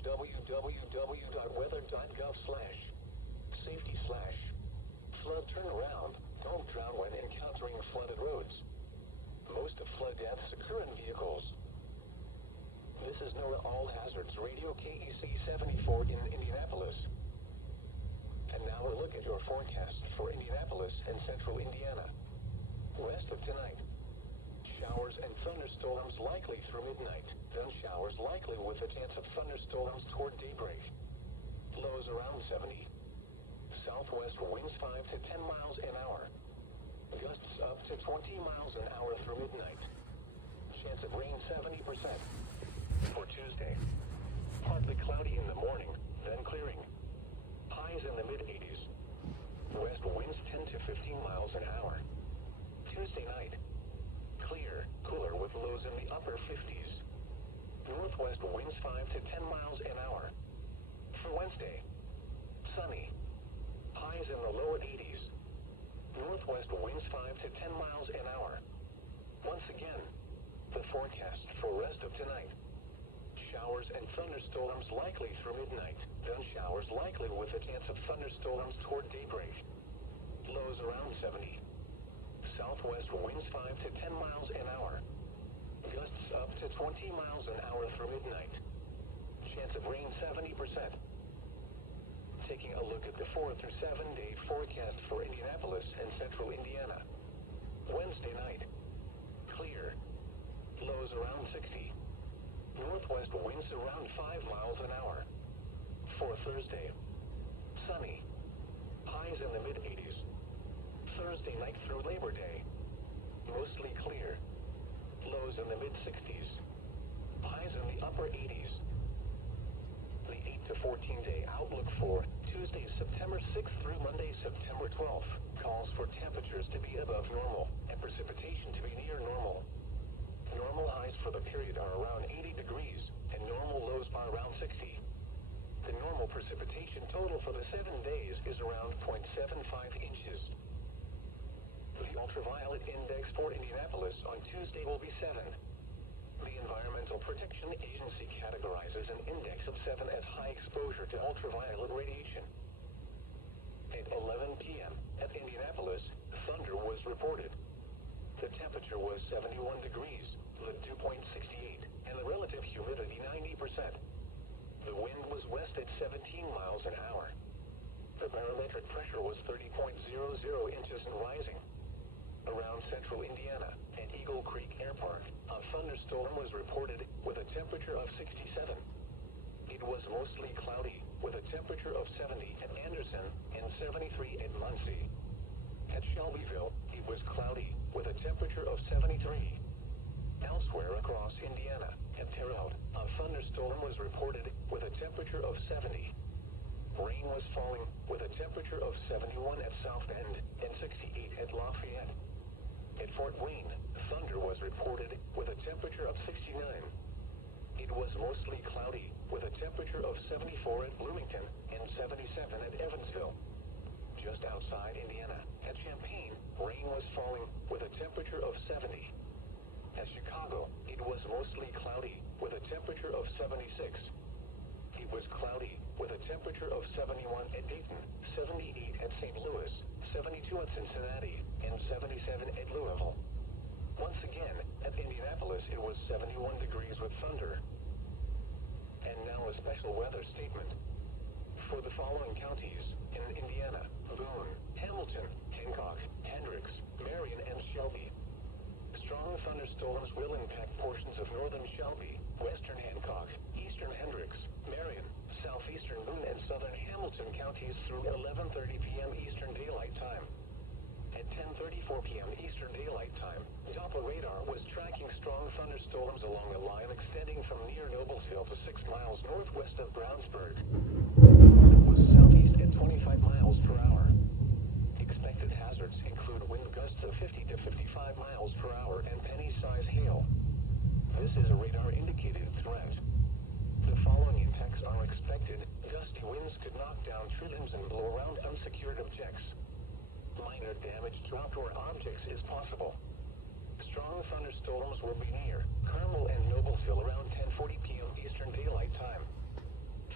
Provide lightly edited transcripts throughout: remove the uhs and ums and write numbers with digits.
www.weather.gov/safety/flood turnaround. Don't drown when encountering flooded roads. Most of flood deaths occur in vehicles. This is NOAA All Hazards Radio KEC 74 in Indianapolis. And now a look at your forecast for Indianapolis and central Indiana. West of tonight, showers and thunderstorms likely through midnight, then showers likely with a chance of thunderstorms toward daybreak. Lows around 70. Southwest winds 5 to 10 miles an hour. Gusts up to 20 miles an hour through midnight. Chance of rain 70%. For Tuesday, partly cloudy in the morning, then clearing. Highs in the mid-80s. West winds 10 to 15 miles an hour. Tuesday night, clear, cooler with lows in the upper 50s. Northwest winds 5 to 10 miles an hour. For Wednesday, sunny. Highs in the lower 80s. Northwest winds 5 to 10 miles an hour. Once again, the forecast for rest of tonight. Showers and thunderstorms likely through midnight, then showers likely with a chance of thunderstorms toward daybreak. Lows around 70. Southwest winds 5 to 10 miles an hour. Gusts up to 20 miles an hour through midnight. Chance of rain 70%. Taking a look at the 4 through 7 day forecast for Indianapolis and central Indiana. Wednesday night, clear. Lows around 60. Northwest winds around 5 miles an hour. For Thursday, sunny. Highs in the mid-80s. Thursday night through Labor Day, mostly clear. Lows in the mid-60s. Highs in the upper 80s. The 8 to 14 day outlook for Tuesday, September 6th through Monday, September 12th, calls for temperatures to be above normal and precipitation to be near normal. Normal highs for the period are around 80 degrees, and normal lows are around 60. The normal precipitation total for the 7 days is around 0.75 inches. The ultraviolet index for Indianapolis on Tuesday will be 7. The Environmental Protection Agency categorizes an index of 7 as high exposure to ultraviolet radiation. At 11 p.m. at Indianapolis, thunder was reported. The temperature was 71 degrees, the dew point 68, and the relative humidity 90%. The wind was west at 17 miles an hour. The barometric pressure was 30.00 inches and rising. Around central Indiana and Eagle Creek Airport, a thunderstorm was reported with a temperature of 67. It was mostly cloudy with a temperature of 70 at Anderson and 73 at Muncie. At Shelbyville, it was cloudy with a temperature of 73. Elsewhere across Indiana, at Terre Haute, a thunderstorm was reported with a temperature of 70. Rain was falling with a temperature of 71 at South Bend and 68 at Lafayette. At Fort Wayne, thunder was reported with a temperature of 69. It was mostly cloudy with a temperature of 74 at Bloomington and 77 at Evansville. Just outside Indiana, at Champaign, rain was falling with a temperature of 70. At Chicago, it was mostly cloudy with a temperature of 76. It was cloudy with a temperature of 71 at Dayton, 78 at St. Louis, 72 at Cincinnati, and 77 at Louisville. Once again, at Indianapolis, it was 71 degrees with thunder. And now a special weather statement. For the following counties in Indiana: Boone, Hamilton, Hancock, Hendricks, Marion, and Shelby. Strong thunderstorms will impact portions of northern Shelby, western Hancock, eastern Hendricks, Marion, southeastern Boone, and southern Hamilton counties through 11:30 p.m. Eastern Daylight Time. At 10:34 p.m. Eastern Daylight Time, Doppler radar was tracking strong thunderstorms along a line extending from near Noblesville to 6 miles northwest of Brownsburg. It was southeast at 25 miles per hour. Expected hazards include wind gusts of 50 to 55 miles per hour and penny-size hail. This is a radar-indicated threat. The following impacts are expected. Gusty winds could knock down tree limbs and blow around unsecured objects. Minor damage to outdoor objects is possible. Strong thunderstorms will be near Carmel and Noblesville around 10:40 p.m. Eastern Daylight Time.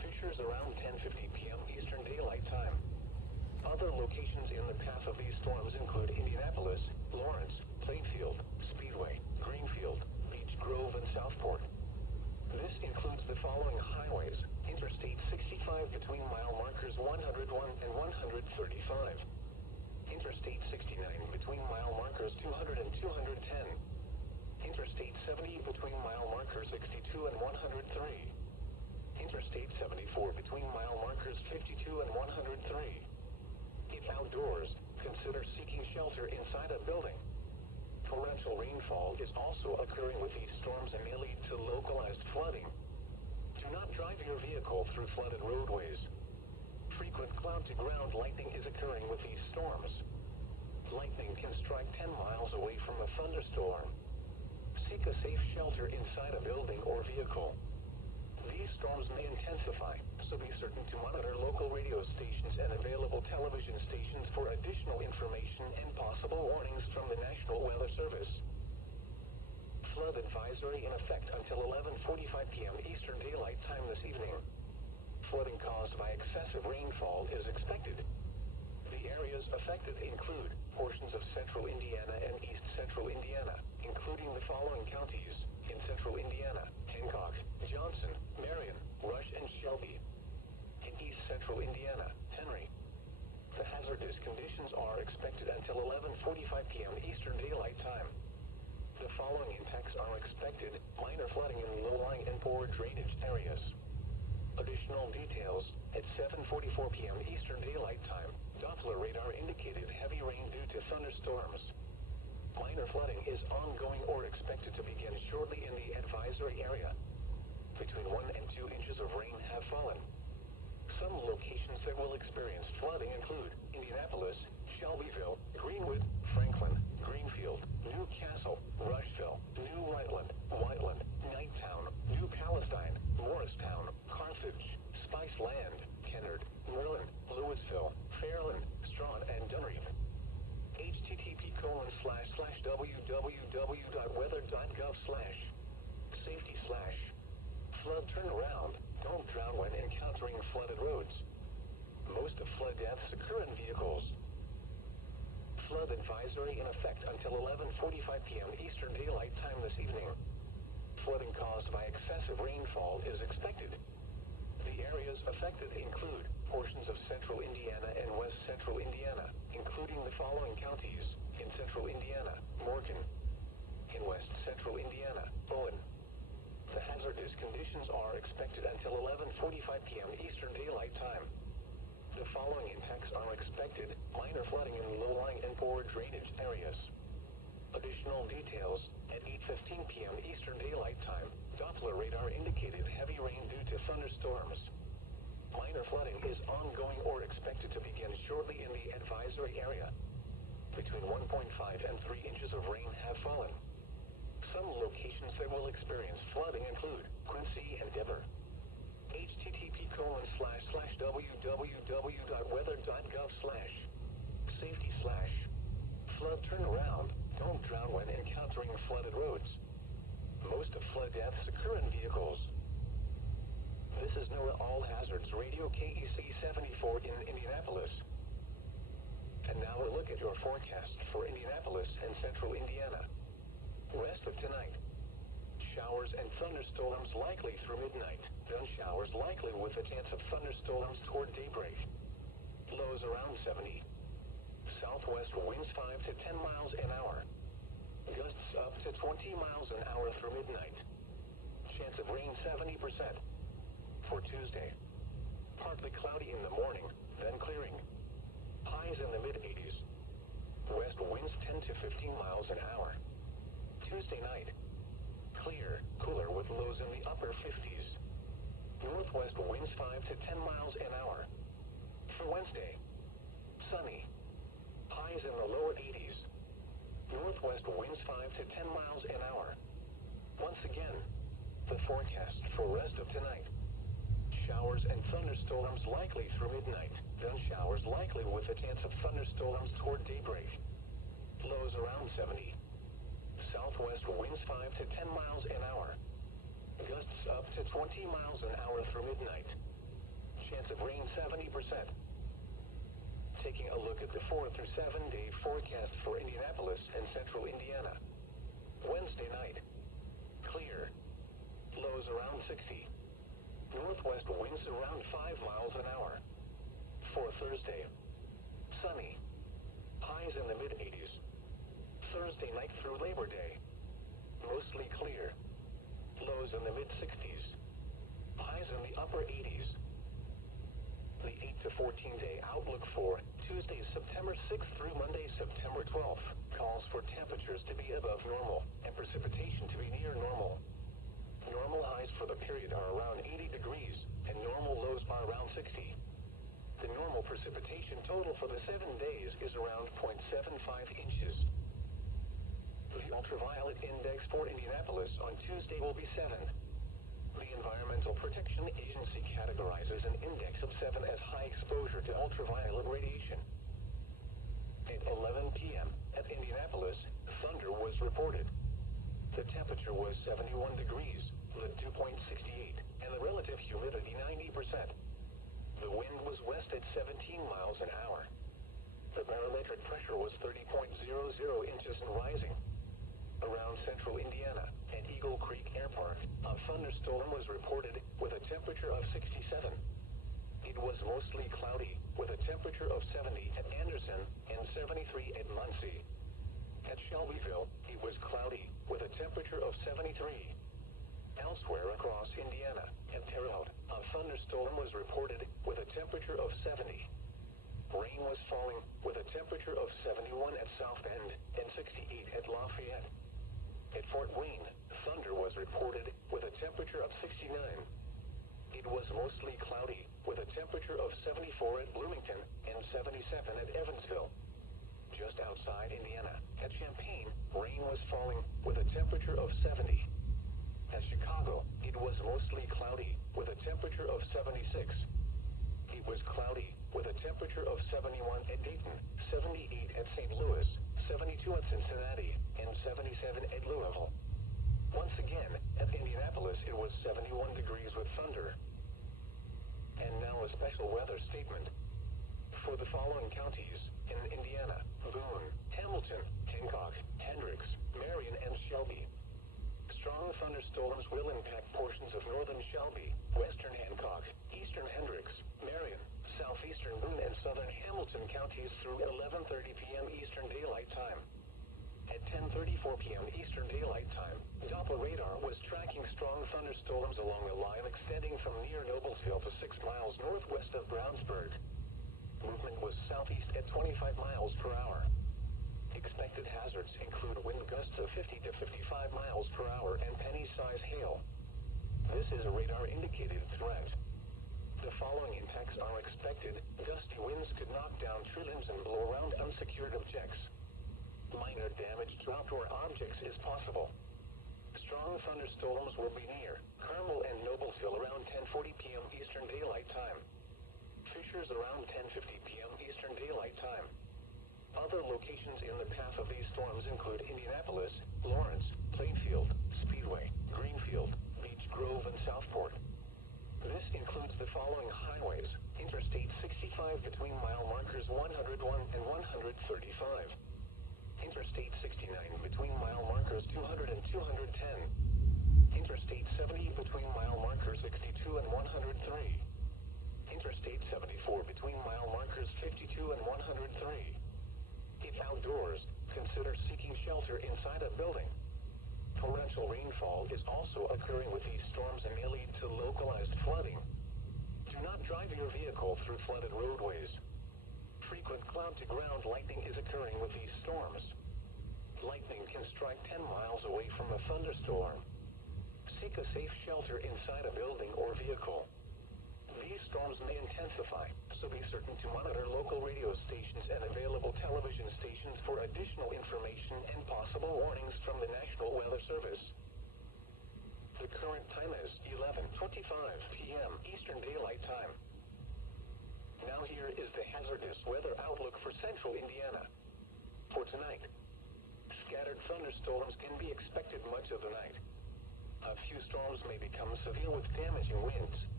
Temperatures around 10:50 p.m. Eastern Daylight Time. Other locations in the path of these storms include Indianapolis, Lawrence, Plainfield, Speedway, Greenfield, Beech Grove, and Southport. This includes the following highways: Interstate 65 between mile markers 101 and 135. Interstate 69 between mile markers 200 and 210. Interstate 70 between mile markers 62 and 103. Interstate 74 between mile markers 52 and 103. If outdoors, consider seeking shelter inside a building. Torrential rainfall is also occurring with these storms and may lead to localized flooding. Do not drive your vehicle through flooded roadways. Frequent cloud-to-ground lightning is occurring with these storms. Lightning can strike 10 miles away from a thunderstorm. Seek a safe shelter inside a building or vehicle. These storms may intensify, so be certain to monitor local radio stations and available television stations for additional information and possible warnings from the National Weather Service. Flood advisory in effect until 11:45 p.m. Eastern Daylight Time this evening. Flooding caused by excessive rainfall is expected. The areas affected include portions of central Indiana and east central Indiana, including the following counties: in central Indiana, Hancock, Johnson, Marion, Rush, and Shelby. In east central Indiana, Henry. The hazardous conditions are expected until 11:45 p.m. Eastern Daylight Time. The following impacts are expected: minor flooding in low-lying and poor drainage areas. Additional details at 7:44 p.m. Eastern Daylight Time. Doppler radar indicated heavy rain due to thunderstorms. Minor flooding is ongoing or expected to begin shortly in the advisory area. Between 1 and 2 inches of rain have fallen. Some locations that will experience flooding include Indianapolis, Shelbyville, Greenwood, Franklin, Greenfield, New Castle, Rushville, New Whiteland, Knighttown, New Palestine, Morristown, Carthage, Spice Land, Kennard, Merlin, Louisville, Fairland, Strawn, and Dunreef. http://www.weather.gov/safety/flood turnaround. Don't drown when encountering flooded roads. Most of flood deaths occur in vehicles. Flood advisory in effect until 11:45 p.m. Eastern Daylight Time this evening. Flooding caused by excessive rainfall is expected. The areas affected include portions of central Indiana and west central Indiana, including the following counties: in central Indiana, Morgan; in west central Indiana, Bowen. The hazardous conditions are expected until 11:45 p.m. Eastern Daylight Time. The following impacts are expected: minor flooding in low-lying and poor drainage areas. Additional details at 8:15 p.m. Eastern Daylight Time. Doppler radar indicated heavy rain due to thunderstorms. Minor flooding is ongoing or expected to begin shortly in the advisory area. Between 1.5 and 3 inches of rain have fallen. Some locations that will experience flooding include Quincy and Dever. http://weather.gov/safety/flood turnaround. Don't drown when encountering flooded roads. Most of flood deaths occur in vehicles. This is NOAA All Hazards Radio KEC 74 in Indianapolis. And now a look at your forecast for Indianapolis and central Indiana. Rest of tonight. Showers and thunderstorms likely through midnight. Then showers likely with a chance of thunderstorms toward daybreak. Lows around 70. Southwest winds 5 to 10 miles an hour. Gusts up to 20 miles an hour through midnight. Chance of rain 70%. For Tuesday, partly cloudy in the morning, then clearing. Highs in the mid-80s. West winds 10 to 15 miles an hour. Tuesday night, clear, cooler with lows in the upper 50s. Northwest winds 5 to 10 miles an hour. For Wednesday, sunny. Highs in the lower 80s. Northwest winds 5 to 10 miles an hour. Once again, the forecast for rest of tonight. Showers and thunderstorms likely through midnight. Then showers likely with a chance of thunderstorms toward daybreak. Lows around 70. Southwest winds 5 to 10 miles an hour. Gusts up to 20 miles an hour through midnight. chance of rain 70%. Taking a look at the 4 through 7 day forecast for Indianapolis and central Indiana. Wednesday night, clear. Lows around 60. Northwest winds around 5 miles an hour. For Thursday, sunny. Highs in the mid-80s. Thursday night through Labor Day, mostly clear. Lows in the mid-60s. Highs in the upper 80s. The 8 to 14 day outlook for Tuesday, September 6th through Monday, September 12th, calls for temperatures to be above normal and precipitation to be near normal. Normal highs for the period are around 80 degrees and normal lows are around 60. The normal precipitation total for the 7 days is around 0.75 inches. The ultraviolet index for Indianapolis on Tuesday will be 7. The Environmental Protection Agency categorizes an index of 7 as high exposure to ultraviolet radiation. At 11 p.m. at Indianapolis, thunder was reported. The temperature was 71 degrees, the dew point 68, and the relative humidity 90%. The wind was west at 17 miles an hour. The barometric pressure was 30.00 inches and rising. Around central Indiana and Eagle Creek Air Park, a thunderstorm was reported with a temperature of 67. It was mostly cloudy with a temperature of 70 at Anderson and 73 at Muncie. At Shelbyville, it was cloudy with a temperature of 73. Elsewhere across Indiana and Terre Haute, a thunderstorm was reported with a temperature of 70. Rain was falling with a temperature of 71 at South Bend and 68 at Lafayette. At Fort Wayne, thunder was reported with a temperature of 69. It was mostly cloudy with a temperature of 74 at Bloomington and 77 at Evansville. Just outside Indiana, at Champaign, rain was falling with a temperature of 70. At Chicago, it was mostly cloudy with a temperature of 76. It was cloudy with a temperature of 71 at Dayton, 78 at St. Louis, 72 at Cincinnati, and 77 at Louisville. Once again, at Indianapolis, it was 71 degrees with thunder. And now a special weather statement. For the following counties in Indiana: Boone, Hamilton, Hancock, Hendricks, Marion, and Shelby. Strong thunderstorms will impact portions of northern Shelby, western Hancock, eastern Hendricks, Marion, southeastern Boone, and southern Hamilton counties through 11:30 p.m. Eastern Daylight Time. At 10:34 p.m. Eastern Daylight Time, Doppler radar was tracking strong thunderstorms along a line extending from near Noblesville to 6 miles northwest of Brownsburg. Movement was southeast at 25 miles per hour. Expected hazards include wind gusts of 50 to 55 miles per hour and penny-size hail. This is a radar-indicated threat. The following impacts are expected. Gusty winds could knock down tree limbs and blow around unsecured objects. Minor damage to outdoor objects is possible. Strong thunderstorms will be near Carmel and Noblesville around 10:40 p.m. Eastern Daylight Time. Fishers around 10:50 p.m. Eastern Daylight Time. Other locations in the path of these storms include Indianapolis, Lawrence, Plainfield, Speedway, Greenfield, Beech Grove, and Southport. This includes the following highways: Interstate 65 between mile markers 101 and 135. Interstate 69 between mile markers 200 and 210. Interstate 70 between mile markers 62 and 103. Interstate 74 between mile markers 52 and 103. If outdoors, consider seeking shelter inside a building. Torrential rainfall is also occurring with these storms and may lead to localized flooding. Do not drive your vehicle through flooded roadways. Frequent cloud-to-ground lightning is occurring with these storms. Lightning can strike 10 miles away from a thunderstorm. Seek a safe shelter inside a building or vehicle. These storms may intensify, so be certain to monitor local radio stations and available television stations for additional information and possible warnings from the National Weather Service. The current time is 11:25 p.m. Eastern Daylight Time. Now here is the hazardous weather outlook for central Indiana. For tonight, scattered thunderstorms can be expected much of the night. A few storms may become severe with damaging winds,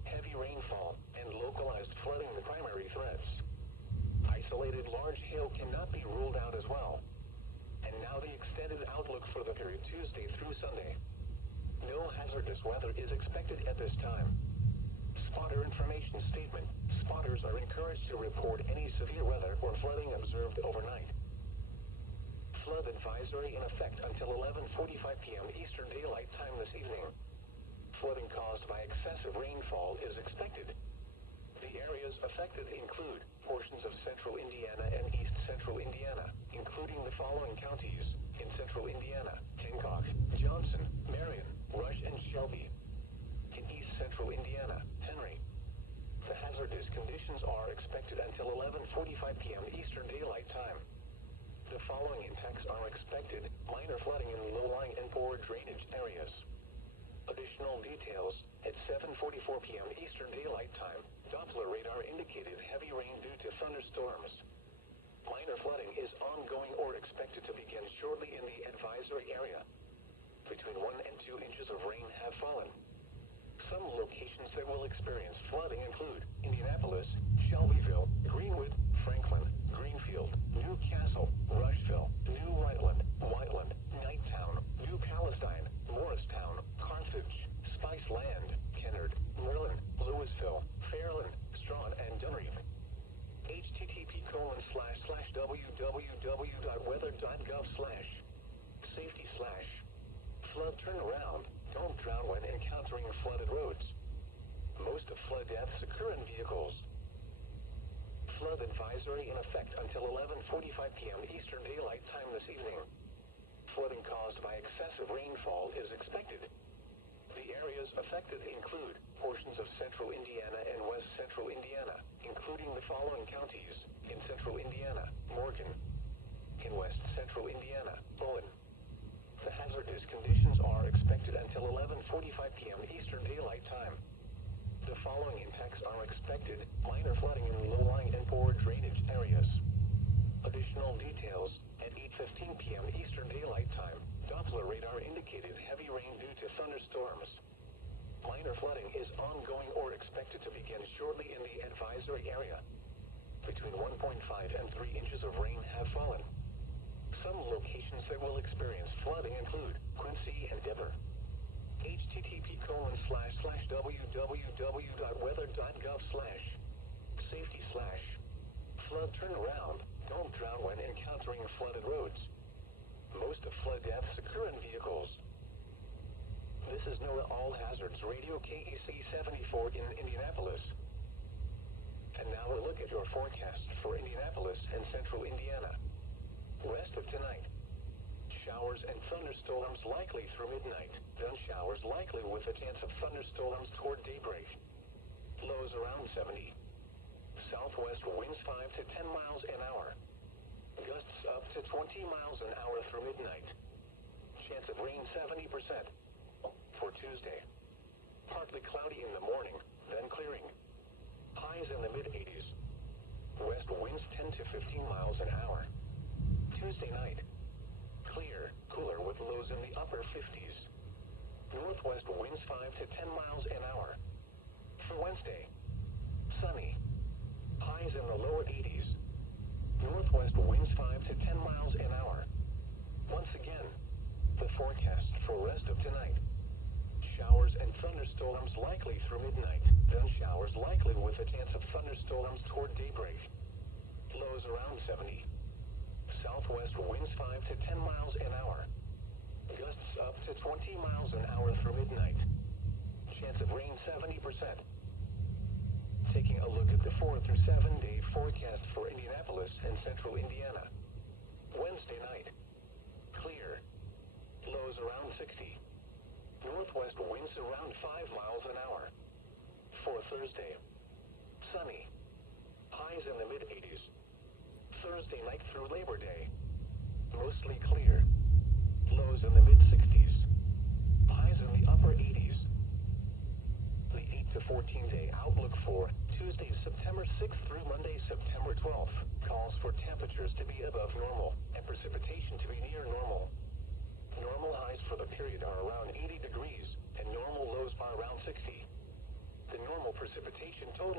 heavy rainfall, and localized flooding the primary threats. Isolated large hail cannot be ruled out as well. And now the extended outlook for the period Tuesday through Sunday. No hazardous weather is expected at this time. Spotter information statement. Spotters are encouraged to report any severe weather or flooding observed overnight. Flood advisory in effect until 11:45 p.m. Eastern Daylight Time this evening. Flooding caused by excessive rainfall is expected. The areas affected include portions of central Indiana and east central Indiana, including the following counties: in central Indiana, Hancock, Johnson, Marion, Rush, and Shelby. In east central Indiana, Henry. The hazardous conditions are expected until 11:45 p.m. Eastern Daylight Time. The following impacts are expected: minor flooding in low-lying and poor drainage areas. Additional details: at 7:44 p.m. Eastern Daylight Time, Doppler radar indicated heavy rain due to thunderstorms. Minor flooding is ongoing or expected to begin shortly in the advisory area. Between 1 and 2 inches of rain have fallen. Some locations that will experience flooding include Indianapolis, Shelbyville, Greenwood, Franklin, Greenfield, New Castle, Rushville, New Whiteland, Knighttown, New Palestine, Morristown, Carthage, Spice Land, Kennard, Merlin, Louisville, Fairland, Strawn, and Dunreef. http://www.weather.gov/safety/flood turnaround. Don't drown when encountering flooded roads. Most of flood deaths occur in vehicles. Flood advisory in effect until 11:45 p.m. Eastern Daylight Time this evening. Flooding caused by excessive rainfall is expected. The areas affected include portions of central Indiana and west central Indiana, including the following counties: in central Indiana, Morgan; in west central Indiana, Bowen. The hazardous conditions are expected until 11:45 p.m. Eastern Daylight Time. The following impacts are expected: minor flooding in low-lying and poor drainage areas. Additional details: at 8:15 p.m. Eastern Daylight Time, Doppler radar indicated heavy rain due to thunderstorms. Minor flooding is ongoing or expected to begin shortly in the advisory area. Between 1.5 and 3 inches of rain have fallen. Some locations that will experience flooding include Quincy and Dever. http://weather.gov/safety/flood turnaround. Don't drown when encountering flooded roads. Most of flood deaths occur in vehicles. This is NOAA All Hazards Radio KEC 74 in Indianapolis. And now a look at your forecast for Indianapolis and central Indiana. Rest of tonight. Showers and thunderstorms likely through midnight. Then showers likely with a chance of thunderstorms toward daybreak. Lows around 70. Southwest winds 5 to 10 miles an hour. Gusts up to 20 miles an hour through midnight. Chance of rain 70%. For Tuesday. Partly cloudy in the morning, then clearing. Highs in the mid-80s. West winds 10 to 15 miles an hour. Tuesday night. Clear, cooler with lows in the upper 50s. Northwest winds 5 to 10 miles an hour. For Wednesday. Sunny. Highs in the lower 80s. Northwest winds 5 to 10 miles an hour. Once again, the forecast for rest of tonight. Showers and thunderstorms likely through midnight. Then showers likely with a chance of thunderstorms toward daybreak. Lows around 70. Southwest winds 5 to 10 miles an hour. Gusts up to 20 miles an hour through midnight. Chance of rain 70%. Taking a look at the 4 through 7 day forecast for Indianapolis and central Indiana. Wednesday night. Clear. Lows around 60. Northwest winds around 5 miles an hour. For Thursday. Sunny. Highs in the mid-80s. Thursday night through Labor Day. Mostly clear. Lows in the mid-60s. Highs in the upper 80s. The 8 to 14 day outlook for Tuesday, September 6th through Monday, September 12th calls for temperatures to be above normal and precipitation to be near normal. Normal highs for the period are around 80 degrees and normal lows are around 60. The normal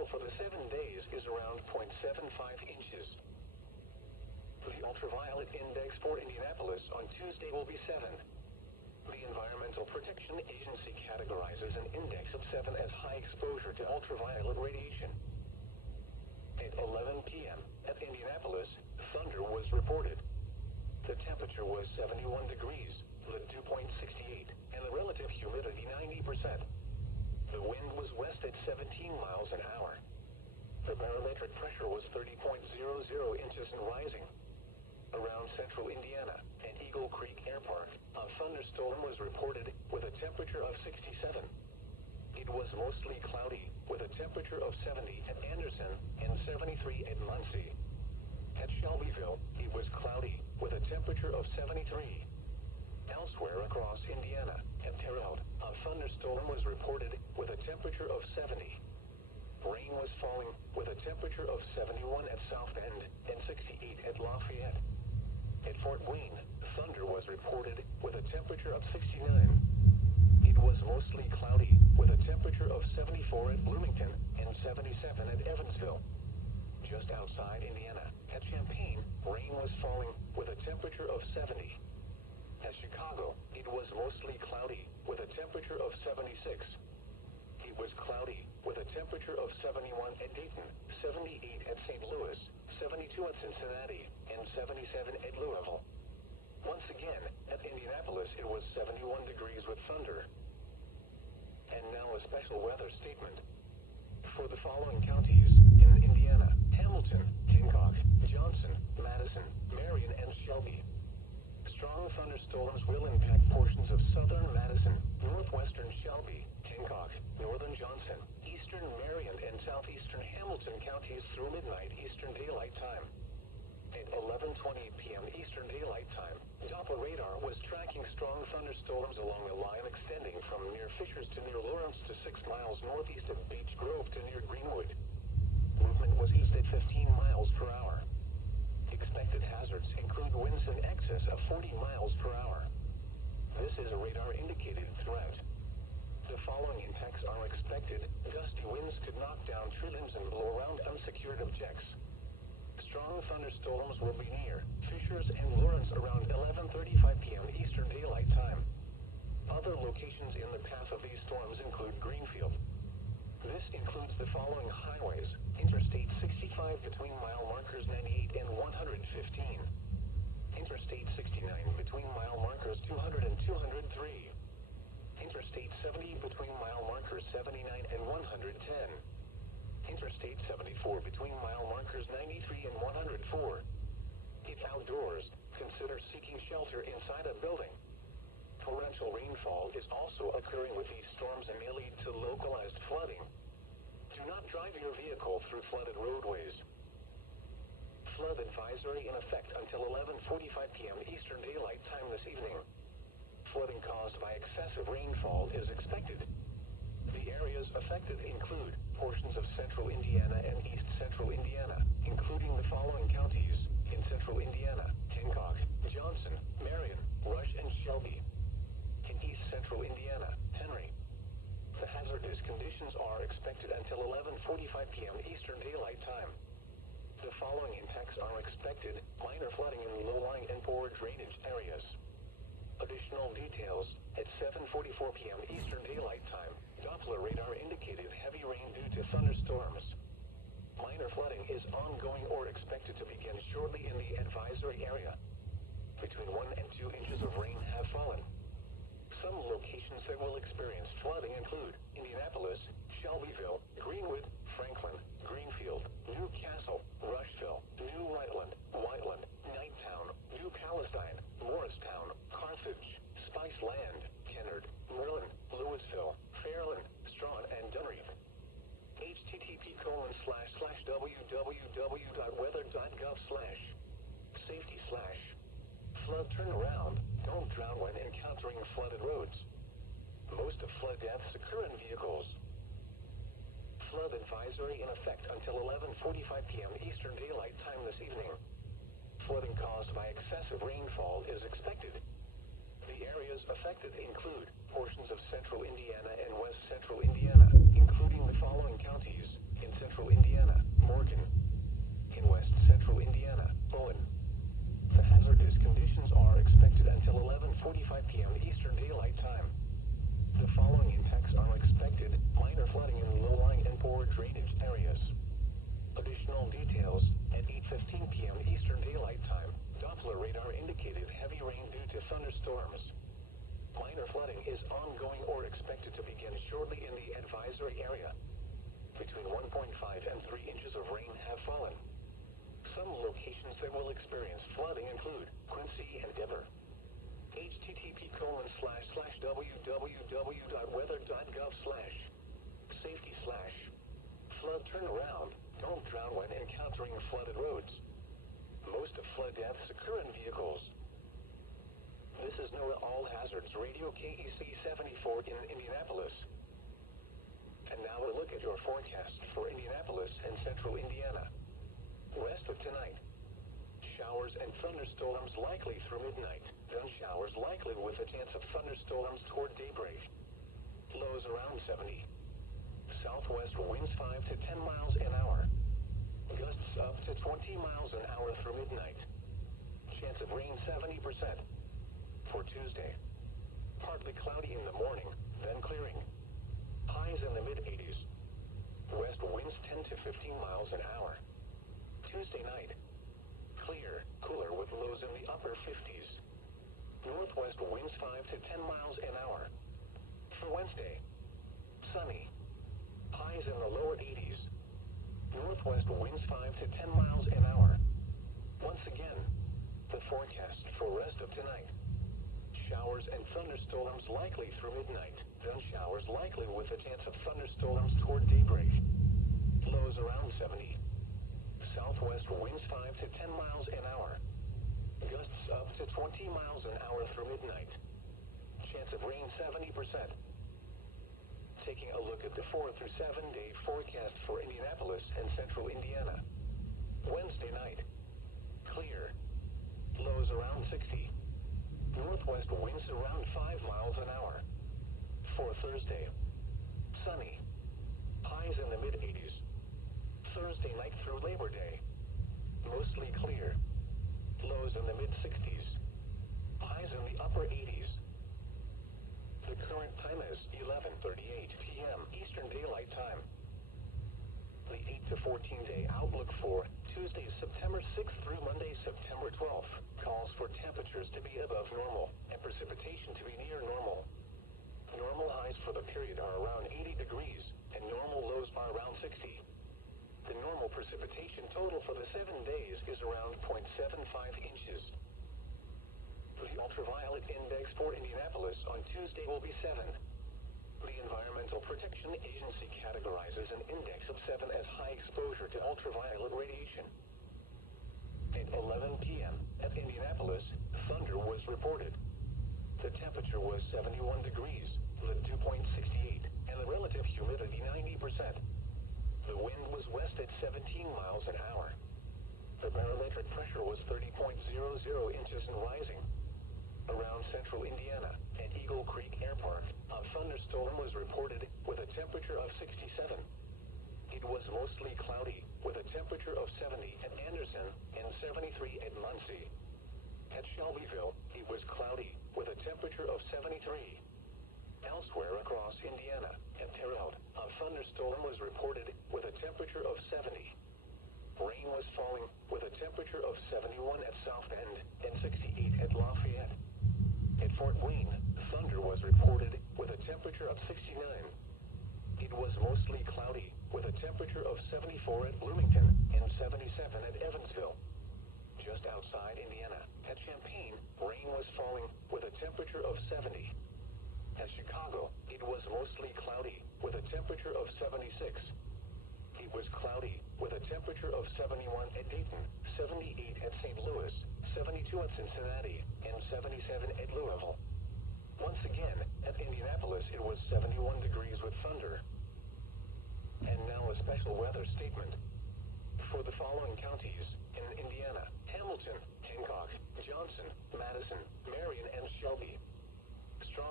rainfall for the 7 days is around 0.75 inches. The ultraviolet index for Indianapolis on Tuesday will be 7. The Environmental Protection Agency categorizes an index of 7 as high exposure to ultraviolet radiation. At 11 p.m. at Indianapolis, thunder was reported. The temperature was 71 degrees, the dew point 68, and the relative humidity 90%. The wind was west at 17 miles an hour. The barometric pressure was 30.00 inches and rising. Around central Indiana and Eagle Creek Air Park, a thunderstorm was reported with a temperature of 67. It was mostly cloudy, with a temperature of 70 at Anderson and 73 at Muncie. At Shelbyville, it was cloudy, with a temperature of 73. Elsewhere across Indiana, at Terrell, a thunderstorm was reported with a temperature of 70. Rain was falling with a temperature of 71 at South Bend and 68 at Lafayette. At Fort Wayne, thunder was reported with a temperature of 69. It was mostly cloudy, with a temperature of 74 at Bloomington and 77 at Evansville. Just outside Indiana, at Champaign, rain was falling with a temperature of 70. At Chicago, it was mostly cloudy, with a temperature of 76. It was cloudy, with a temperature of 71 at Dayton, 78 at St. Louis, 72 at Cincinnati, and 77 at Louisville. Once again, at Indianapolis, it was 71 degrees with thunder. And now a special weather statement. For the following counties in Indiana: Hamilton, Hancock, Johnson, Madison, Marion, and Shelby. Strong thunderstorms will impact portions of southern Madison, northwestern Shelby, Hancock, northern Johnson, eastern Marion, and southeastern Hamilton counties through midnight Eastern Daylight Time. At 11:20 p.m. Eastern Daylight Time, Doppler radar was tracking strong thunderstorms along the line extending from near Fishers to near Lawrence to 6 miles northeast of Beech Grove to near Greenwood. Movement was east at 15 miles per hour. Expected hazards include winds in excess of 40 miles per hour. This is a radar indicated threat. The following impacts are expected. Gusty winds could knock down tree limbs and blow around unsecured objects. Strong thunderstorms will be near Fishers and Lawrence around 11:35 p.m. Eastern Daylight Time. Other locations in the path of these storms include Greenfield. This includes the following highways: Interstate 65 between mile markers 98 and 115. Interstate 69 between mile markers 200 and 203. Interstate 70 between mile markers 79 and 110. Interstate 74 between mile markers 93 and 104. If outdoors, consider seeking shelter inside a building. Torrential rainfall is also occurring with these storms and may lead to localized flooding. Do not drive your vehicle through flooded roadways. Flood advisory in effect until 11:45 p.m. Eastern Daylight Time this evening. Flooding caused by excessive rainfall is expected. The areas affected include portions of central Indiana and east central Indiana, including the following counties in central Indiana: Hancock, Johnson, Marion, Rush, and Shelby. In east central Indiana, Henry. The hazardous conditions are expected until 11:45 p.m. Eastern Daylight Time. The following impacts are expected: minor flooding in low-lying and poor drainage areas. Additional details at 7:44 p.m. Eastern Daylight Time. Doppler radar indicated heavy rain due to thunderstorms. Minor flooding is ongoing or expected to begin shortly in the advisory area. Between 1 and 2 inches of rain have fallen. Some locations that will experience flooding include Indianapolis, Shelbyville, Greenwood, Franklin, Greenfield, New Castle, Rushville, New Whiteland, Knighttown, New Palestine, Morristown, Carthage, Spice Land, Kennard, Merlin, Louisville, Fairland, Strawn, and Dunreath. http://www.weather.gov/safety/flood turnaround. Don't drown when encountering flooded roads. Most of flood deaths occur in vehicles. Flood advisory in effect until 11:45 p.m. Eastern Daylight Time this evening. Flooding caused by excessive rainfall is expected. The areas affected include portions of central Indiana and west central Indiana, including the following counties in in central Indiana, Morgan. In west central Indiana, Bowen. The hazardous conditions are expected until 11:45 p.m. Eastern Daylight Time. The following impacts are expected: minor flooding in low-lying and poor drainage areas. Additional details: at 8:15 p.m. Eastern Daylight Time, Doppler radar indicated heavy rain due to thunderstorms. Minor flooding is ongoing or expected to begin shortly in the advisory area. Between 1.5 and 3 inches of rain have fallen. Some locations that will experience flooding include Quincy and Dever. http://www.weather.gov/safety/flood turnaround. Don't drown when encountering flooded roads. Most of flood deaths occur in vehicles. This is NOAA All Hazards Radio KEC 74 in Indianapolis. And now a look at your forecast for Indianapolis and central Indiana. Rest of tonight. Showers and thunderstorms likely through midnight. Then showers likely with a chance of thunderstorms toward daybreak. Lows around 70. Southwest winds 5 to 10 miles an hour. Gusts up to 20 miles an hour through midnight. Chance of rain 70%. For Tuesday. Partly cloudy in the morning, then clearing. Highs in the mid-80s. West winds 10 to 15 miles an hour. Tuesday night. Clear, cooler with lows in the upper 50s. Northwest winds 5 to 10 miles an hour. For Wednesday. Sunny. Highs in the lower 80s. Northwest winds 5 to 10 miles an hour. Once again, the forecast for rest of tonight. Showers and thunderstorms likely through midnight. Then showers likely with a chance of thunderstorms toward daybreak. Lows around 70. Southwest winds 5 to 10 miles an hour. Gusts up to 20 miles an hour through midnight. Chance of rain 70%. Taking a look at the 4 through 7 day forecast for Indianapolis and central Indiana. Wednesday night. Clear. Lows around 60. Northwest winds around 5 miles an hour. For Thursday. Sunny. Highs in the mid-80s. Thursday night through Labor Day. Mostly clear. Lows in the mid-60s. Highs in the upper 80s. The current time is 11:38 p.m. Eastern Daylight Time. The 8 to 14 day outlook for Tuesday, September 6th through Monday, September 12th, calls for temperatures to be above normal and precipitation to be near normal. Normal highs for the period are around 80 degrees and normal lows are around 60. The normal precipitation total for the 7 days is around 0.75 inches. The ultraviolet index for Indianapolis on Tuesday will be 7. The Environmental Protection Agency categorizes an index of 7 as high exposure to ultraviolet radiation. At 11 p.m. at Indianapolis, thunder was reported. The temperature was 71 degrees, the dew point 68, and the relative humidity 90%. The wind was west at 17 miles an hour. The barometric pressure was 30.00 inches and rising. Around central Indiana, at Eagle Creek Airport, a thunderstorm was reported with a temperature of 67. It was mostly cloudy, with a temperature of 70 at Anderson and 73 at Muncie. At Shelbyville, it was cloudy, with a temperature of 73. Elsewhere across Indiana, at Terrell, a thunderstorm was reported with a temperature of 70. Rain was falling, with a temperature of 71 at South Bend and 68 at Lafayette. At Fort Wayne, thunder was reported with a temperature of 69. It was mostly cloudy, with a temperature of 74 at Bloomington and 77 at Evansville. Just outside Indiana, at Champaign, rain was falling with a temperature of 70. At Chicago, it was mostly cloudy, with a temperature of 76. It was cloudy, with a temperature of 71 at Dayton, 78 at St. Louis, 72 at Cincinnati, and 77 at Louisville. Once again, at Indianapolis, it was 71 degrees with thunder. And now a special weather statement. For the following counties in Indiana: Hamilton, Hancock, Johnson, Madison, Marion, and Shelby. Strong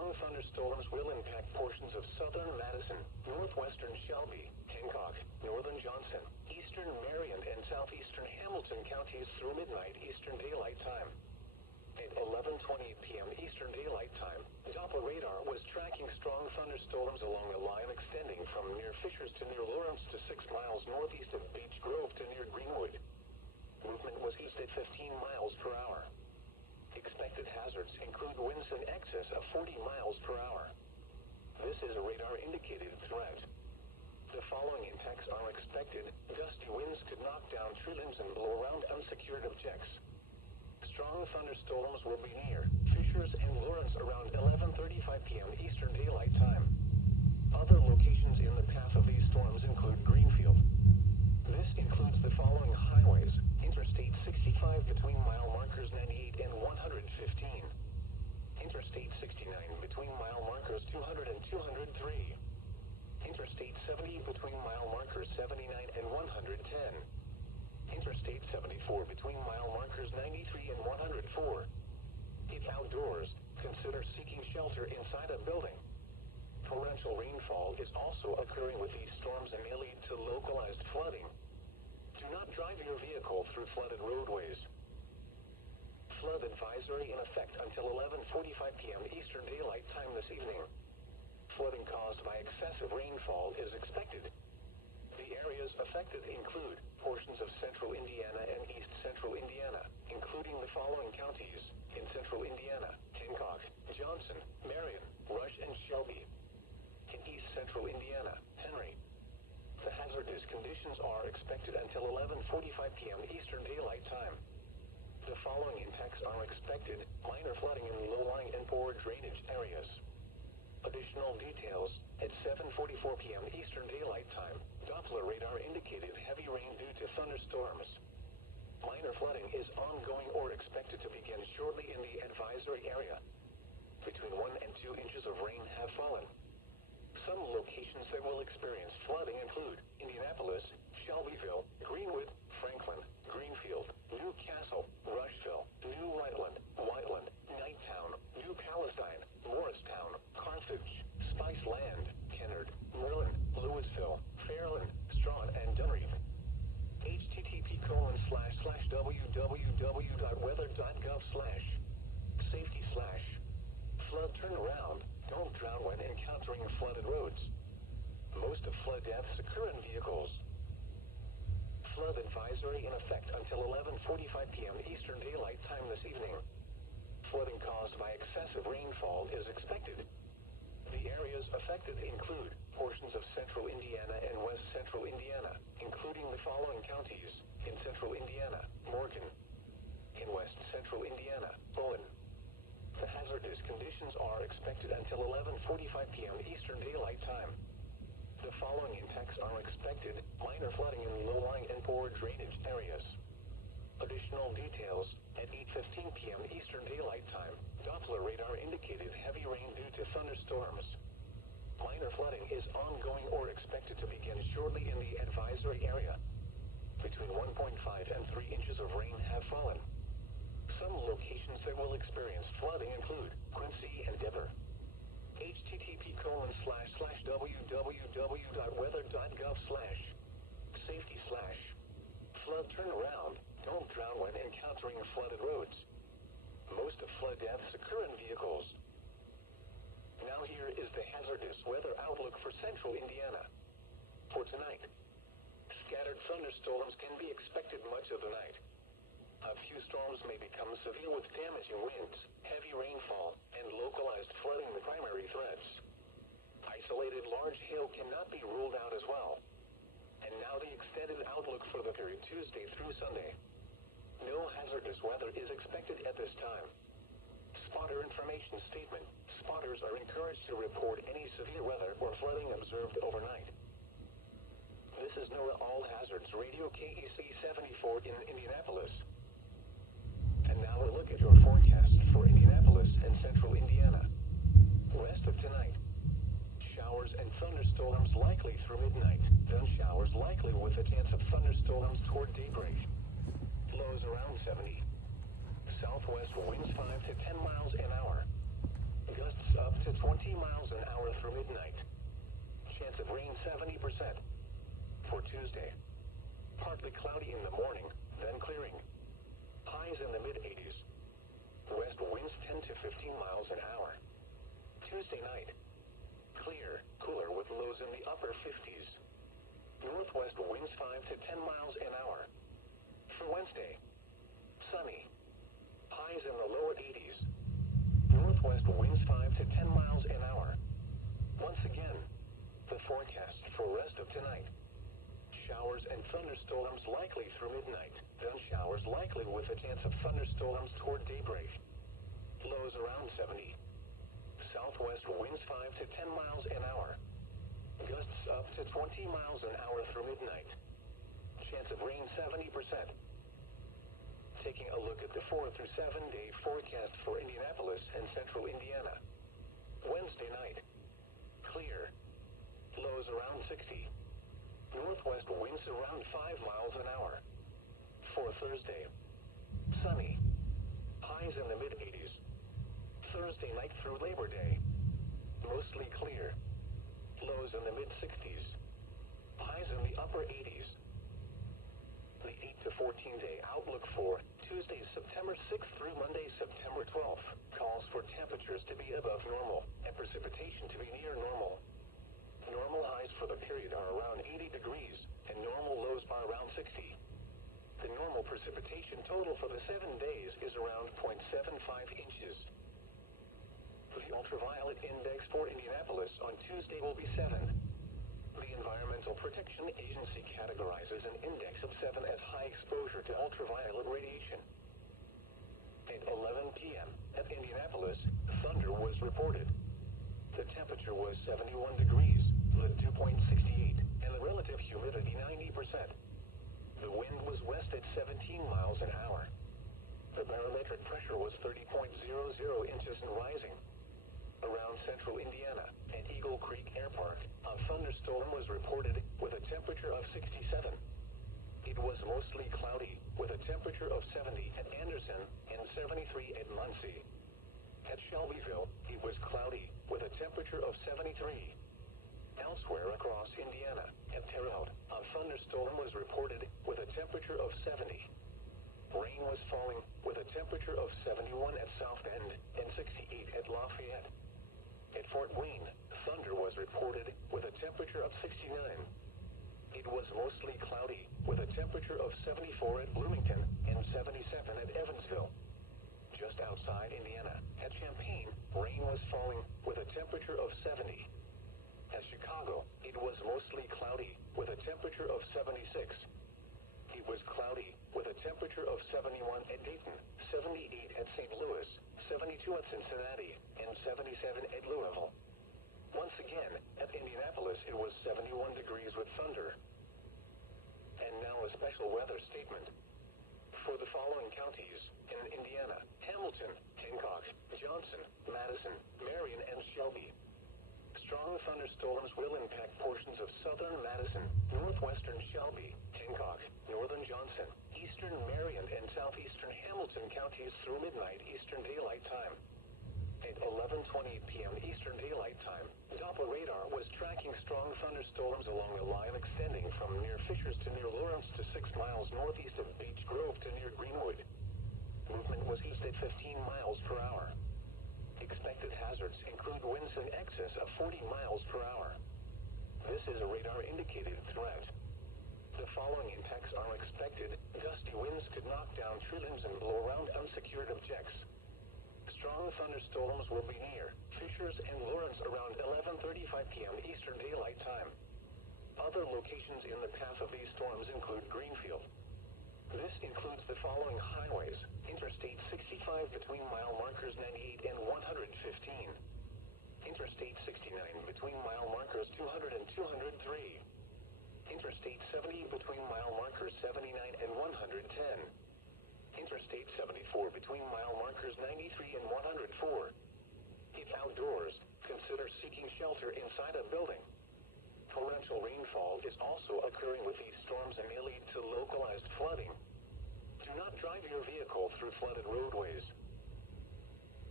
Strong thunderstorms will impact portions of southern Madison, northwestern Shelby, Hancock, northern Johnson, eastern Marion, and southeastern Hamilton counties through midnight Eastern Daylight Time. At 11:20 p.m. Eastern Daylight Time, Doppler radar was tracking strong thunderstorms along a line extending from near Fishers to near Lawrence to 6 miles northeast of Beech Grove to near Greenwood. Movement was east at 15 miles per hour. Expected hazards include winds in excess of 40 miles per hour. This is a radar-indicated threat. The following impacts are expected. Gusty winds could knock down tree limbs and blow around unsecured objects. Strong thunderstorms will be near Fishers and Lawrence around 11:35 p.m. Eastern Daylight Time. Other locations in the path of these storms include Greenfield. This includes the following highways: Interstate 65 between mile markers 98 and 115. Interstate 69 between mile markers 200 and 203. Interstate 70 between mile markers 79 and 110. Interstate 74 between mile markers 93 and 104. If outdoors, consider seeking shelter inside a building. Torrential rainfall is also occurring with these storms and may lead to localized flooding. Do not drive your vehicle through flooded roadways. Flood advisory in effect until 11:45 p.m. Eastern Daylight Time this evening. Flooding caused by excessive rainfall is expected. The areas affected include portions of central Indiana and east central Indiana, including the following counties: in central Indiana, Hancock, Johnson, Marion, Rush, and Shelby. In east central Indiana, Henry. The hazardous conditions are expected until 11:45 p.m. Eastern Daylight Time. The following impacts are expected: minor flooding in low-lying and poor drainage areas. Additional details: at 7:44 p.m. Eastern Daylight Time, Doppler radar indicated heavy rain due to thunderstorms. Minor flooding is ongoing or expected to begin shortly in the advisory area. Between 1 and 2 inches of rain have fallen. Some locations that will experience flooding include Indianapolis, Shelbyville, Greenwood, Franklin, Greenfield, New Castle, Rushville, New Whiteland, Knighttown, New Palestine, Morristown, Carthage, Spice Land, Kennard, Merlin, Louisville, Fairland, Strawn, and Dunreef. http://www.weather.gov/safety/flood turnaround. Don't drown when encountering flooded roads. Most of flood deaths occur in vehicles. Flood advisory in effect until 11:45 p.m. Eastern Daylight Time this evening. Flooding caused by excessive rainfall is expected. The areas affected include portions of central Indiana and west central Indiana, including the following counties: in central Indiana, Morgan; in west central Indiana, Bowen. The hazardous conditions are expected until 11:45 p.m. Eastern Daylight Time. The following impacts are expected: minor flooding in low-lying and poor drainage areas. Additional details: at 8:15 p.m. Eastern Daylight Time, Doppler radar indicated heavy rain due to thunderstorms. Minor flooding is ongoing or expected to begin shortly in the advisory area. Between 1.5 and 3 inches of rain have fallen. Some locations that will experience flooding include Quincy and Denver. http://weather.gov/safety/flood turnaround. Don't drown when encountering flooded roads. Most of flood deaths occur in vehicles. Now here is the hazardous weather outlook for central Indiana. For tonight, scattered thunderstorms can be expected much of the night. A few storms may become severe with damaging winds, heavy rainfall, and localized flooding the primary threats. Isolated large hail cannot be ruled out as well. And now the extended outlook for the period Tuesday through Sunday. No hazardous weather is expected at this time. Spotter information statement. Spotters are encouraged to report any severe weather or flooding observed overnight. This is NOAA All Hazards Radio KEC 74 in Indianapolis. And now a look at your forecast for Indianapolis and central Indiana. Rest of tonight. Showers and thunderstorms likely through midnight. Then showers likely with a chance of thunderstorms toward daybreak. Lows around 70. Southwest winds 5 to 10 miles an hour. Gusts up to 20 20 miles an hour through midnight. Chance of rain 70%. For Tuesday, partly cloudy in the morning, then clearing. Highs in the mid-80s. West winds 10 to 15 miles an hour. Tuesday night, clear, cooler with lows in the upper 50s. Northwest winds 5 to 10 miles an hour. For Wednesday, sunny. Highs in the lower 80s. Northwest winds 5 to 10 miles an hour. Once again, the forecast for rest of tonight. Showers and thunderstorms likely through midnight. Then showers likely with a chance of thunderstorms toward daybreak. Lows around 70. Southwest winds 5 to 10 miles an hour. Gusts up to 20 miles an hour through midnight. Chance of rain 70%. Taking a look at the 4 through 7 day forecast for Indianapolis and central Indiana. Wednesday night, clear. Lows around 60. Northwest winds around 5 miles an hour. For Thursday, sunny. Highs in the mid-80s. Thursday night through Labor Day, mostly clear. Lows in the mid-60s. Highs in the upper 80s. The 8 to 14 day outlook for Tuesday, September 6th through Monday, September 12th, calls for temperatures to be above normal and precipitation to be near normal. Normal highs for the period are around 80 degrees, and normal lows are around 60. The normal precipitation total for the 7 days is around 0.75 inches. The ultraviolet index for Indianapolis on Tuesday will be 7. The Environmental Protection Agency categorizes an index of 7 as high exposure to ultraviolet radiation. At 11 p.m. at Indianapolis, thunder was reported. The temperature was 71 degrees, the dew point 68, and the relative humidity 90%. The wind was west at 17 miles an hour. The barometric pressure was 30.00 inches and rising. Around central Indiana and Eagle Creek Air Park, a thunderstorm was reported with a temperature of 67. It was mostly cloudy with a temperature of 70 at Anderson and 73 at Muncie. At Shelbyville, it was cloudy with a temperature of 73. Elsewhere across Indiana, at Terre Haute, a thunderstorm was reported with a temperature of 70. Rain was falling with a temperature of 71 at South Bend and 68 at Lafayette. At Fort Wayne, thunder was reported with a temperature of 69. It was mostly cloudy with a temperature of 74 at Bloomington and 77 at Evansville. Just outside Indiana, at Champaign, rain was falling with a temperature of 70. At Chicago, it was mostly cloudy with a temperature of 76. It was cloudy with a temperature of 71 at Dayton, 78 at St. Louis, 72 at Cincinnati, and 77 at Louisville. Once again, at Indianapolis, it was 71 degrees with thunder. And now a special weather statement. For the following counties in Indiana: Hamilton, Hancock, Johnson, Madison, Marion, and Shelby. Strong thunderstorms will impact portions of southern Madison, northwestern Shelby, Hancock, northern Johnson, eastern Marion, and southeastern Hamilton counties through midnight Eastern Daylight Time. At 11:20 p.m. Eastern Daylight Time, Doppler radar was tracking strong thunderstorms along the line extending from near Fishers to near Lawrence to 6 miles northeast of Beech Grove to near Greenwood. Movement was east at 15 miles per hour. Expected hazards include winds in excess of 40 miles per hour. This is a radar-indicated threat. The following impacts are expected. Gusty winds could knock down tree limbs and blow around unsecured objects. Strong thunderstorms will be near Fishers and Lawrence around 11:35 p.m. Eastern Daylight Time. Other locations in the path of these storms include Greenfield. This includes the following highways: Interstate 65 between mile markers 98 and 115. Interstate 69 between mile markers 200 and 203. Interstate 70 between mile markers 79 and 110. Interstate 74 between mile markers 93 and 104. If outdoors, consider seeking shelter inside a building. Torrential rainfall is also occurring with these storms and may lead to localized flooding. Do not drive your vehicle through flooded roadways.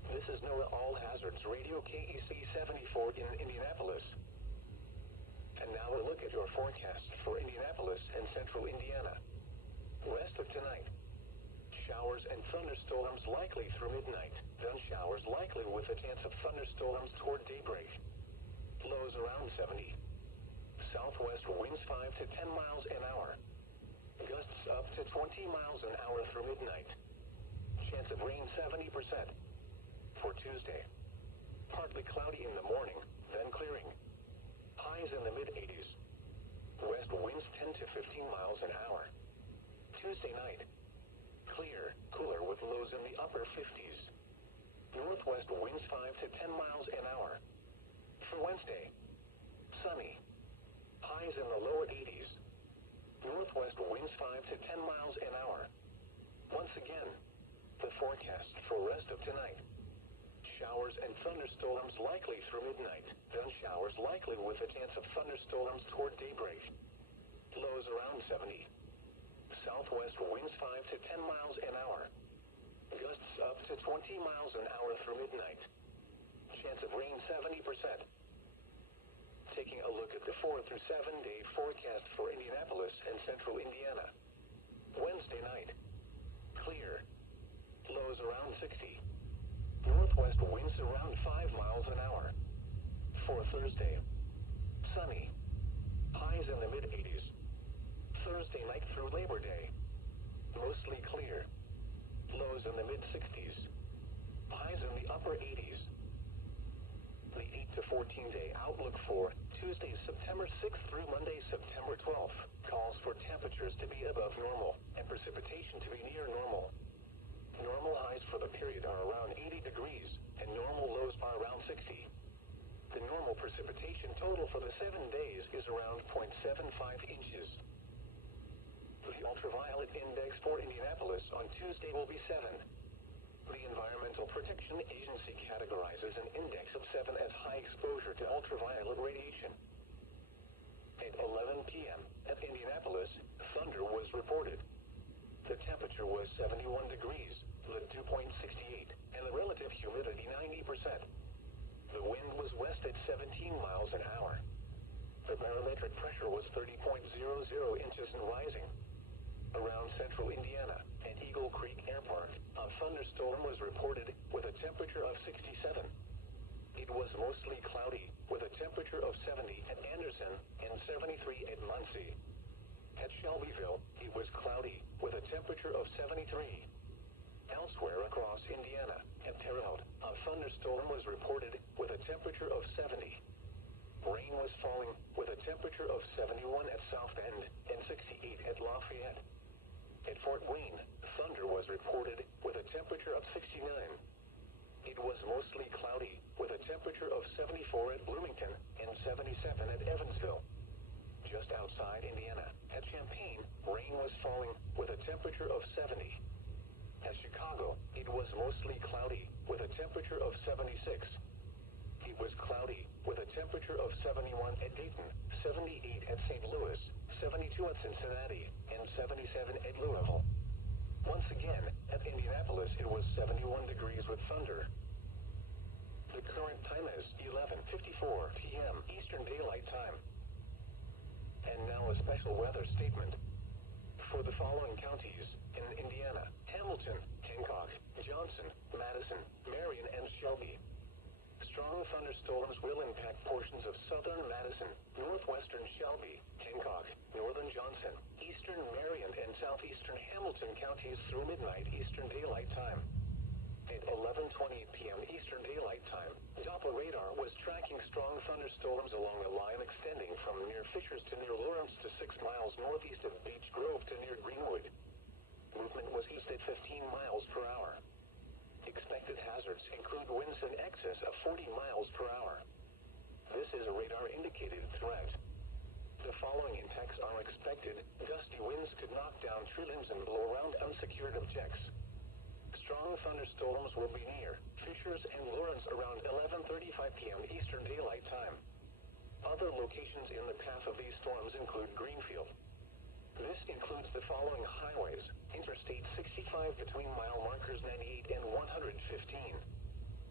This is NOAA All Hazards Radio KEC 74 in Indianapolis. And now a look at your forecast for Indianapolis and central Indiana. Rest of tonight. Showers and thunderstorms likely through midnight. Then showers likely with a chance of thunderstorms toward daybreak. Lows around 70. Southwest winds 5 to 10 miles an hour. Gusts up to 20 miles an hour through midnight. Chance of rain 70%. For Tuesday, partly cloudy in the morning, then clearing. Highs in the mid-80s. West winds 10 to 15 miles an hour. Tuesday night, clear, cooler with lows in the upper 50s. Northwest winds 5 to 10 miles an hour. For Wednesday, sunny. Highs in the lower 80s. Northwest winds 5 to 10 miles an hour. Once again, the forecast for rest of tonight. Showers and thunderstorms likely through midnight. Then showers likely with a chance of thunderstorms toward daybreak. Lows around 70. Southwest winds 5 to 10 miles an hour. Gusts up to 20 miles an hour through midnight. Chance of rain 70%. Taking a look at the 4 through 7 day forecast for Indianapolis and central Indiana. Wednesday night, clear. Lows around 60. Northwest winds around 5 miles an hour. For Thursday, sunny. Highs in the mid-80s. Thursday night through Labor Day, mostly clear. Lows in the mid-60s. Highs in the upper 80s. The 8 to 14 day outlook for Tuesday, September 6th through Monday, September 12th, calls for temperatures to be above normal and precipitation to be near normal. Normal highs for the period are around 80 degrees, and normal lows are around 60. The normal precipitation total for the 7 days is around 0.75 inches. The ultraviolet index for Indianapolis on Tuesday will be 7. The Environmental Protection Agency categorizes an index of 7 as high exposure to ultraviolet radiation. At 11 p.m. at Indianapolis, thunder was reported. The temperature was 71 degrees, the dew point 68, and the relative humidity 90%. The wind was west at 17 miles an hour. The barometric pressure was 30.00 inches and rising. Around central Indiana and Eagle Creek Airport, a thunderstorm was reported with a temperature of 67. It was mostly cloudy, with a temperature of 70 at Anderson and 73 at Muncie. At Shelbyville, it was cloudy, with a temperature of 73. Elsewhere across Indiana, at Terre Haute, a thunderstorm was reported with a temperature of 70. Rain was falling with a temperature of 71 at South Bend and 68 at Lafayette. At Fort Wayne, thunder was reported with a temperature of 69. It was mostly cloudy, with a temperature of 74 at Bloomington and 77 at Evansville. Just outside Indiana, at Champaign, rain was falling with a temperature of 70. At Chicago, it was mostly cloudy with a temperature of 76. It was cloudy with a temperature of 71 at Dayton, 78 at St. Louis, 72 at Cincinnati, and 77 at Louisville. Once again, at Indianapolis, it was 71 degrees with thunder. The current time is 11:54 p.m. Eastern Daylight Time. And now a special weather statement. For the following counties in Indiana: Hamilton, Hancock, Johnson, Madison, Marion, and Shelby. Strong thunderstorms will impact portions of southern Madison, northwestern Shelby, Hancock, northern Johnson, eastern Marion, and southeastern Hamilton counties through midnight Eastern Daylight Time. At 11:20 p.m. Eastern Daylight Time, Doppler radar was tracking strong thunderstorms along a line extending from near Fishers to near Lawrence to 6 miles northeast of Beech Grove to near Greenwood. Movement was east at 15 miles per hour. Expected hazards include winds in excess of 40 miles per hour. This is a radar-indicated threat. The following impacts are expected. Gusty winds could knock down tree limbs and blow around unsecured objects. Strong thunderstorms will be near Fishers and Lawrence around 11:35 p.m. Eastern Daylight Time. Other locations in the path of these storms include Greenfield. This includes the following highways: Interstate 65 between mile markers 98 and 115,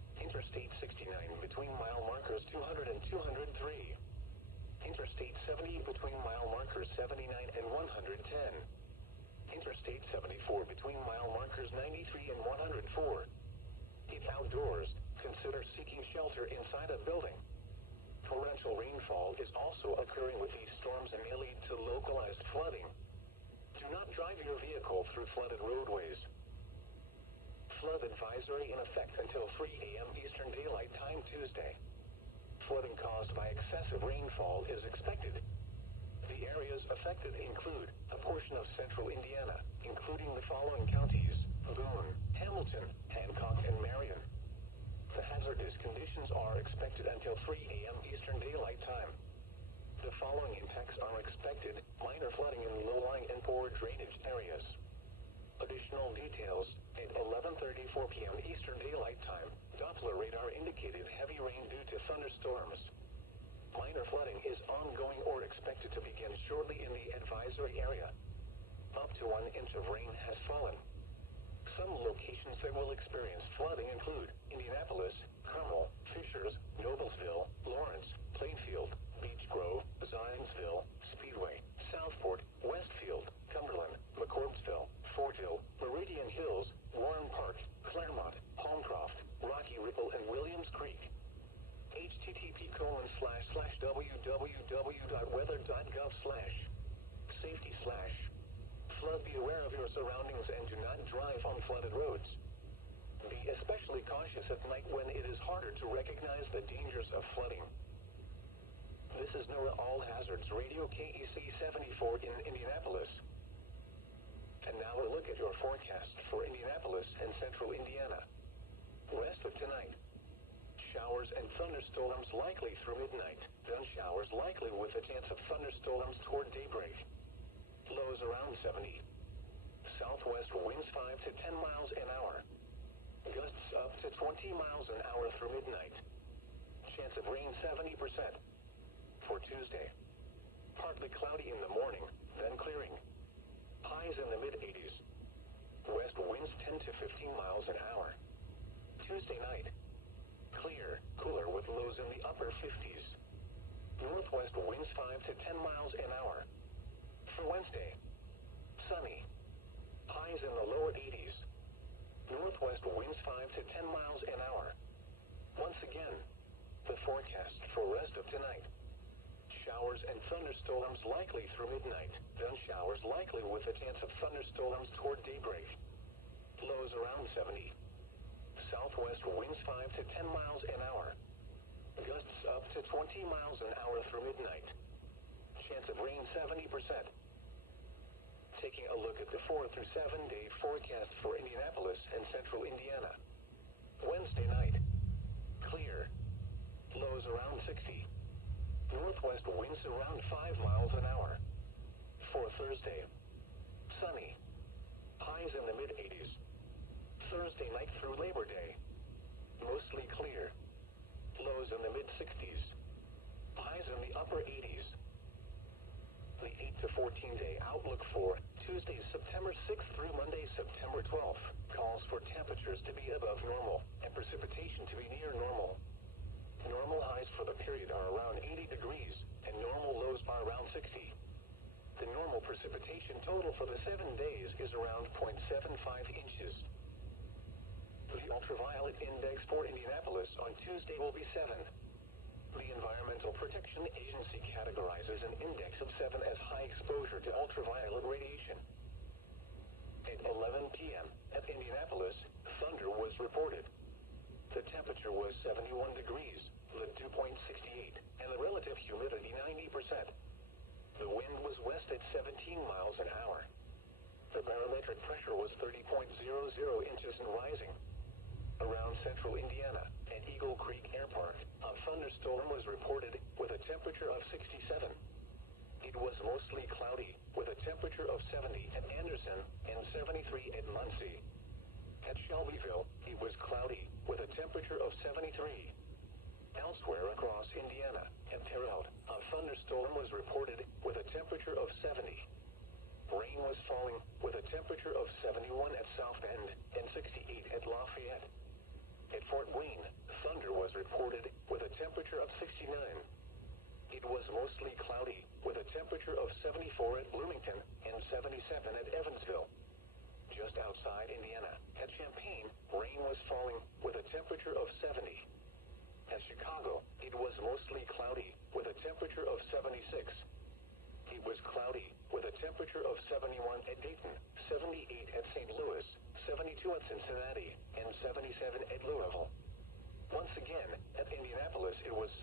between mile markers 200 and 203. Interstate 70 between mile markers 79 and 110. Interstate 74 between mile markers 93 and 104. If outdoors, consider seeking shelter inside a building. Torrential rainfall is also occurring with these storms and may lead to localized flooding. Do not drive your vehicle through flooded roadways. Flood advisory in effect until 3 a.m. Eastern Daylight Time Tuesday. Flooding caused by excessive rainfall is expected. The areas affected include a portion of central Indiana, including the following counties: Boone, Hamilton, Hancock, and Marion. The hazardous conditions are expected until 3 a.m. Eastern Daylight Time. The following impacts are expected: minor flooding in low-lying and poor drainage areas. Additional details: at 11:34 p.m. Eastern Daylight Time, Doppler radar indicated heavy rain due to thunderstorms. Minor flooding is ongoing or expected to begin shortly in the advisory area. Up to 1 inch of rain has fallen. Some locations that will experience flooding include Indianapolis, Carmel, Fishers, Noblesville, Lawrence, Plainfield, Beech Grove, Zionsville, Speedway, Southport, Westfield, Cumberland, McCordsville, Fort Hill, Meridian Hills, Warren Park, Claremont, Palmcroft, Rocky Ripple, and Williams Creek. http://www.weather.gov/safety/flood. Be aware of your surroundings and do not drive on flooded roads. Be especially cautious at night when it is harder to recognize the dangers of flooding. This is NOAA All Hazards Radio KEC 74 in Indianapolis. And now a look at your forecast for Indianapolis and central Indiana. Rest of tonight. Showers and thunderstorms likely through midnight. Then showers likely with a chance of thunderstorms toward daybreak. Lows around 70. Southwest winds 5 to 10 miles an hour. Gusts up to 20 miles an hour through midnight. Chance of rain 70%. For Tuesday. Partly cloudy in the morning, then clearing. Highs in the mid-80s. West winds 10 to 15 miles an hour. Tuesday night. Clear, cooler with lows in the upper 50s. Northwest winds 5 to 10 miles an hour. For Wednesday. Sunny. Highs in the lower 80s. Northwest winds 5 to 10 miles an hour. Once again, the forecast for rest of tonight. Showers and thunderstorms likely through midnight. Then showers likely with a chance of thunderstorms toward daybreak. Lows around 70. Southwest winds 5 to 10 miles an hour. Gusts up to 20 miles an hour through midnight. Chance of rain 70%. Taking a look at the 4 through 7 day forecast for Indianapolis and central Indiana. Wednesday night. Clear. Lows around 60. Northwest winds around 5 miles an hour. For Thursday. Sunny. Highs in the mid-80s. Thursday night through Labor Day. Mostly clear. Lows in the mid-60s. Highs in the upper 80s. The 8 to 14 day outlook for Tuesday, September 6th through Monday, September 12th calls for temperatures to be above normal and precipitation to be near normal. Normal highs for the period are around 80 degrees and normal lows are around 60. The normal precipitation total for the 7 days is around 0.75 inches. The ultraviolet index for Indianapolis on Tuesday will be 7. The Environmental Protection Agency categorizes an index of 7 as high exposure to ultraviolet radiation. At 11 p.m. at Indianapolis, thunder was reported. The temperature was 71 degrees, the dew point 68, and the relative humidity 90%. The wind was west at 17 miles an hour. The barometric pressure was 30.00 inches and rising. Around central Indiana and Eagle Creek Air Park, a thunderstorm was reported with a temperature of 67. It was mostly cloudy with a temperature of 70 at Anderson and 73 at Muncie. At Shelbyville, it was cloudy with a temperature of 73. Elsewhere across Indiana and Terre Haute, a thunderstorm was reported with a temperature of 70. Rain was falling with a temperature of 71 at South Bend and 68 at Lafayette. At Fort Wayne,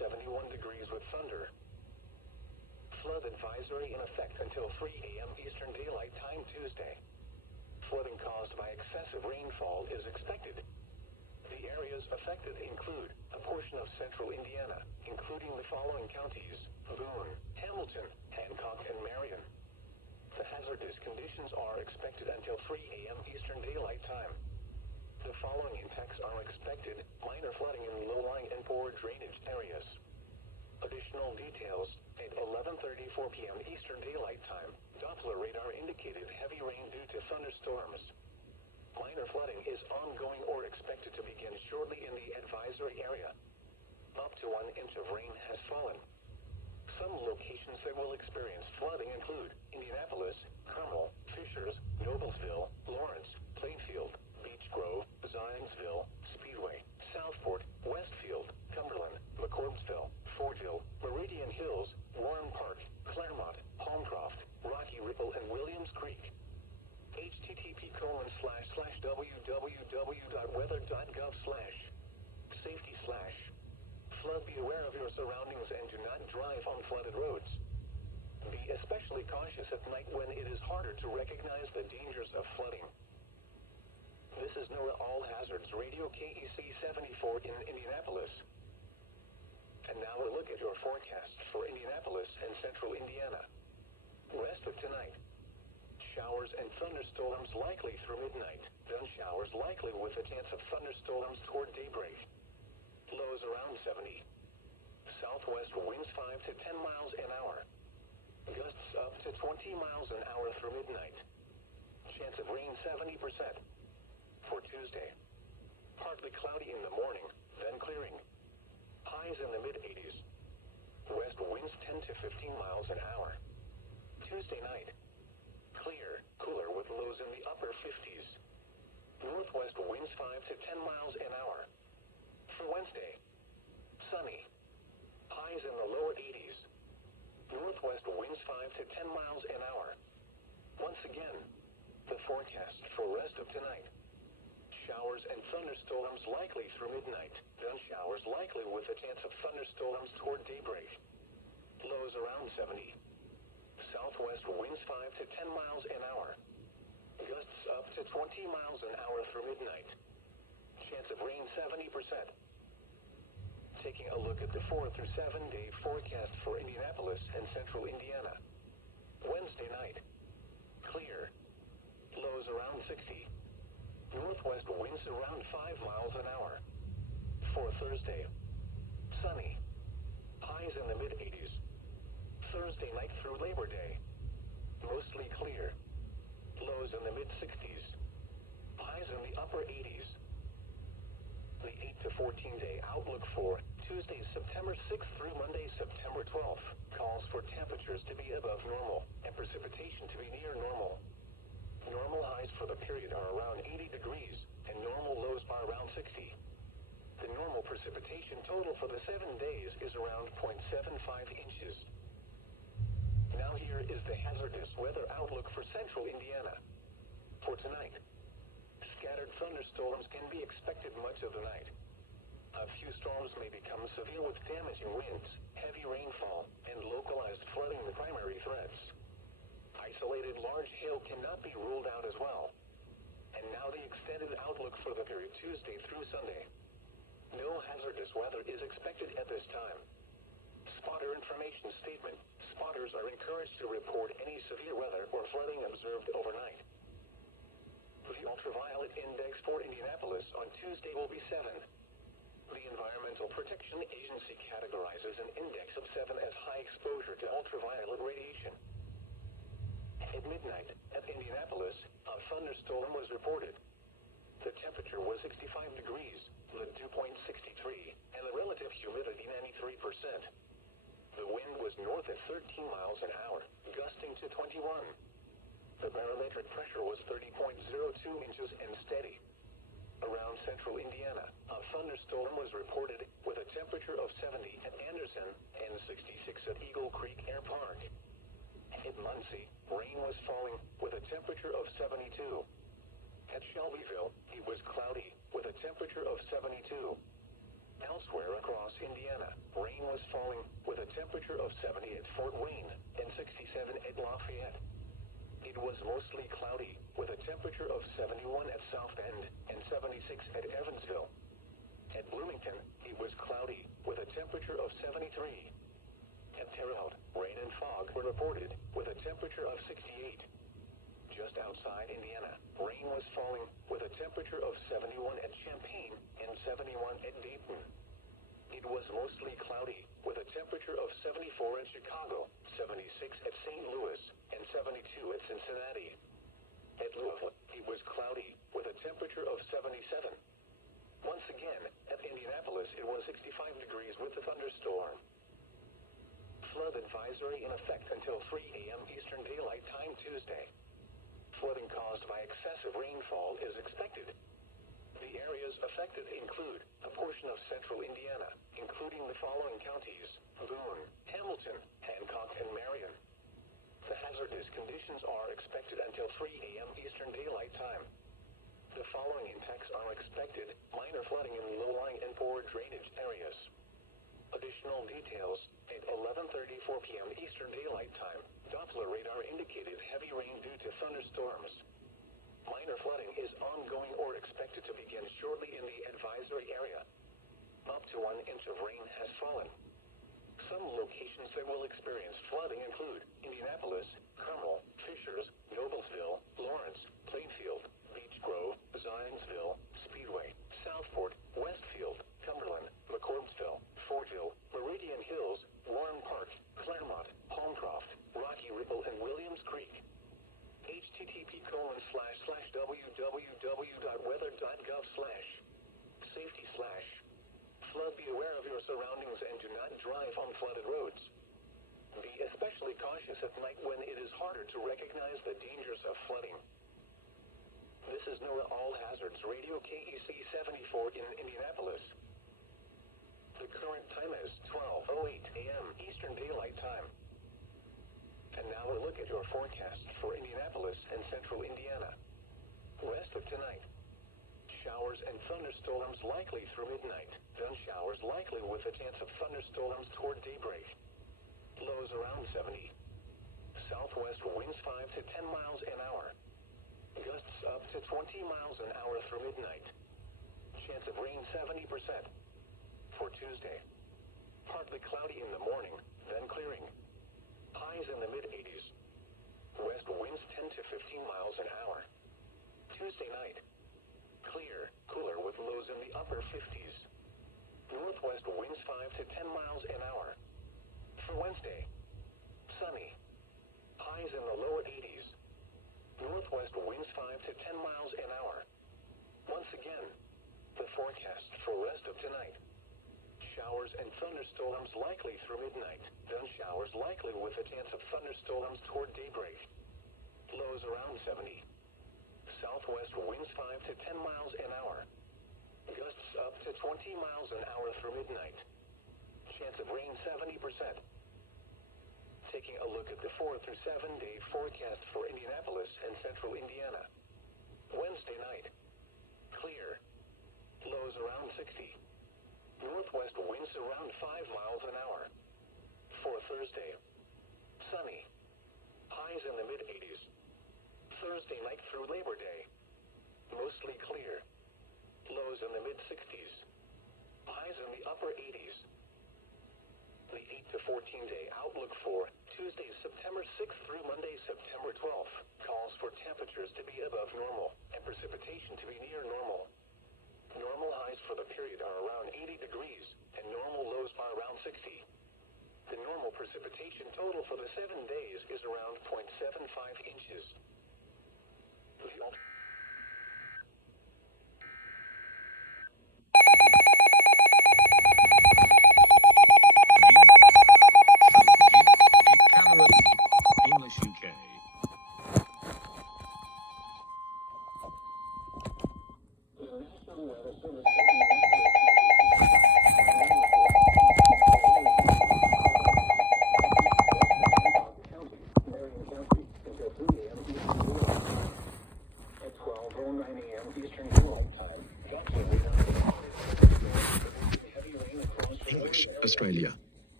71 degrees with thunder. Flood advisory in effect until 3 a.m. Eastern Daylight Time Tuesday. Flooding caused by excessive rainfall is expected. The areas affected include a portion of central Indiana, including the following counties: Boone, Hamilton, Hancock, and Marion. The hazardous conditions are expected until 3 a.m. Eastern Daylight Time. The following impacts are expected: minor flooding in low-lying and poor drainage areas. Additional details: at 11:34 p.m. Eastern Daylight Time, Doppler radar indicated heavy rain due to thunderstorms. Minor flooding is ongoing or expected to begin shortly in the advisory area. Up to 1 inch of rain has fallen. Some locations that will experience flooding include Indianapolis, Carmel, Fishers, Noblesville, Lawrence, Plainfield, Beech Grove, Zionsville, Speedway, Southport, Westfield, Cumberland, McCordsville, Fortville, Meridian Hills, Warren Park, Claremont, Palmcroft, Rocky Ripple, and Williams Creek. http://www.weather.gov/safety/flood. Be aware of your surroundings and do not drive on flooded roads. Be especially cautious at night when it is harder to recognize the dangers of flooding. This is NOAA All Hazards Radio KEC 74 in Indianapolis. And now a look at your forecast for Indianapolis and central Indiana. Rest of tonight. Showers and thunderstorms likely through midnight. Then showers likely with a chance of thunderstorms toward daybreak. Lows around 70. Southwest winds 5 to 10 miles an hour. Gusts up to 20 miles an hour through midnight. Chance of rain 70%. For Tuesday. Partly cloudy in the morning, then clearing. Highs in the mid-80s. West winds 10 to 15 miles an hour. Tuesday night. Clear, cooler with lows in the upper 50s. Northwest winds 5 to 10 miles an hour. For Wednesday. Sunny. Highs in the lower 80s. Northwest winds 5 to 10 miles an hour. Once again, the forecast for rest of tonight. Showers and thunderstorms likely through midnight. Then showers likely with a chance of thunderstorms toward daybreak. Lows around 70. Southwest winds 5 to 10 miles an hour. Gusts up to 20 miles an hour through midnight. Chance of rain 70%. Taking a look at the 4 through 7 day forecast for Indianapolis and central Indiana. Wednesday night. Clear. Lows around 60. Northwest winds around 5 miles an hour. For Thursday. Sunny. Highs in the mid-80s. Thursday night through Labor Day. Mostly clear. Lows in the mid-60s. Highs in the upper 80s. The 8 to 14 day outlook for Tuesday, September 6th through Monday, September 12th calls for temperatures to be above normal and precipitation to be near normal. Normal highs for the period are around 80 degrees and normal lows are around 60. The normal precipitation total for the 7 days is around 0.75 inches. Now here is the hazardous weather outlook for central Indiana. For tonight, scattered thunderstorms can be expected much of the night. A few storms may become severe with damaging winds, heavy rainfall, and localized flooding the primary threats. Isolated large hail cannot be ruled out as well. And now the extended outlook for the period Tuesday through Sunday. No hazardous weather is expected at this time. Spotter information statement. Spotters are encouraged to report any severe weather or flooding observed overnight. The ultraviolet index for Indianapolis on Tuesday will be 7. The Environmental Protection Agency categorizes an index of 7 as high exposure to ultraviolet radiation. At midnight, at Indianapolis, a thunderstorm was reported. The temperature was 65 degrees, the dew point 63, and the relative humidity 93%. The wind was north at 13 miles an hour, gusting to 21. The barometric pressure was 30.02 inches and steady. Around central Indiana, a thunderstorm was reported with a temperature of 70 at Anderson and 66 at Eagle Creek Air Park. At Muncie, rain was falling with a temperature of 72. At Shelbyville, it was cloudy with a temperature of 72. Elsewhere across Indiana, rain was falling with a temperature of 70 at Fort Wayne and 67 at Lafayette. It was mostly cloudy with a temperature of 71 at South Bend and 76 at Evansville. At Bloomington, it was cloudy with a temperature of 73. At Terre Haute, rain and fog were reported with a temperature of 68. Just outside Indiana, rain was falling with a temperature of 71 at Champaign and 71 at Dayton. It was mostly cloudy with a temperature of 74 at Chicago, 76 at St. Louis, and 72 at Cincinnati. At Louisville, it was cloudy with a temperature of 77. Once again, at Indianapolis, it was 65 degrees with a thunderstorm. Flood advisory in effect until 3 a.m. Eastern Daylight Time Tuesday. Flooding caused by excessive rainfall is expected. The areas affected include a portion of central Indiana, including the following counties: Boone, Hamilton, Hancock, and Marion. The hazardous conditions are expected until 3 a.m. Eastern Daylight Time. The following impacts are expected: minor flooding in low-lying and poor drainage areas. Additional details: at 11:34 p.m. Eastern Daylight Time, Doppler radar indicated heavy rain due to thunderstorms. Minor flooding is ongoing or expected to begin shortly in the advisory area. Up to 1 inch of rain has fallen. Some locations that will experience flooding include Indianapolis, Carmel, Fishers, Noblesville, Lawrence, Plainfield, Beech Grove, Zionsville, Speedway, Southport, Westfield, Cumberland, McCordsville, Fortville, Meridian Hills, Warren Park, Claremont, Holmcroft, Rocky Ripple, and Williams Creek. http://www.weather.gov/safety/ Flood. Be aware of your surroundings and do not drive on flooded roads. Be especially cautious at night when it is harder to recognize the dangers of flooding. This is NOAA All Hazards Radio KEC 74 in Indianapolis. The current time is 12:08 a.m. Eastern Daylight Time. And now a look at your forecast for Indianapolis and central Indiana. Rest of tonight. Showers and thunderstorms likely through midnight. Then showers likely with a chance of thunderstorms toward daybreak. Lows around 70. Southwest winds 5 to 10 miles an hour. Gusts up to 20 miles an hour through midnight. Chance of rain 70%. For Tuesday, partly cloudy in the morning, then clearing. Highs in the mid-80s. West winds 10 to 15 miles an hour. Tuesday night, clear, cooler with lows in the upper 50s. Northwest winds 5 to 10 miles an hour. For Wednesday, sunny. Highs in the lower 80s. Northwest winds 5 to 10 miles an hour. Once again, the forecast for rest of tonight. Showers and thunderstorms likely through midnight. Then showers likely with a chance of thunderstorms toward daybreak. Lows around 70. Southwest winds 5 to 10 miles an hour. Gusts up to 20 miles an hour through midnight. Chance of rain 70%. Taking a look at the 4 through 7 day forecast for Indianapolis and central Indiana. Wednesday night, clear. Lows around 60. Northwest winds around 5 miles an hour. For Thursday, sunny. Highs in the mid-80s. Thursday night through Labor Day, mostly clear. Lows in the mid-60s. Highs in the upper 80s. The 8 to 14 day outlook for Tuesday, September 6th through Monday, September 12th, calls for temperatures to be above normal and precipitation to be near normal. Normal highs for the period are around 80 degrees, and normal lows are around 60. The normal precipitation total for the 7 days is around 0.75 inches. English UK. English Australia.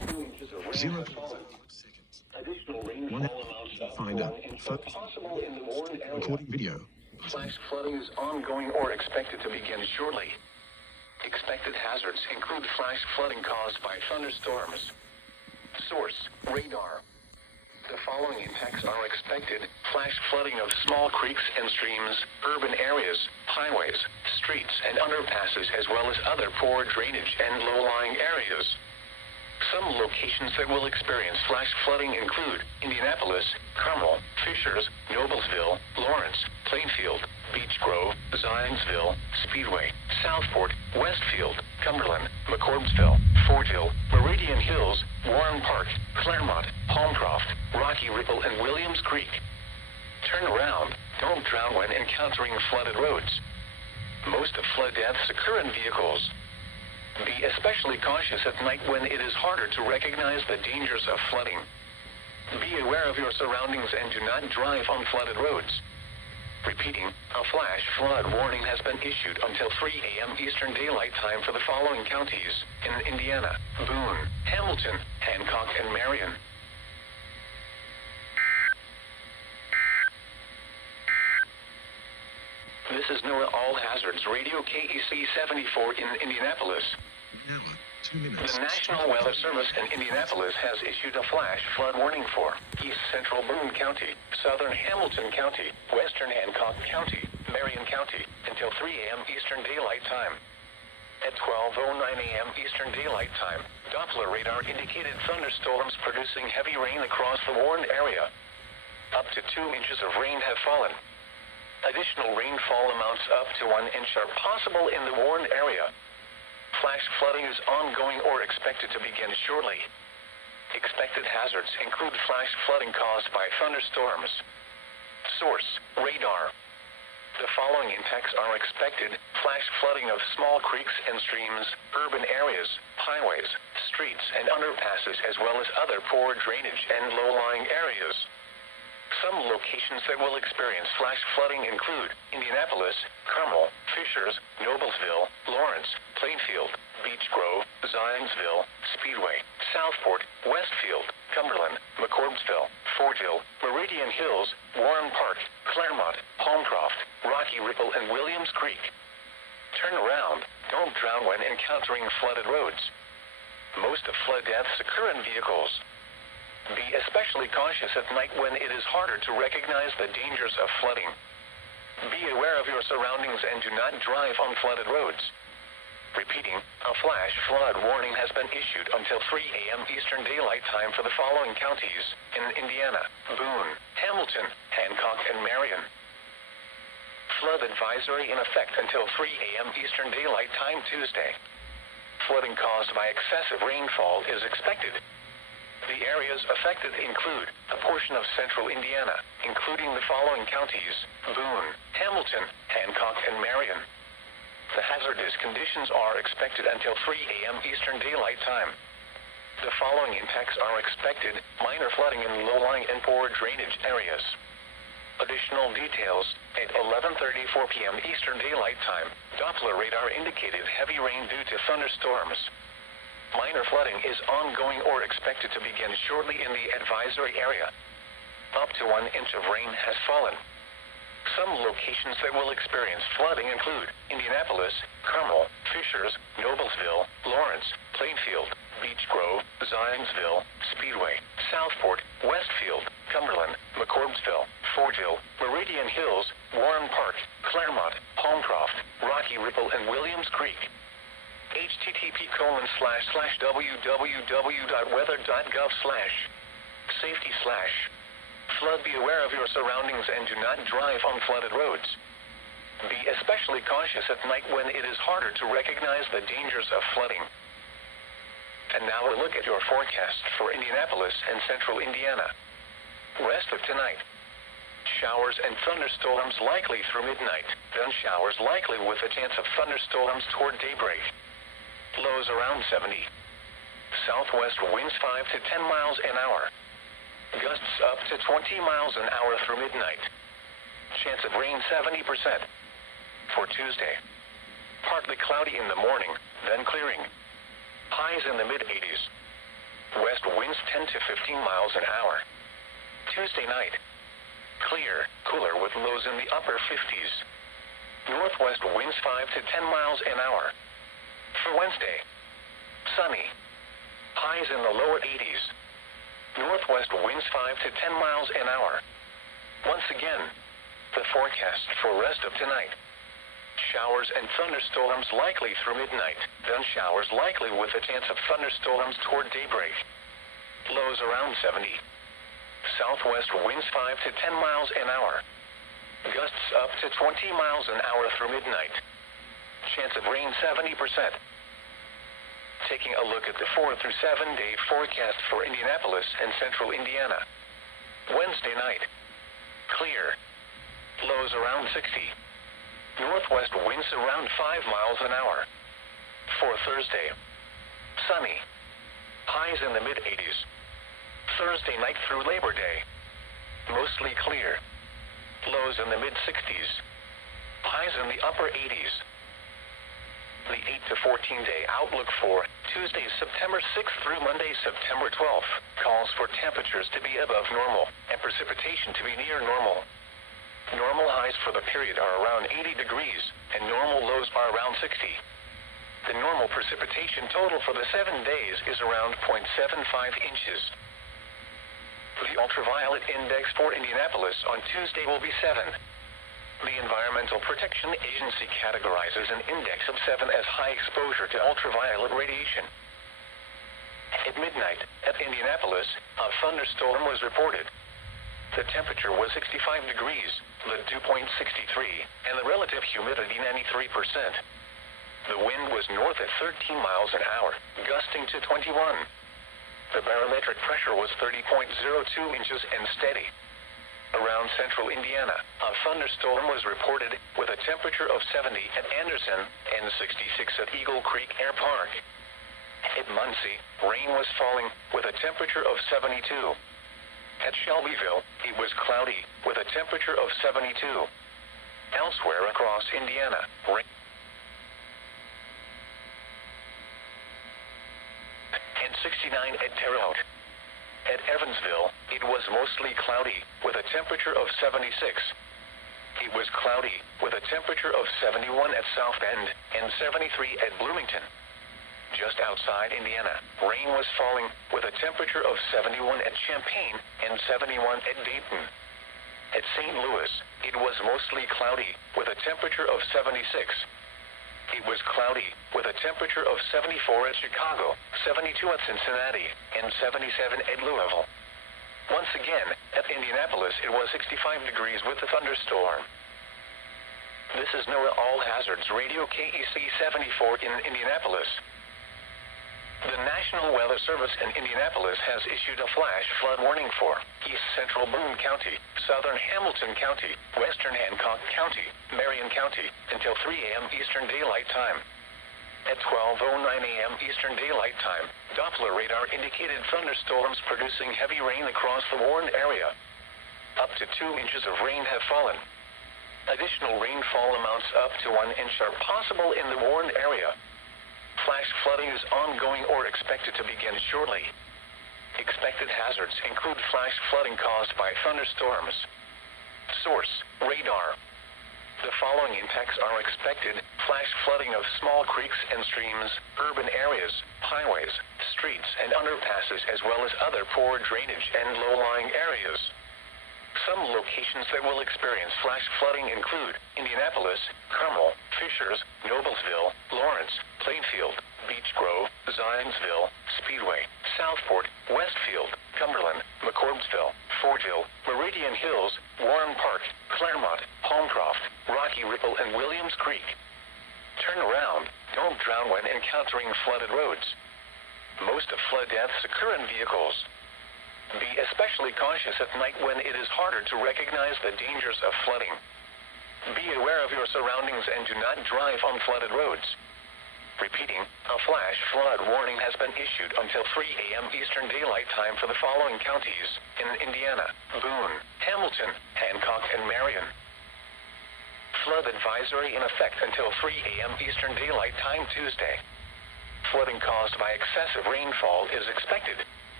0. Seconds. Additional 1 rainfall amounts up to Finder. 1 inch are Focus. possible in the warned area. Recording video. Flash flooding is ongoing or expected to begin shortly. Expected hazards include flash flooding caused by thunderstorms. Source: radar. The following impacts are expected: flash flooding of small creeks and streams, urban areas, highways, streets, and underpasses, as well as other poor drainage and low-lying areas. Some locations that will experience flash flooding include Indianapolis, Carmel, Fishers, Noblesville, Lawrence, Plainfield, Beech Grove, Zionsville, Speedway, Southport, Westfield, Cumberland, McCordsville, Fort Hill, Meridian Hills, Warren Park, Claremont, Holmcroft, Rocky Ripple, and Williams Creek. Turn around. Don't drown when encountering flooded roads. Most of flood deaths occur in vehicles. Be especially cautious at night when it is harder to recognize the dangers of flooding. Be aware of your surroundings and do not drive on flooded roads. Repeating, a flash flood warning has been issued until 3 a.m. Eastern Daylight Time for the following counties in Indiana: Boone, Hamilton, Hancock, and Marion. This is NOAA All Hazards Radio KEC 74 in Indianapolis. 1 hour, 2 minutes. The National Weather Service in Indianapolis has issued a flash flood warning for East Central Boone County, Southern Hamilton County, Western Hancock County, Marion County, until 3 a.m. Eastern Daylight Time. At 12:09 a.m. Eastern Daylight Time, Doppler radar indicated thunderstorms producing heavy rain across the warned area. Up to 2 inches of rain have fallen. Additional rainfall amounts up to 1 inch are possible in the warned area. Flash flooding is ongoing or expected to begin shortly. Expected hazards include flash flooding caused by thunderstorms. Source: radar. The following impacts are expected: flash flooding of small creeks and streams, urban areas, highways, streets, and underpasses, as well as other poor drainage and low-lying areas. Some locations that will experience flash flooding include Indianapolis, Carmel, Fishers, Noblesville, Lawrence, Plainfield, Beech Grove, Zionsville, Speedway, Southport, Westfield, Cumberland, McCordsville, Fort Hill, Meridian Hills, Warren Park, Claremont, Holmcroft, Rocky Ripple, and Williams Creek. Turn around. Don't drown when encountering flooded roads. Most of flood deaths occur in vehicles. Be especially cautious at night when it is harder to recognize the dangers of flooding. Be aware of your surroundings and do not drive on flooded roads. Repeating, a flash flood warning has been issued until 3 a.m. Eastern Daylight Time for the following counties in Indiana: Boone, Hamilton, Hancock, and Marion. Flood advisory in effect until 3 a.m. Eastern Daylight Time Tuesday. Flooding caused by excessive rainfall is expected. The areas affected include a portion of central Indiana, including the following counties: Boone, Hamilton, Hancock, and Marion. The hazardous conditions are expected until 3 a.m. Eastern Daylight Time. The following impacts are expected: minor flooding in low-lying and poor drainage areas. Additional details: at 11:34 p.m. Eastern Daylight Time, Doppler radar indicated heavy rain due to thunderstorms. Minor flooding is ongoing or expected to begin shortly in the advisory area. Up to 1 inch of rain has fallen. Some locations that will experience flooding include Indianapolis, Carmel, Fishers, Noblesville, Lawrence, Plainfield, Beech Grove, Zionsville, Speedway, Southport, Westfield, Cumberland, McCordsville, Fort Hill, Meridian Hills, Warren Park, Claremont, Holmcroft, Rocky Ripple, and Williams Creek. http://www.weather.gov/safety/ flood. Be aware of your surroundings and do not drive on flooded roads. Be especially cautious at night when it is harder to recognize the dangers of flooding. And now a look at your forecast for Indianapolis and central Indiana. Rest of tonight: showers and thunderstorms likely through midnight, then showers likely with a chance of thunderstorms toward daybreak. Lows around 70. Southwest winds 5 to 10 miles an hour. Gusts up to 20 miles an hour through midnight. Chance of rain 70%. For Tuesday: partly cloudy in the morning, then clearing. Highs in the mid-80s. West winds 10 to 15 miles an hour. Tuesday night. Clear, cooler with lows in the upper 50s. Northwest winds 5 to 10 miles an hour. For Wednesday. Sunny. Highs in the lower 80s. Northwest winds 5 to 10 miles an hour. Once again, the forecast for rest of tonight. Showers and thunderstorms likely through midnight, then showers likely with a chance of thunderstorms toward daybreak. Lows around 70. Southwest winds 5 to 10 miles an hour. Gusts up to 20 miles an hour through midnight. Chance of rain 70%. Taking a look at the 4 through 7 day forecast for Indianapolis and central Indiana. Wednesday night. Clear. Lows around 60. Northwest winds around 5 miles an hour. For Thursday. Sunny. Highs in the mid-80s. Thursday night through Labor Day. Mostly clear. Lows in the mid-60s. Highs in the upper 80s. The 8 to 14 day outlook for Tuesday, September 6th through Monday, September 12th, calls for temperatures to be above normal and precipitation to be near normal. Normal highs for the period are around 80 degrees, and normal lows are around 60. The normal precipitation total for the 7 days is around 0.75 inches. The ultraviolet index for Indianapolis on Tuesday will be 7. The Environmental Protection Agency categorizes an index of 7 as high exposure to ultraviolet radiation. At midnight, at Indianapolis, a thunderstorm was reported. The temperature was 65 degrees, the dew point 63, and the relative humidity 93%. The wind was north at 13 miles an hour, gusting to 21. The barometric pressure was 30.02 inches and steady. Around central Indiana, a thunderstorm was reported with a temperature of 70 at Anderson and 66 at Eagle Creek Air Park. At Muncie, rain was falling with a temperature of 72. At Shelbyville, it was cloudy with a temperature of 72. Elsewhere across Indiana, rain and 69 at Terre Haute. At Evansville, it was mostly cloudy with a temperature of 76. It was cloudy with a temperature of 71 at South Bend and 73 at Bloomington. Just outside Indiana, rain was falling with a temperature of 71 at Champaign and 71 at Dayton. At St. Louis, it was mostly cloudy with a temperature of 76. It was cloudy with a temperature of 74 at Chicago, 72 at Cincinnati, and 77 at Louisville. Once again, at Indianapolis, it was 65 degrees with a thunderstorm. This is NOAA All Hazards Radio KEC 74 in Indianapolis. The National Weather Service in Indianapolis has issued a flash flood warning for East Central Boone County, Southern Hamilton County, Western Hancock County, Marion County, until 3 a.m. Eastern Daylight Time. At 12:09 a.m. Eastern Daylight Time, Doppler radar indicated thunderstorms producing heavy rain across the warned area. Up to 2 inches of rain have fallen. Additional rainfall amounts up to 1 inch are possible in the warned area. Flash flooding is ongoing or expected to begin shortly. Expected hazards include flash flooding caused by thunderstorms. Source: radar. The following impacts are expected: flash flooding of small creeks and streams, urban areas, highways, streets, and underpasses, as well as other poor drainage and low-lying areas. Some locations that will experience flash flooding include Indianapolis, Carmel, Fishers, Noblesville, Lawrence, Plainfield, Beech Grove, Zionsville, Speedway, Southport, Westfield, Cumberland, McCordsville, Fortville, Meridian Hills, Warren Park, Claremont, Holmcroft, Rocky Ripple, and Williams Creek. Turn around. Don't drown when encountering flooded roads. Most of flood deaths occur in vehicles. Be especially cautious at night when it is harder to recognize the dangers of flooding. Be aware of your surroundings and do not drive on flooded roads. Repeating, a flash flood warning has been issued until 3 a.m. Eastern Daylight Time for the following counties in Indiana: Boone, Hamilton, Hancock, and Marion. Flood advisory in effect until 3 a.m. Eastern Daylight Time Tuesday. Flooding caused by excessive rainfall is expected.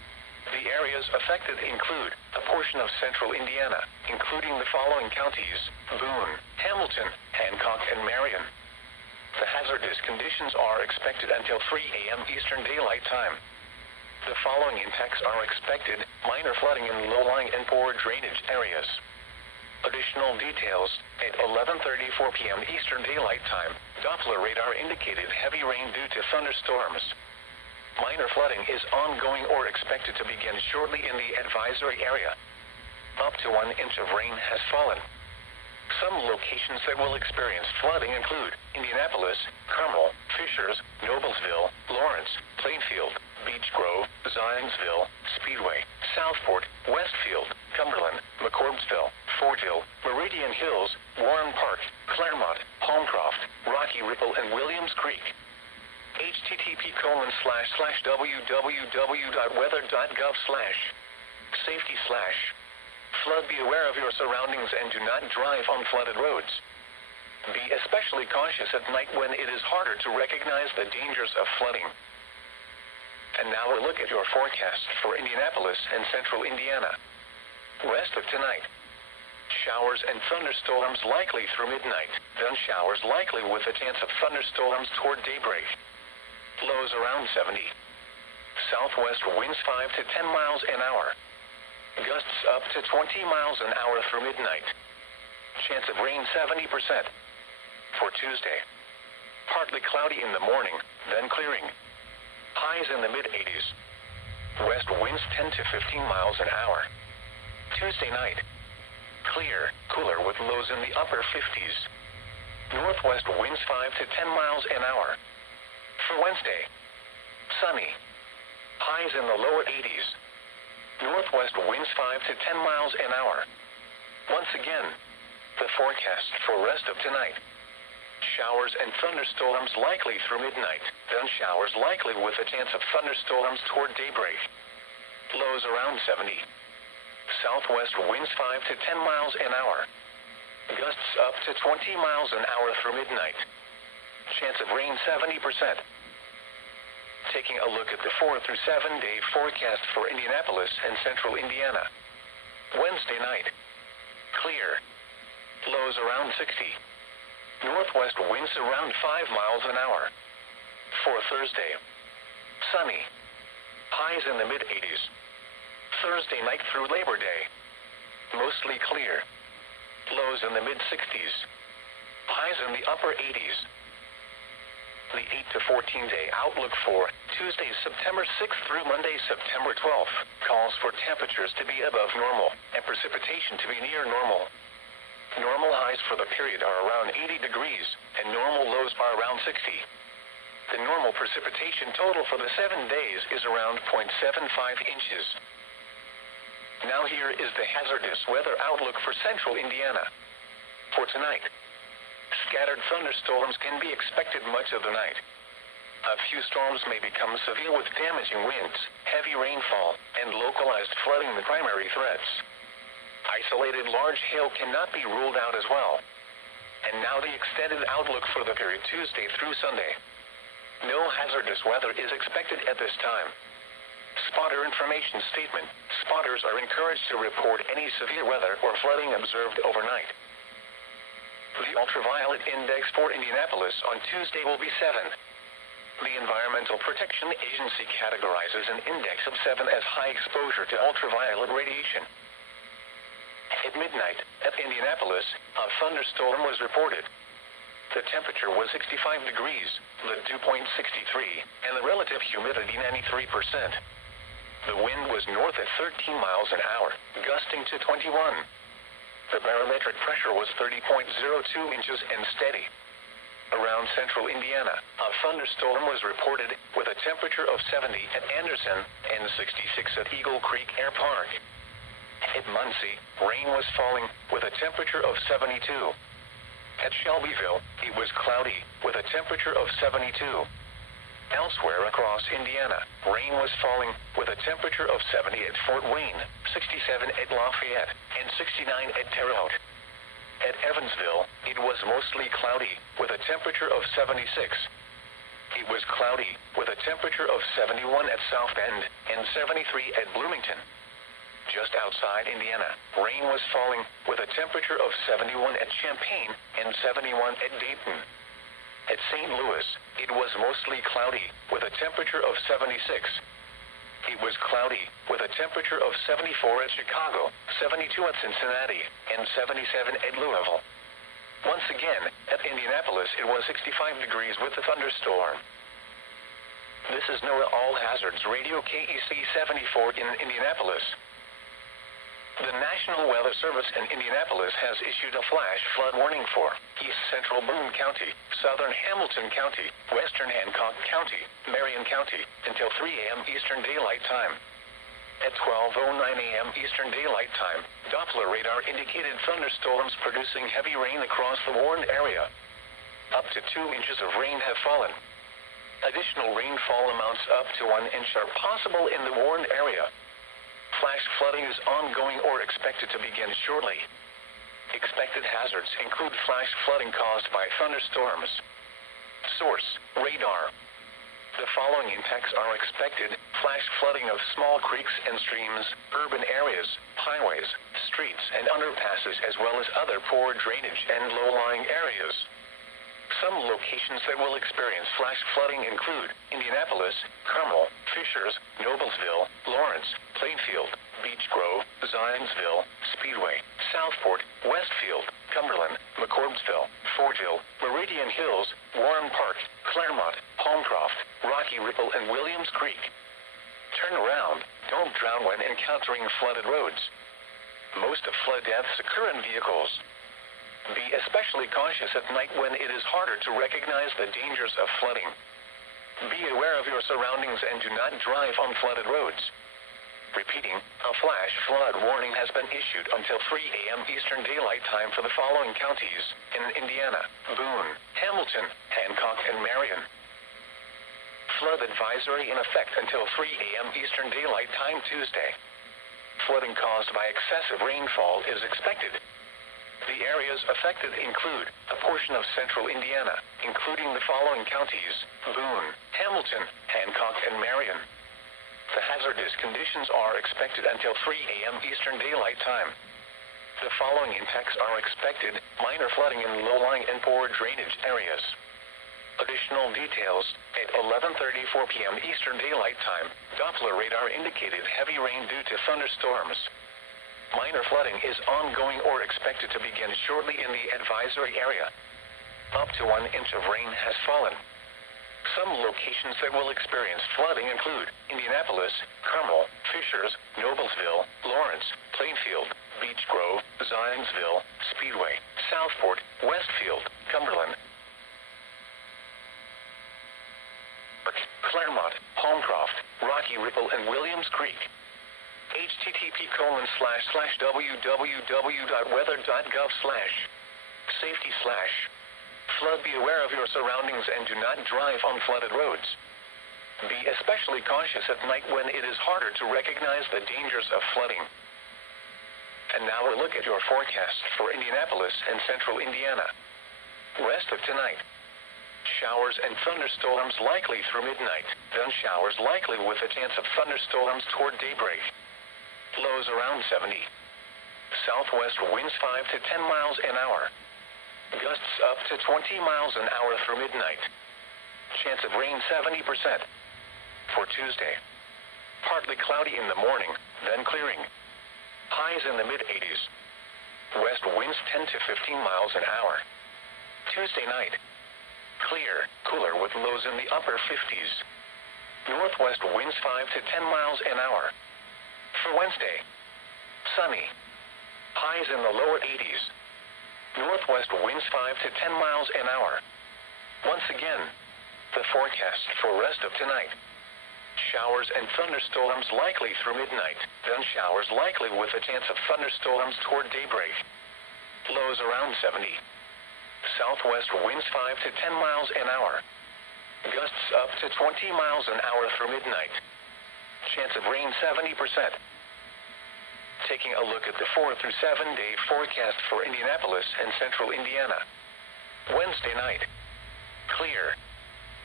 The areas affected include a portion of central Indiana, including the following counties: Boone, Hamilton, Hancock, and Marion. The hazardous conditions are expected until 3 a.m. Eastern Daylight Time. The following impacts are expected: minor flooding in low-lying and poor drainage areas. Additional details: at 11:34 p.m. Eastern Daylight Time, Doppler radar indicated heavy rain due to thunderstorms. Minor flooding is ongoing or expected to begin shortly in the advisory area. Up to 1 inch of rain has fallen. Some locations that will experience flooding include Indianapolis, Carmel, Fishers, Noblesville, Lawrence, Plainfield, Beech Grove, Zionsville, Speedway, Southport, Westfield, Cumberland, McCorbsville, Fortville, Meridian Hills, Warren Park, Claremont, Holmcroft, Rocky Ripple, and Williams Creek. http://www.weather.gov/safety/ Flood. Be aware of your surroundings and do not drive on flooded roads. Be especially cautious at night when it is harder to recognize the dangers of flooding. And now a look at your forecast for Indianapolis and central Indiana. Rest of tonight. Showers and thunderstorms likely through midnight, then showers likely with a chance of thunderstorms toward daybreak. Lows around 70. Southwest winds 5 to 10 miles an hour. Gusts up to 20 miles an hour through midnight. Chance of rain 70%. For Tuesday. Partly cloudy in the morning, then clearing. Highs in the mid-80s. West winds 10 to 15 miles an hour. Tuesday night. Clear, cooler with lows in the upper 50s. Northwest winds 5 to 10 miles an hour. For Wednesday. Sunny. Highs in the lower 80s. Northwest winds 5 to 10 miles an hour. Once again, the forecast for rest of tonight. Showers and thunderstorms likely through midnight, then showers likely with a chance of thunderstorms toward daybreak. Lows around 70. Southwest winds 5 to 10 miles an hour. Gusts up to 20 miles an hour through midnight. Chance of rain 70%. Taking a look at the 4 through 7 day forecast for Indianapolis and central Indiana. Wednesday night. Clear. Lows around 60. Northwest winds around 5 miles an hour. For Thursday. Sunny. Highs in the mid-80s. Thursday night through Labor Day. Mostly clear. Lows in the mid-60s. Highs in the upper 80s. The 8 to 14 day outlook for Tuesday, September 6th through Monday, September 12th, calls for temperatures to be above normal and precipitation to be near normal. Normal highs for the period are around 80 degrees and normal lows are around 60. The normal precipitation total for the 7 days is around 0.75 inches. Now here is the hazardous weather outlook for central Indiana. For tonight, scattered thunderstorms can be expected much of the night. A few storms may become severe with damaging winds, heavy rainfall, and localized flooding the primary threats. Isolated large hail cannot be ruled out as well. And now the extended outlook for the period Tuesday through Sunday. No hazardous weather is expected at this time. Spotter information statement. Spotters are encouraged to report any severe weather or flooding observed overnight. The ultraviolet index for Indianapolis on Tuesday will be 7. The Environmental Protection Agency categorizes an index of 7 as high exposure to ultraviolet radiation. At midnight, at Indianapolis, a thunderstorm was reported. The temperature was 65 degrees, the dew point 63, and the relative humidity 93%. The wind was north at 13 miles an hour, gusting to 21. The barometric pressure was 30.02 inches and steady. Around central Indiana, a thunderstorm was reported with a temperature of 70 at Anderson and 66 at Eagle Creek Air Park. At Muncie, rain was falling with a temperature of 72. At Shelbyville, it was cloudy with a temperature of 72. Elsewhere across Indiana, rain was falling with a temperature of 70 at Fort Wayne, 67 at Lafayette, and 69 at Terre Haute. At Evansville, it was mostly cloudy with a temperature of 76. It was cloudy, with a temperature of 71 at South Bend and 73 at Bloomington. Just outside Indiana, rain was falling, with a temperature of 71 at Champaign and 71 at Dayton. At St. Louis, it was mostly cloudy, with a temperature of 76. It was cloudy, with a temperature of 74 at Chicago, 72 at Cincinnati, and 77 at Louisville. Once again, at Indianapolis, it was 65 degrees with a thunderstorm. This is NOAA All Hazards Radio KEC 74 in Indianapolis. The National Weather Service in Indianapolis has issued a flash flood warning for East Central Boone County, Southern Hamilton County, Western Hancock County, Marion County, until 3 a.m. Eastern Daylight Time. At 12:09 a.m. Eastern Daylight Time, Doppler radar indicated thunderstorms producing heavy rain across the warned area. Up to 2 inches of rain have fallen. Additional rainfall amounts up to 1 inch are possible in the warned area. Flash flooding is ongoing or expected to begin shortly. Expected hazards include flash flooding caused by thunderstorms. Source: radar. The following impacts are expected: flash flooding of small creeks and streams, urban areas, highways, streets, and underpasses, as well as other poor drainage and low-lying areas. Some locations that will experience flash flooding include Indianapolis, Carmel, Fishers, Noblesville, Lawrence, Plainfield, Beech Grove, Zionsville, Speedway, Southport, Westfield, Cumberland, McCordsville, Fortville, Meridian Hills, Warren Park, Claremont, Holmcroft, Rocky Ripple, and Williams Creek. Turn around. Don't drown when encountering flooded roads. Most of flood deaths occur in vehicles. Be especially cautious at night when it is harder to recognize the dangers of flooding. Be aware of your surroundings and do not drive on flooded roads. Repeating, a flash flood warning has been issued until 3 a.m. Eastern Daylight Time for the following counties in Indiana: Boone, Hamilton, Hancock, and Marion. Flood advisory in effect until 3 a.m. Eastern Daylight Time Tuesday. Flooding caused by excessive rainfall is expected. The areas affected include a portion of central Indiana, including the following counties: Boone, Hamilton, Hancock, and Marion. The hazardous conditions are expected until 3 a.m. Eastern Daylight Time. The following impacts are expected: minor flooding in low-lying and poor drainage areas. Additional details: at 11:34 p.m. Eastern Daylight Time, Doppler radar indicated heavy rain due to thunderstorms. Minor flooding is ongoing or expected to begin shortly in the advisory area. Up to 1 inch of rain has fallen. Some locations that will experience flooding include Indianapolis, Carmel, Fishers, Noblesville, Lawrence, Plainfield, Beech Grove, Zionsville, Speedway, Southport, Westfield, Cumberland, Claremont, Holmcroft, Rocky Ripple, and Williams Creek. http://www.weather.gov/safety/ flood. Be aware of your surroundings and do not drive on flooded roads. Be especially cautious at night when it is harder to recognize the dangers of flooding. And now a look at your forecast for Indianapolis and central Indiana. Rest of tonight. Showers and thunderstorms likely through midnight, then showers likely with a chance of thunderstorms toward daybreak. Lows around 70. Southwest winds 5 to 10 miles an hour. Gusts up to 20 miles an hour through midnight. Chance of rain 70%. For Tuesday, partly cloudy in the morning, then clearing. Highs in the mid-80s. West winds 10 to 15 miles an hour. Tuesday night, clear, cooler with lows in the upper 50s. Northwest winds 5 to 10 miles an hour. For Wednesday, sunny. Highs in the lower 80s. Northwest winds 5 to 10 miles an hour. Once again, the forecast for rest of tonight. Showers and thunderstorms likely through midnight, then showers likely with a chance of thunderstorms toward daybreak. Lows around 70. Southwest winds 5 to 10 miles an hour. Gusts up to 20 miles an hour through midnight. Chance of rain 70%. Taking a look at the 4 through 7 day forecast for Indianapolis and central Indiana. Wednesday night, clear.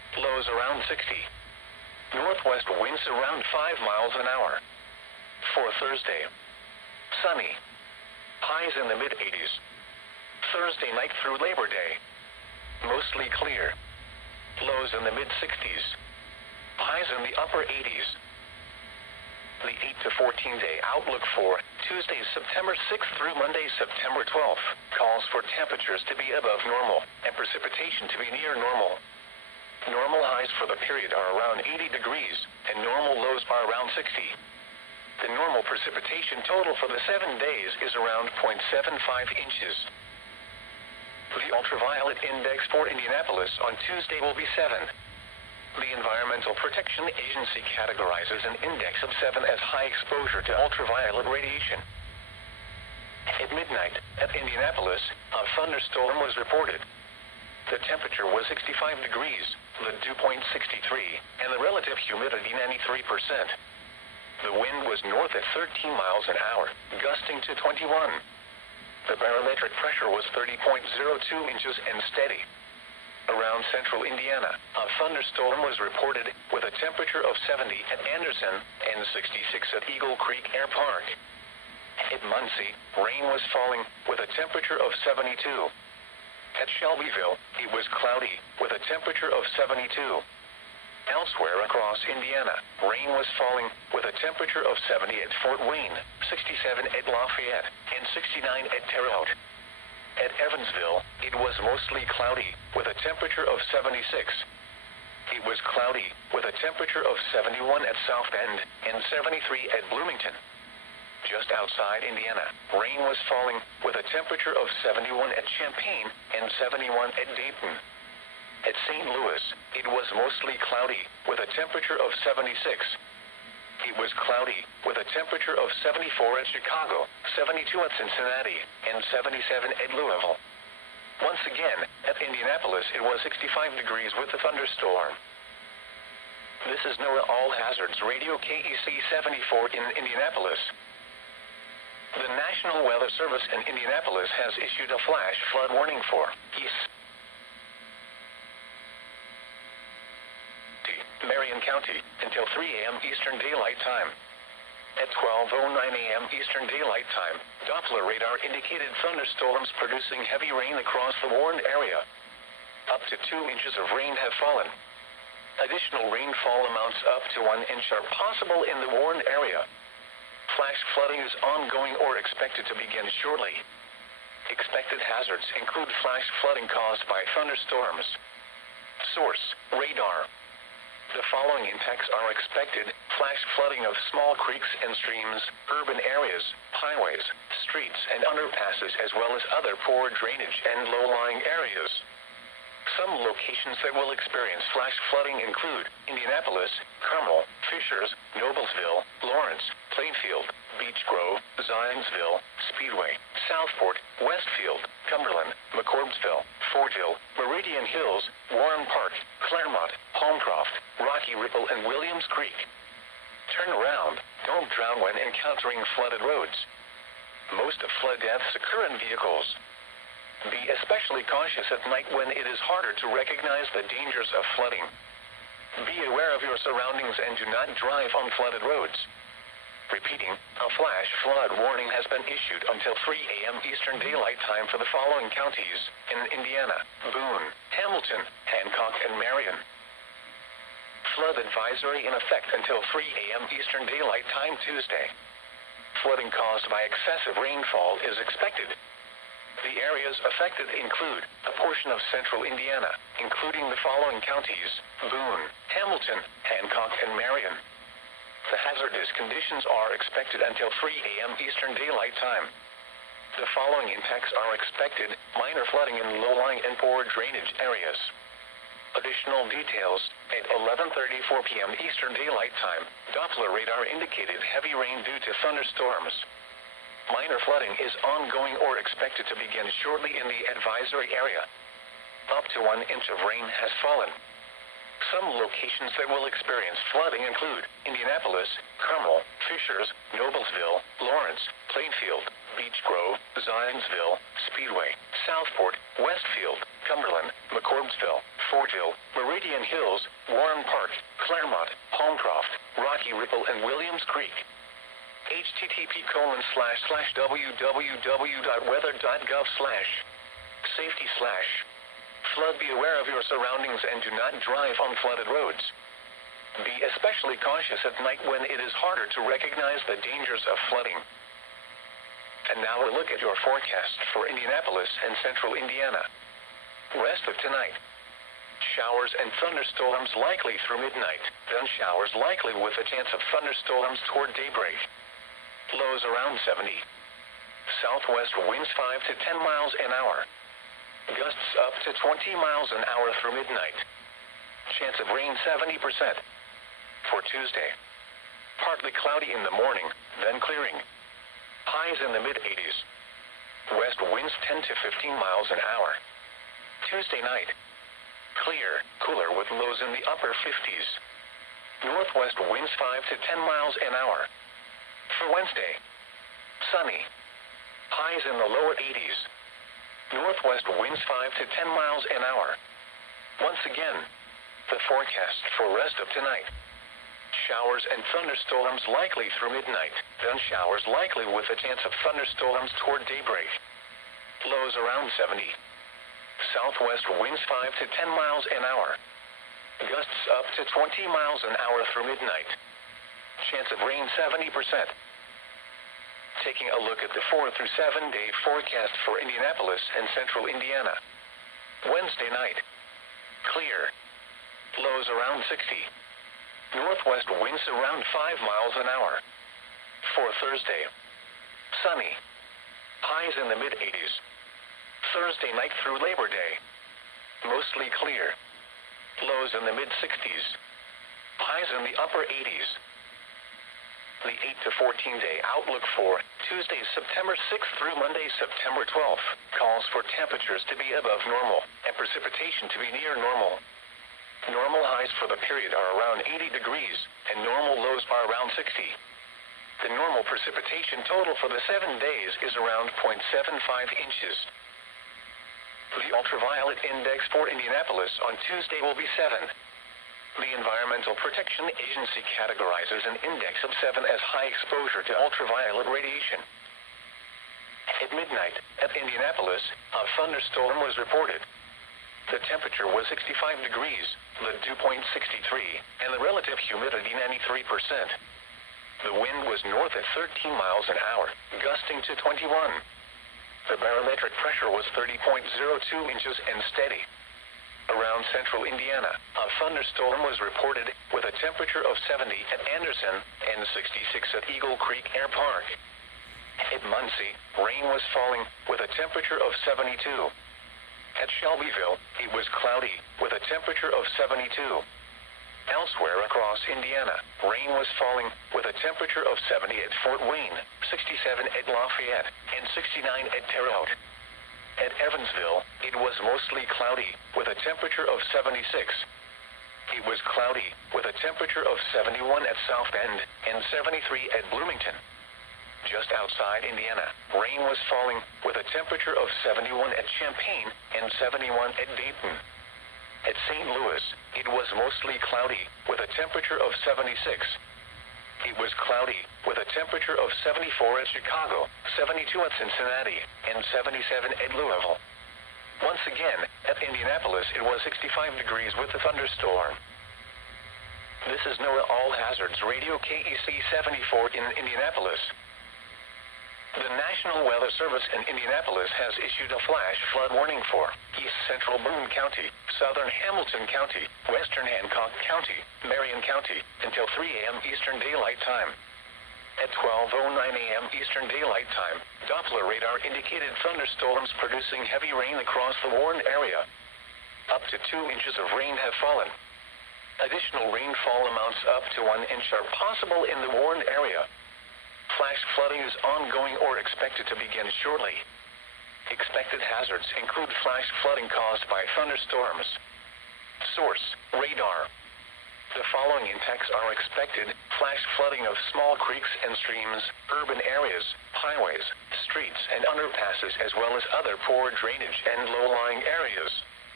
Lows around 60. Northwest winds around 5 miles an hour. For Thursday, sunny. Highs in the mid-80s. Thursday night through Labor Day, mostly clear. Lows in the mid-60s. Highs in the upper 80s. The 8 to 14 day outlook for Tuesday, September 6th through Monday, September 12th, calls for temperatures to be above normal and precipitation to be near normal. Normal highs for the period are around 80 degrees and normal lows are around 60. The normal precipitation total for the 7 days is around 0.75 inches. The ultraviolet index for Indianapolis on Tuesday will be 7. The Environmental Protection Agency categorizes an index of 7 as high exposure to ultraviolet radiation. At midnight, at Indianapolis, a thunderstorm was reported. The temperature was 65 degrees, the dew point 63, and the relative humidity 93%. The wind was north at 13 miles an hour, gusting to 21. The barometric pressure was 30.02 inches and steady. Around central Indiana, a thunderstorm was reported with a temperature of 70 at Anderson and 66 at Eagle Creek Air Park. At Muncie, rain was falling with a temperature of 72. At Shelbyville, it was cloudy with a temperature of 72. Elsewhere across Indiana, rain was falling with a temperature of 70 at Fort Wayne, 67 at Lafayette, and 69 at Terre Haute. At Evansville, it was mostly cloudy with a temperature of 76. It was cloudy with a temperature of 71 at South Bend and 73 at Bloomington. Just outside Indiana, rain was falling with a temperature of 71 at Champaign and 71 at Dayton. At St. Louis, it was mostly cloudy with a temperature of 76. It was cloudy with a temperature of 74 at Chicago, 72 at Cincinnati, and 77 at Louisville. Once again, at Indianapolis, it was 65 degrees with a thunderstorm. This is NOAA All Hazards Radio KEC 74 in Indianapolis. The National Weather Service in Indianapolis has issued a flash flood warning for East Marion County until 3 a.m. Eastern Daylight Time. At 12:09 a.m. Eastern Daylight Time, Doppler radar indicated thunderstorms producing heavy rain across the warned area. Up to 2 inches of rain have fallen. Additional rainfall amounts up to 1 inch are possible in the warned area. Flash flooding is ongoing or expected to begin shortly. Expected hazards include flash flooding caused by thunderstorms. Source: radar. The following impacts are expected: flash flooding of small creeks and streams, urban areas, highways, streets, and underpasses, as well as other poor drainage and low-lying areas. Some locations that will experience flash flooding include Indianapolis, Carmel, Fishers, Noblesville, Lawrence, Plainfield, Beech Grove, Zionsville, Speedway, Southport, Westfield, Cumberland, McCorbsville, Fortville, Meridian Hills, Warren Park, Claremont, Holmcroft, Rocky Ripple, and Williams Creek. Turn around. Don't drown when encountering flooded roads. Most of flood deaths occur in vehicles. Be especially cautious at night when it is harder to recognize the dangers of flooding. Be aware of your surroundings and do not drive on flooded roads. Repeating, a flash flood warning has been issued until 3 a.m. Eastern Daylight Time for the following counties in Indiana: Boone, Hamilton, Hancock, and Marion. Flood advisory in effect until 3 a.m. Eastern Daylight Time Tuesday. Flooding caused by excessive rainfall is expected. The areas affected include a portion of central Indiana, including the following counties: Boone, Hamilton, Hancock, and Marion. The hazardous conditions are expected until 3 a.m. Eastern Daylight Time. The following impacts are expected: minor flooding in low-lying and poor drainage areas. Additional details: at 11:34 p.m. Eastern Daylight Time, Doppler radar indicated heavy rain due to thunderstorms. Minor flooding is ongoing or expected to begin shortly in the advisory area. Up to 1 inch of rain has fallen. Some locations that will experience flooding include Indianapolis, Carmel, Fishers, Noblesville, Lawrence, Plainfield, Beech Grove, Zionsville, Speedway, Southport, Westfield, Cumberland, McCordsville, Fortville, Meridian Hills, Warren Park, Claremont, Holmcroft, Rocky Ripple, and Williams Creek. http://www.weather.gov/safety/flood. Be aware of your surroundings and do not drive on flooded roads. Be especially cautious at night when it is harder to recognize the dangers of flooding. And now a look at your forecast for Indianapolis and central Indiana. Rest of tonight. Showers and thunderstorms likely through midnight, then showers likely with a chance of thunderstorms toward daybreak. Lows around 70. Southwest winds 5 to 10 miles an hour. Gusts up to 20 miles an hour through midnight. Chance of rain 70%. For Tuesday. Partly cloudy in the morning, then clearing. Highs in the mid-80s. West winds 10 to 15 miles an hour. Tuesday night. Clear, cooler with lows in the upper 50s. Northwest winds 5 to 10 miles an hour. For Wednesday. Sunny. Highs in the lower 80s. Northwest winds 5 to 10 miles an hour. Once again, the forecast for rest of tonight. Showers and thunderstorms likely through midnight, then showers likely with a chance of thunderstorms toward daybreak. Lows around 70. Southwest winds 5 to 10 miles an hour. Gusts up to 20 miles an hour through midnight. Chance of rain 70%. Taking a look at the 4 through 7 day forecast for Indianapolis and central Indiana. Wednesday night. Clear. Lows around 60. Northwest winds around 5 miles an hour. For Thursday. Sunny. Highs in the mid-80s. Thursday night through Labor Day. Mostly clear. Lows in the mid-60s. Highs in the upper 80s. The 8 to 14 day outlook for Tuesday, September 6th through Monday, September 12th, calls for temperatures to be above normal and precipitation to be near normal. Normal highs for the period are around 80 degrees, and normal lows are around 60. The normal precipitation total for the 7 days is around 0.75 inches. The ultraviolet index for Indianapolis on Tuesday will be 7. The Environmental Protection Agency categorizes an index of 7 as high exposure to ultraviolet radiation. At midnight, at Indianapolis, a thunderstorm was reported. The temperature was 65 degrees, the dew point 63, and the relative humidity 93%. The wind was north at 13 miles an hour, gusting to 21. The barometric pressure was 30.02 inches and steady. Around central Indiana, a thunderstorm was reported with a temperature of 70 at Anderson and 66 at Eagle Creek Air Park. At Muncie, rain was falling with a temperature of 72. At Shelbyville, it was cloudy with a temperature of 72. Elsewhere across Indiana, rain was falling with a temperature of 70 at Fort Wayne, 67 at Lafayette, and 69 at Terre Haute. At Evansville, it was mostly cloudy with a temperature of 76. It was cloudy with a temperature of 71 at South Bend and 73 at Bloomington. Just outside Indiana, rain was falling with a temperature of 71 at Champaign and 71 at Dayton. At St. Louis, it was mostly cloudy with a temperature of 76. It was cloudy with a temperature of 74 at Chicago, 72 at Cincinnati, and 77 at Louisville. Once again, at Indianapolis, it was 65 degrees with a thunderstorm. This is NOAA All Hazards Radio KEC 74 in Indianapolis. The National Weather Service in Indianapolis has issued a flash flood warning for East Central Boone County, Southern Hamilton County, Western Hancock County, Marion County, until 3 a.m. Eastern Daylight Time. At 12:09 a.m. Eastern Daylight Time, Doppler radar indicated thunderstorms producing heavy rain across the warned area. Up to 2 inches of rain have fallen. Additional rainfall amounts up to 1 inch are possible in the warned area. Flash flooding is ongoing or expected to begin shortly. Expected hazards include flash flooding caused by thunderstorms. Source: radar. The following impacts are expected: flash flooding of small creeks and streams, urban areas, highways, streets, and underpasses, as well as other poor drainage and low-lying areas.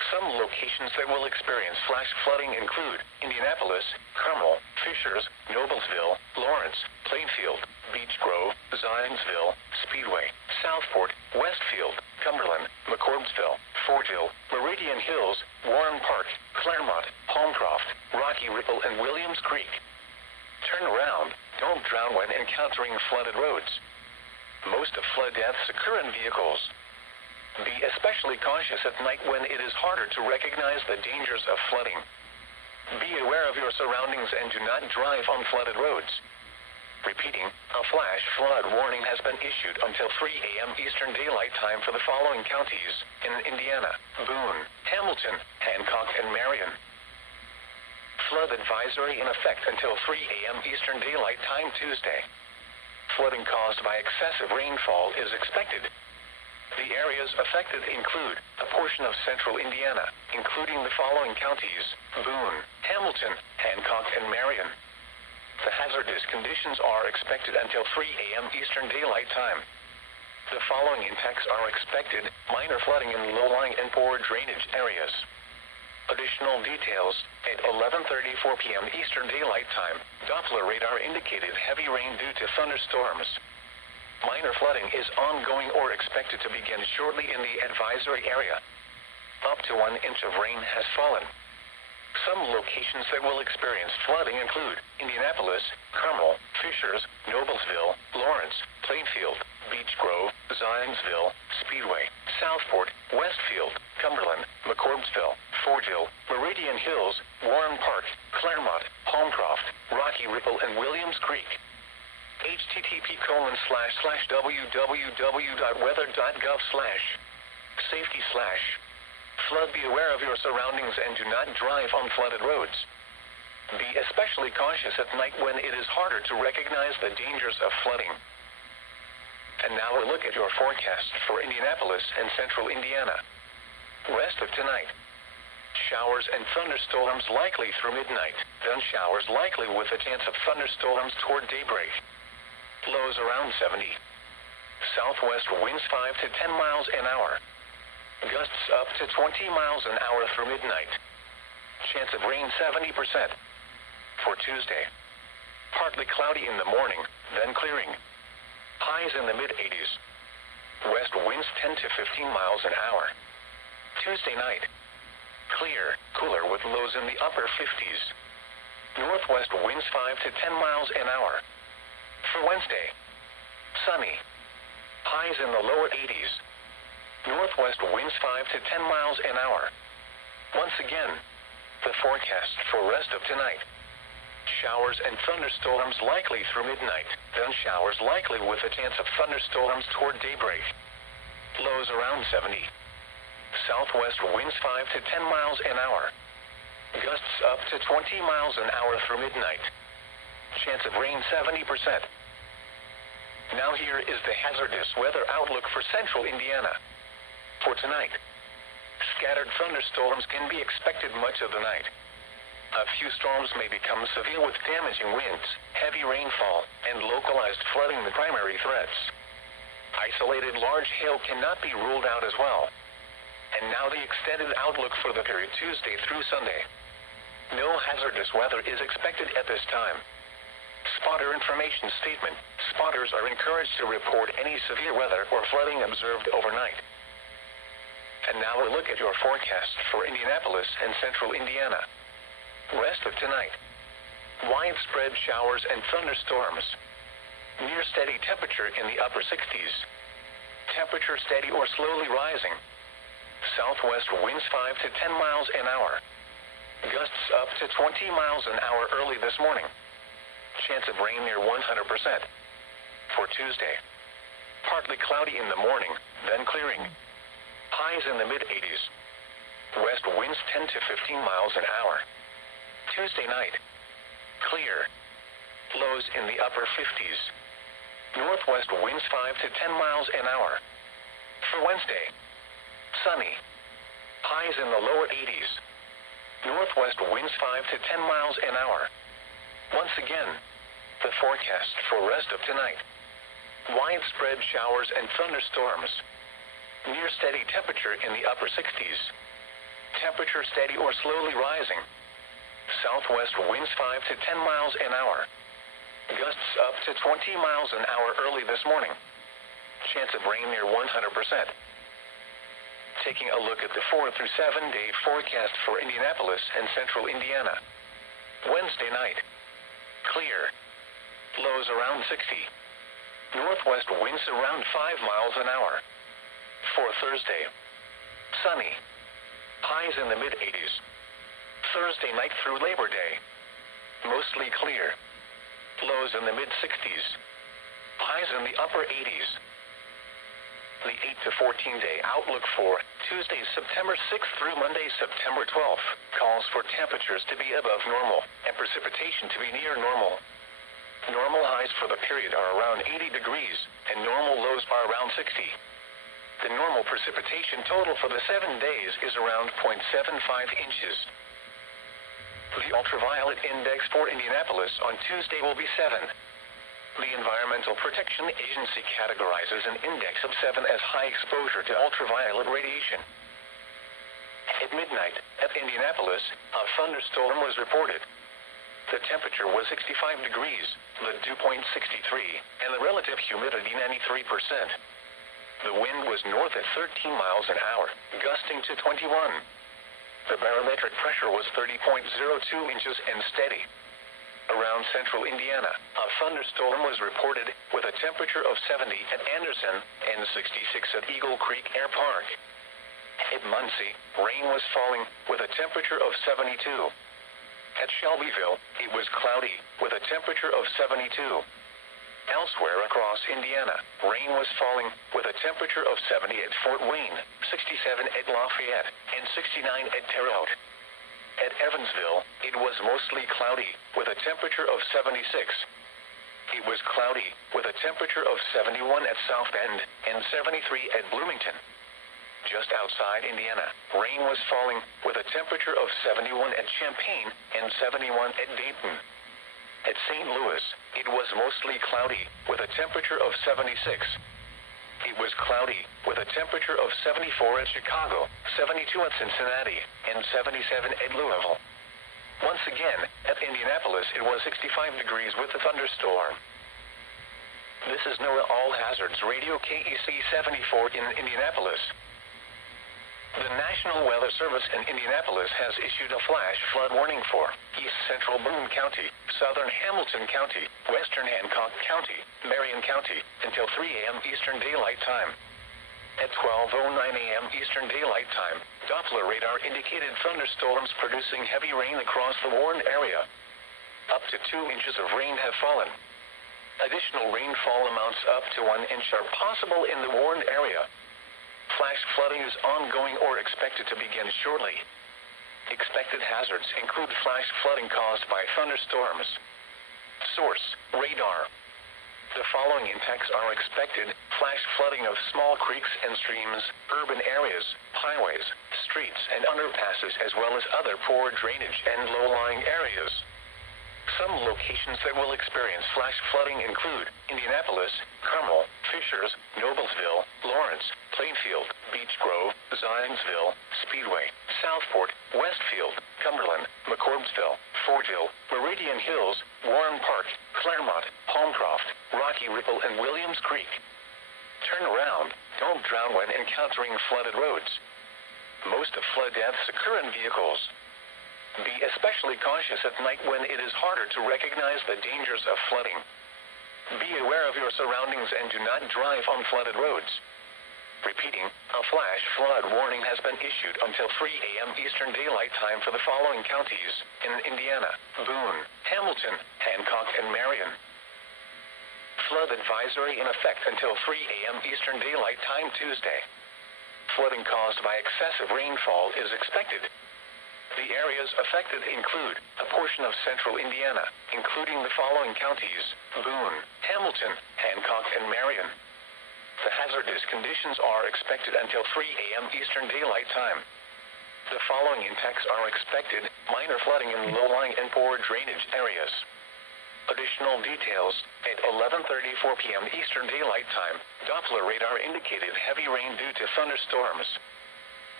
Some locations that will experience flash flooding include Indianapolis, Carmel, Fishers, Noblesville, Lawrence, Plainfield, Beech Grove, Zionsville, Speedway, Southport, Westfield, Cumberland, McCordsville, Fortville, Meridian Hills, Warren Park, Claremont, Holmcroft, Rocky Ripple, and Williams Creek. Turn around. Don't drown when encountering flooded roads. Most of flood deaths occur in vehicles. Be especially cautious at night when it is harder to recognize the dangers of flooding. Be aware of your surroundings and do not drive on flooded roads. Repeating, a flash flood warning has been issued until 3 a.m. Eastern Daylight Time for the following counties in Indiana: Boone, Hamilton, Hancock, and Marion. Flood advisory in effect until 3 a.m. Eastern Daylight Time Tuesday. Flooding caused by excessive rainfall is expected. The areas affected include a portion of central Indiana, including the following counties: Boone, Hamilton, Hancock, and Marion. The hazardous conditions are expected until 3 a.m. Eastern Daylight Time. The following impacts are expected: minor flooding in low-lying and poor drainage areas. Additional details: at 11:34 p.m. Eastern Daylight Time, Doppler radar indicated heavy rain due to thunderstorms. Minor flooding is ongoing or expected to begin shortly in the advisory area. Up to 1 inch of rain has fallen. Some locations that will experience flooding include Indianapolis, Carmel, Fishers, Noblesville, Lawrence, Plainfield, Beech Grove, Zionsville, Speedway, Southport, Westfield, Cumberland, McCordsville, Fortville, Meridian Hills, Warren Park, Claremont, Holmcroft, Rocky Ripple, and Williams Creek. http://www.weather.gov/safety/ Flood. Be aware of your surroundings and do not drive on flooded roads. Be especially cautious at night when it is harder to recognize the dangers of flooding. And now a look at your forecast for Indianapolis and central Indiana. Rest of tonight. Showers and thunderstorms likely through midnight, then showers likely with a chance of thunderstorms toward daybreak. Lows around 70. Southwest winds 5 to 10 miles an hour. Gusts up to 20 miles an hour through midnight. Chance of rain 70%. For Tuesday, partly cloudy in the morning, then clearing. Highs in the mid-80s. West winds 10 to 15 miles an hour. Tuesday night, clear, cooler with lows in the upper 50s. Northwest winds 5 to 10 miles an hour. For Wednesday, sunny. Highs in the lower 80s. Northwest winds 5 to 10 miles an hour. Once again, the forecast for rest of tonight. Showers and thunderstorms likely through midnight, then showers likely with a chance of thunderstorms toward daybreak. Lows around 70. Southwest winds 5 to 10 miles an hour. Gusts up to 20 miles an hour through midnight. Chance of rain 70%. Now here is the hazardous weather outlook for central Indiana. For tonight, scattered thunderstorms can be expected much of the night. A few storms may become severe with damaging winds, heavy rainfall, and localized flooding the primary threats. Isolated large hail cannot be ruled out as well. And now the extended outlook for the period Tuesday through Sunday. No hazardous weather is expected at this time. Spotter information statement. Spotters are encouraged to report any severe weather or flooding observed overnight. And now a look at your forecast for Indianapolis and central Indiana. Rest of tonight. Widespread showers and thunderstorms. Near steady temperature in the upper 60s. Temperature steady or slowly rising. Southwest winds 5 to 10 miles an hour. Gusts up to 20 miles an hour early this morning. Chance of rain near 100%. For Tuesday, partly cloudy in the morning, then clearing. Highs in the mid-80s. West winds 10 to 15 miles an hour. Tuesday night, clear. Lows in the upper 50s. Northwest winds 5 to 10 miles an hour. For Wednesday, sunny. Highs in the lower 80s. Northwest winds 5 to 10 miles an hour. Once again, the forecast for rest of tonight. Widespread showers and thunderstorms. Near steady temperature in the upper 60s. Temperature steady or slowly rising. Southwest winds 5 to 10 miles an hour. Gusts up to 20 miles an hour early this morning. Chance of rain near 100%. Taking a look at the 4 through 7 day forecast for Indianapolis and central Indiana. Wednesday night. Clear. Lows around 60. Northwest winds around 5 miles an hour. For Thursday. Sunny. Highs in the mid-80s. Thursday night through Labor Day. Mostly clear. Lows in the mid-60s. Highs in the upper 80s. The 8 to 14 day outlook for Tuesday, September 6th through Monday, September 12th calls for temperatures to be above normal and precipitation to be near normal. Normal highs for the period are around 80 degrees and normal lows are around 60. The normal precipitation total for the 7 days is around 0.75 inches. The ultraviolet index for Indianapolis on Tuesday will be 7. The Environmental Protection Agency categorizes an index of 7 as high exposure to ultraviolet radiation. At midnight, at Indianapolis, a thunderstorm was reported. The temperature was 65 degrees, the dew point 63, and the relative humidity 93%. The wind was north at 13 miles an hour, gusting to 21. The barometric pressure was 30.02 inches and steady. Around central Indiana, a thunderstorm was reported with a temperature of 70 at Anderson and 66 at Eagle Creek Air Park. At Muncie, rain was falling with a temperature of 72. At Shelbyville, it was cloudy with a temperature of 72. Elsewhere across Indiana, rain was falling with a temperature of 70 at Fort Wayne, 67 at Lafayette, and 69 at Terre Haute. At Evansville, it was mostly cloudy with a temperature of 76. It was cloudy with a temperature of 71 at South Bend and 73 at Bloomington. Just outside Indiana, rain was falling with a temperature of 71 at Champaign and 71 at Dayton. At St. Louis, it was mostly cloudy with a temperature of 76. It was cloudy with a temperature of 74 at Chicago, 72 at Cincinnati, and 77 at Louisville. Once again, at Indianapolis, it was 65 degrees with a thunderstorm. This is NOAA All Hazards Radio KEC 74 in Indianapolis. The National Weather Service in Indianapolis has issued a flash flood warning for East Central Boone County, Southern Hamilton County, Western Hancock County, Marion County, until 3 a.m. Eastern Daylight Time. At 12:09 a.m. Eastern Daylight Time, Doppler radar indicated thunderstorms producing heavy rain across the warned area. Up to 2 inches of rain have fallen. Additional rainfall amounts up to 1 inch are possible in the warned area. Flash flooding is ongoing or expected to begin shortly. Expected hazards include flash flooding caused by thunderstorms. Source: radar. The following impacts are expected: flash flooding of small creeks and streams, urban areas, highways, streets, and underpasses, as well as other poor drainage and low-lying areas. Some locations that will experience flash flooding include Indianapolis, Carmel, Fishers, Noblesville, Lawrence, Plainfield, Beech Grove, Zionsville, Speedway, Southport, Westfield, Cumberland, McCordsville, Fortville, Meridian Hills, Warren Park, Claremont, Holmcroft, Rocky Ripple, and Williams Creek. Turn around. Don't drown when encountering flooded roads. Most of flood deaths occur in vehicles. Be especially cautious at night when it is harder to recognize the dangers of flooding. Be aware of your surroundings and do not drive on flooded roads. Repeating, a flash flood warning has been issued until 3 a.m. Eastern Daylight Time for the following counties in Indiana: Boone, Hamilton, Hancock, and Marion. Flood advisory in effect until 3 a.m. Eastern Daylight Time Tuesday. Flooding caused by excessive rainfall is expected. The areas affected include a portion of central Indiana, including the following counties: Boone, Hamilton, Hancock, and Marion. The hazardous conditions are expected until 3 a.m. Eastern Daylight Time. The following impacts are expected: minor flooding in low-lying and poor drainage areas. Additional details: at 11:34 p.m. Eastern Daylight Time, Doppler radar indicated heavy rain due to thunderstorms.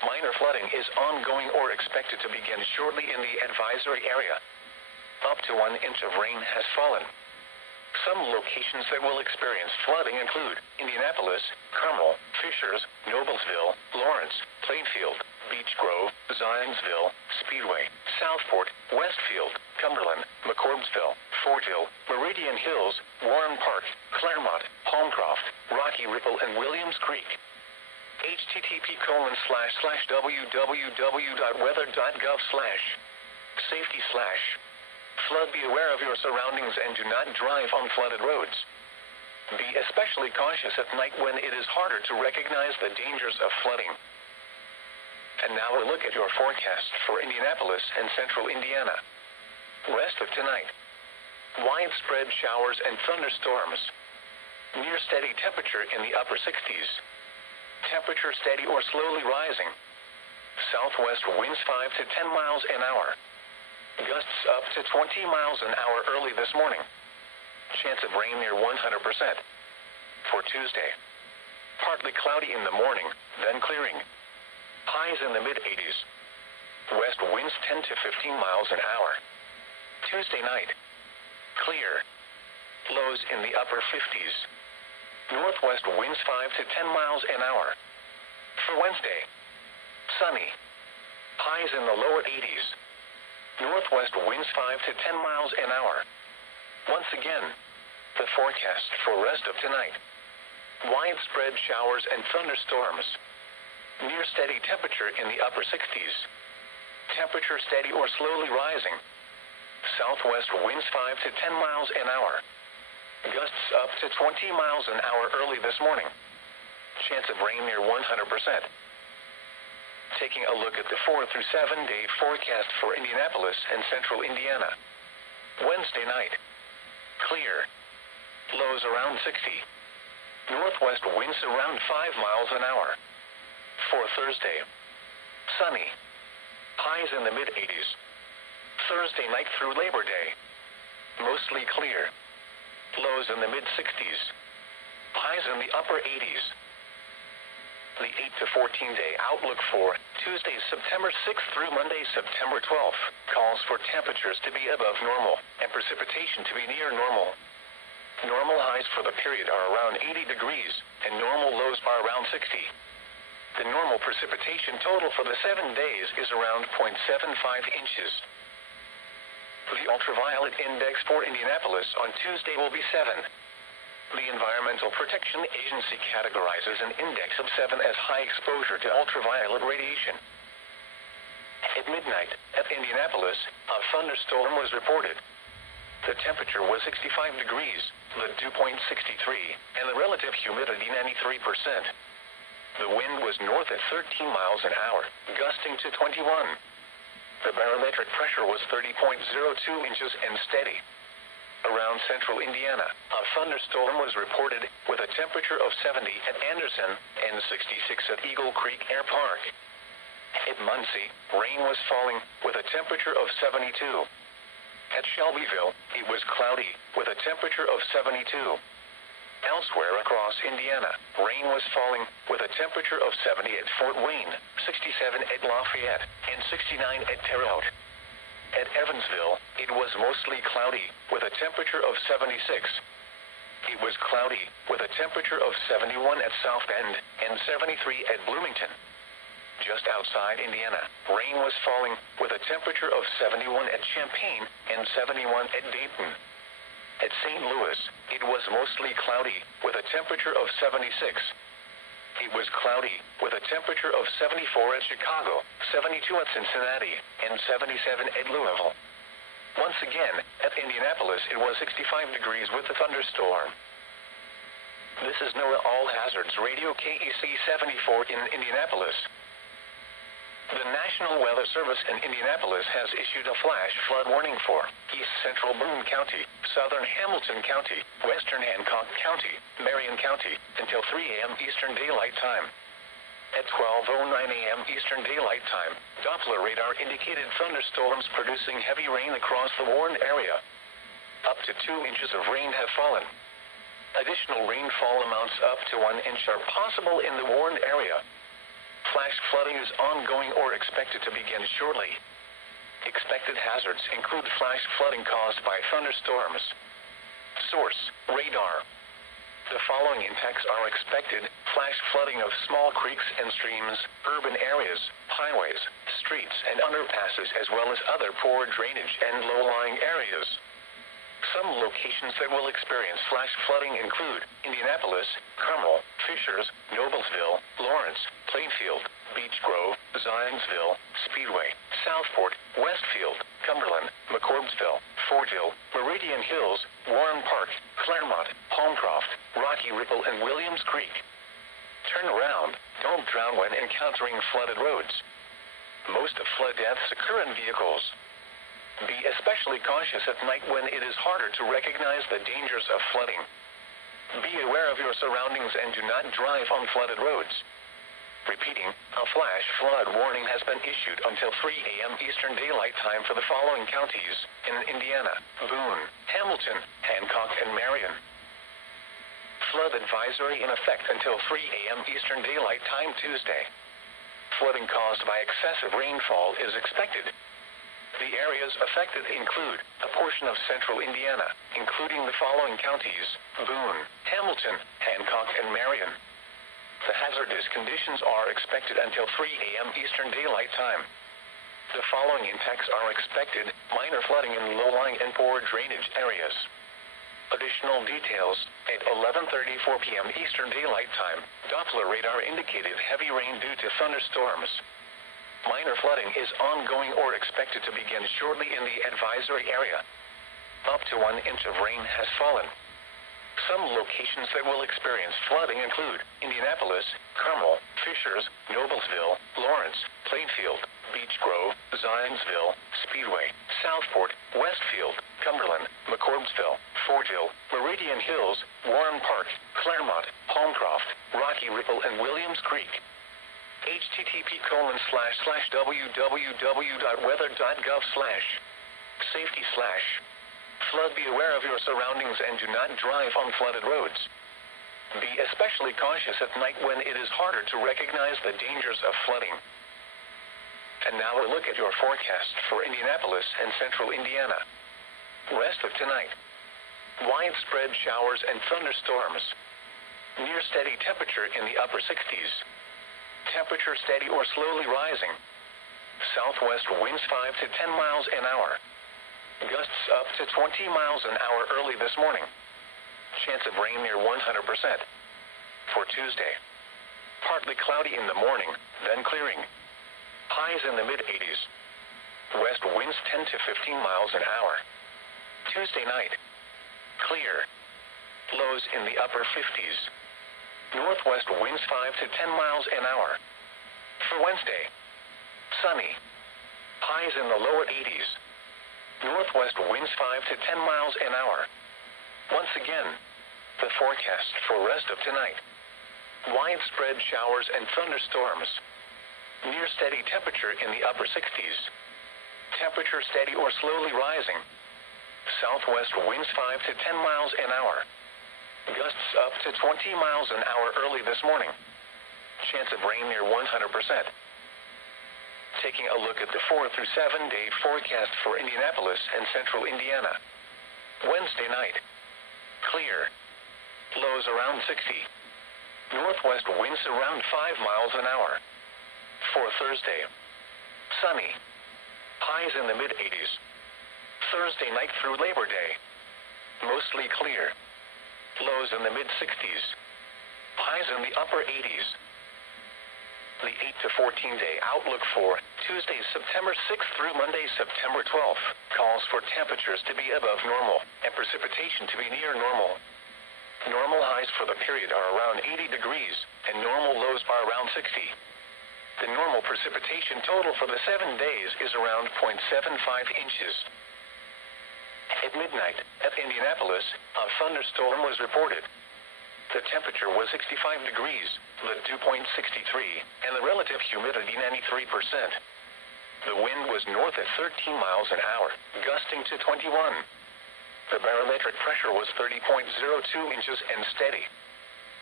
Minor flooding is ongoing or expected to begin shortly in the advisory area. Up to 1 inch of rain has fallen. Some locations that will experience flooding include Indianapolis, Carmel, Fishers, Noblesville, Lawrence, Plainfield, Beech Grove, Zionsville, Speedway, Southport, Westfield, Cumberland, McCordsville, Fortville, Meridian Hills, Warren Park, Claremont, Holmcroft, Rocky Ripple, and Williams Creek. http://www.weather.gov/safety/ Flood. Be aware of your surroundings and do not drive on flooded roads. Be especially cautious at night when it is harder to recognize the dangers of flooding. And now a look at your forecast for Indianapolis and central Indiana. Rest of tonight. Widespread showers and thunderstorms. Near steady temperature in the upper 60s. Temperature steady or slowly rising. Southwest winds 5 to 10 miles an hour. Gusts up to 20 miles an hour early this morning. Chance of rain near 100%. For Tuesday. Partly cloudy in the morning, then clearing. Highs in the mid-80s. West winds 10 to 15 miles an hour. Tuesday night. Clear. Lows in the upper 50s. Northwest winds 5 to 10 miles an hour. For Wednesday. Sunny. Highs in the lower 80s. Northwest winds 5 to 10 miles an hour. Once again, the forecast for rest of tonight. Widespread showers and thunderstorms. Near steady temperature in the upper 60s. Temperature steady or slowly rising. Southwest winds 5 to 10 miles an hour. Gusts up to 20 miles an hour early this morning. Chance of rain near 100%. Taking a look at the 4 through 7 day forecast for Indianapolis and central Indiana. Wednesday night. Clear. Lows around 60. Northwest winds around 5 miles an hour. For Thursday. Sunny. Highs in the mid-80s. Thursday night through Labor Day. Mostly clear. Lows in the mid-60s. Highs in the upper 80s. The 8 to 14 day outlook for Tuesday, September 6th through Monday, September 12th, calls for temperatures to be above normal and precipitation to be near normal. Normal highs for the period are around 80 degrees and normal lows are around 60. The normal precipitation total for the 7 days is around 0.75 inches. The ultraviolet index for Indianapolis on Tuesday will be 7. The Environmental Protection Agency categorizes an index of 7 as high exposure to ultraviolet radiation. At midnight, at Indianapolis, a thunderstorm was reported. The temperature was 65 degrees, the dew point 63, and the relative humidity 93%. The wind was north at 13 miles an hour, gusting to 21. The barometric pressure was 30.02 inches and steady. Around central Indiana, a thunderstorm was reported with a temperature of 70 at Anderson and 66 at Eagle Creek Air Park. At Muncie, rain was falling with a temperature of 72. At Shelbyville, it was cloudy with a temperature of 72. Elsewhere across Indiana, rain was falling with a temperature of 70 at Fort Wayne, 67 at Lafayette, and 69 at Terre Haute. At Evansville, it was mostly cloudy with a temperature of 76. It was cloudy with a temperature of 71 at South Bend and 73 at Bloomington. Just outside Indiana, rain was falling with a temperature of 71 at Champaign and 71 at Dayton. At St. Louis, it was mostly cloudy with a temperature of 76. It was cloudy with a temperature of 74 at Chicago, 72 at Cincinnati, and 77 at Louisville. Once again, at Indianapolis, it was 65 degrees with a thunderstorm. This is NOAA All Hazards Radio KEC 74 in Indianapolis. The National Weather Service in Indianapolis has issued a flash flood warning for East Central Boone County, Southern Hamilton County, Western Hancock County, Marion County, until 3 a.m. Eastern Daylight Time. At 12:09 a.m. Eastern Daylight Time, Doppler radar indicated thunderstorms producing heavy rain across the warned area. Up to 2 inches of rain have fallen. Additional rainfall amounts up to 1 inch are possible in the warned area. Flash flooding is ongoing or expected to begin shortly. Expected hazards include flash flooding caused by thunderstorms. Source: radar. The following impacts are expected: flash flooding of small creeks and streams, urban areas, highways, streets and underpasses, as well as other poor drainage and low-lying areas. Some locations that will experience flash flooding include Indianapolis, Carmel, Fishers, Noblesville, Lawrence, Plainfield, Beech Grove, Zionsville, Speedway, Southport, Westfield, Cumberland, McCorbsville, Fortville, Meridian Hills, Warren Park, Claremont, Holmcroft, Rocky Ripple and Williams Creek. Turn around. Don't drown when encountering flooded roads. Most flood deaths occur in vehicles. Be especially cautious at night when it is harder to recognize the dangers of flooding. Be aware of your surroundings and do not drive on flooded roads. Repeating, a flash flood warning has been issued until 3 a.m. Eastern Daylight Time for the following counties in Indiana: Boone, Hamilton, Hancock, and Marion. Flood advisory in effect until 3 a.m. Eastern Daylight Time Tuesday. Flooding caused by excessive rainfall is expected. The areas affected include a portion of central Indiana, including the following counties: Boone, Hamilton, Hancock, and Marion. The hazardous conditions are expected until 3 a.m. Eastern Daylight Time. The following impacts are expected: minor flooding in low-lying and poor drainage areas. Additional details: at 11:34 p.m. Eastern Daylight Time, Doppler radar indicated heavy rain due to thunderstorms. Minor flooding is ongoing or expected to begin shortly in the advisory area. Up to 1 inch of rain has fallen. Some locations that will experience flooding include Indianapolis, Carmel, Fishers, Noblesville, Lawrence, Plainfield, Beech Grove, Zionsville, Speedway, Southport, Westfield, Cumberland, McCorbsville, Fortville, Meridian Hills, Warren Park, Claremont, Holmcroft, Rocky Ripple and Williams Creek. http://www.weather.gov/safety/. Flood. Be aware of your surroundings and do not drive on flooded roads. Be especially cautious at night when it is harder to recognize the dangers of flooding. And now a look at your forecast for Indianapolis and central Indiana. Rest of tonight. Widespread showers and thunderstorms. Near steady temperature in the upper 60s. Temperature steady or slowly rising. Southwest winds 5 to 10 miles an hour. Gusts up to 20 miles an hour early this morning. Chance of rain near 100%. For Tuesday, partly cloudy in the morning, then clearing. Highs in the mid-80s. West winds 10 to 15 miles an hour. Tuesday night, clear. Lows in the upper 50s. Northwest winds 5 to 10 miles an hour. For Wednesday, sunny. Highs in the lower 80s. Northwest winds 5 to 10 miles an hour. Once again, the forecast for rest of tonight. Widespread showers and thunderstorms. Near steady temperature in the upper 60s. Temperature steady or slowly rising. Southwest winds 5 to 10 miles an hour. Gusts up to 20 miles an hour early this morning. Chance of rain near 100%. Taking a look at the 4 through 7 day forecast for Indianapolis and central Indiana. Wednesday night, clear. Lows around 60. Northwest winds around 5 miles an hour. For Thursday, sunny. Highs in the mid-80s. Thursday night through Labor Day, mostly clear. Lows in the mid-60s. Highs in the upper 80s. The 8 to 14 day outlook for Tuesday, September 6th through Monday, September 12th, calls for temperatures to be above normal and precipitation to be near normal. Normal highs for the period are around 80 degrees and normal lows are around 60. The normal precipitation total for the 7 days is around 0.75 inches. At midnight, at Indianapolis, a thunderstorm was reported. The temperature was 65 degrees, the dew point 63, and the relative humidity 93%. The wind was north at 13 miles an hour, gusting to 21. The barometric pressure was 30.02 inches and steady.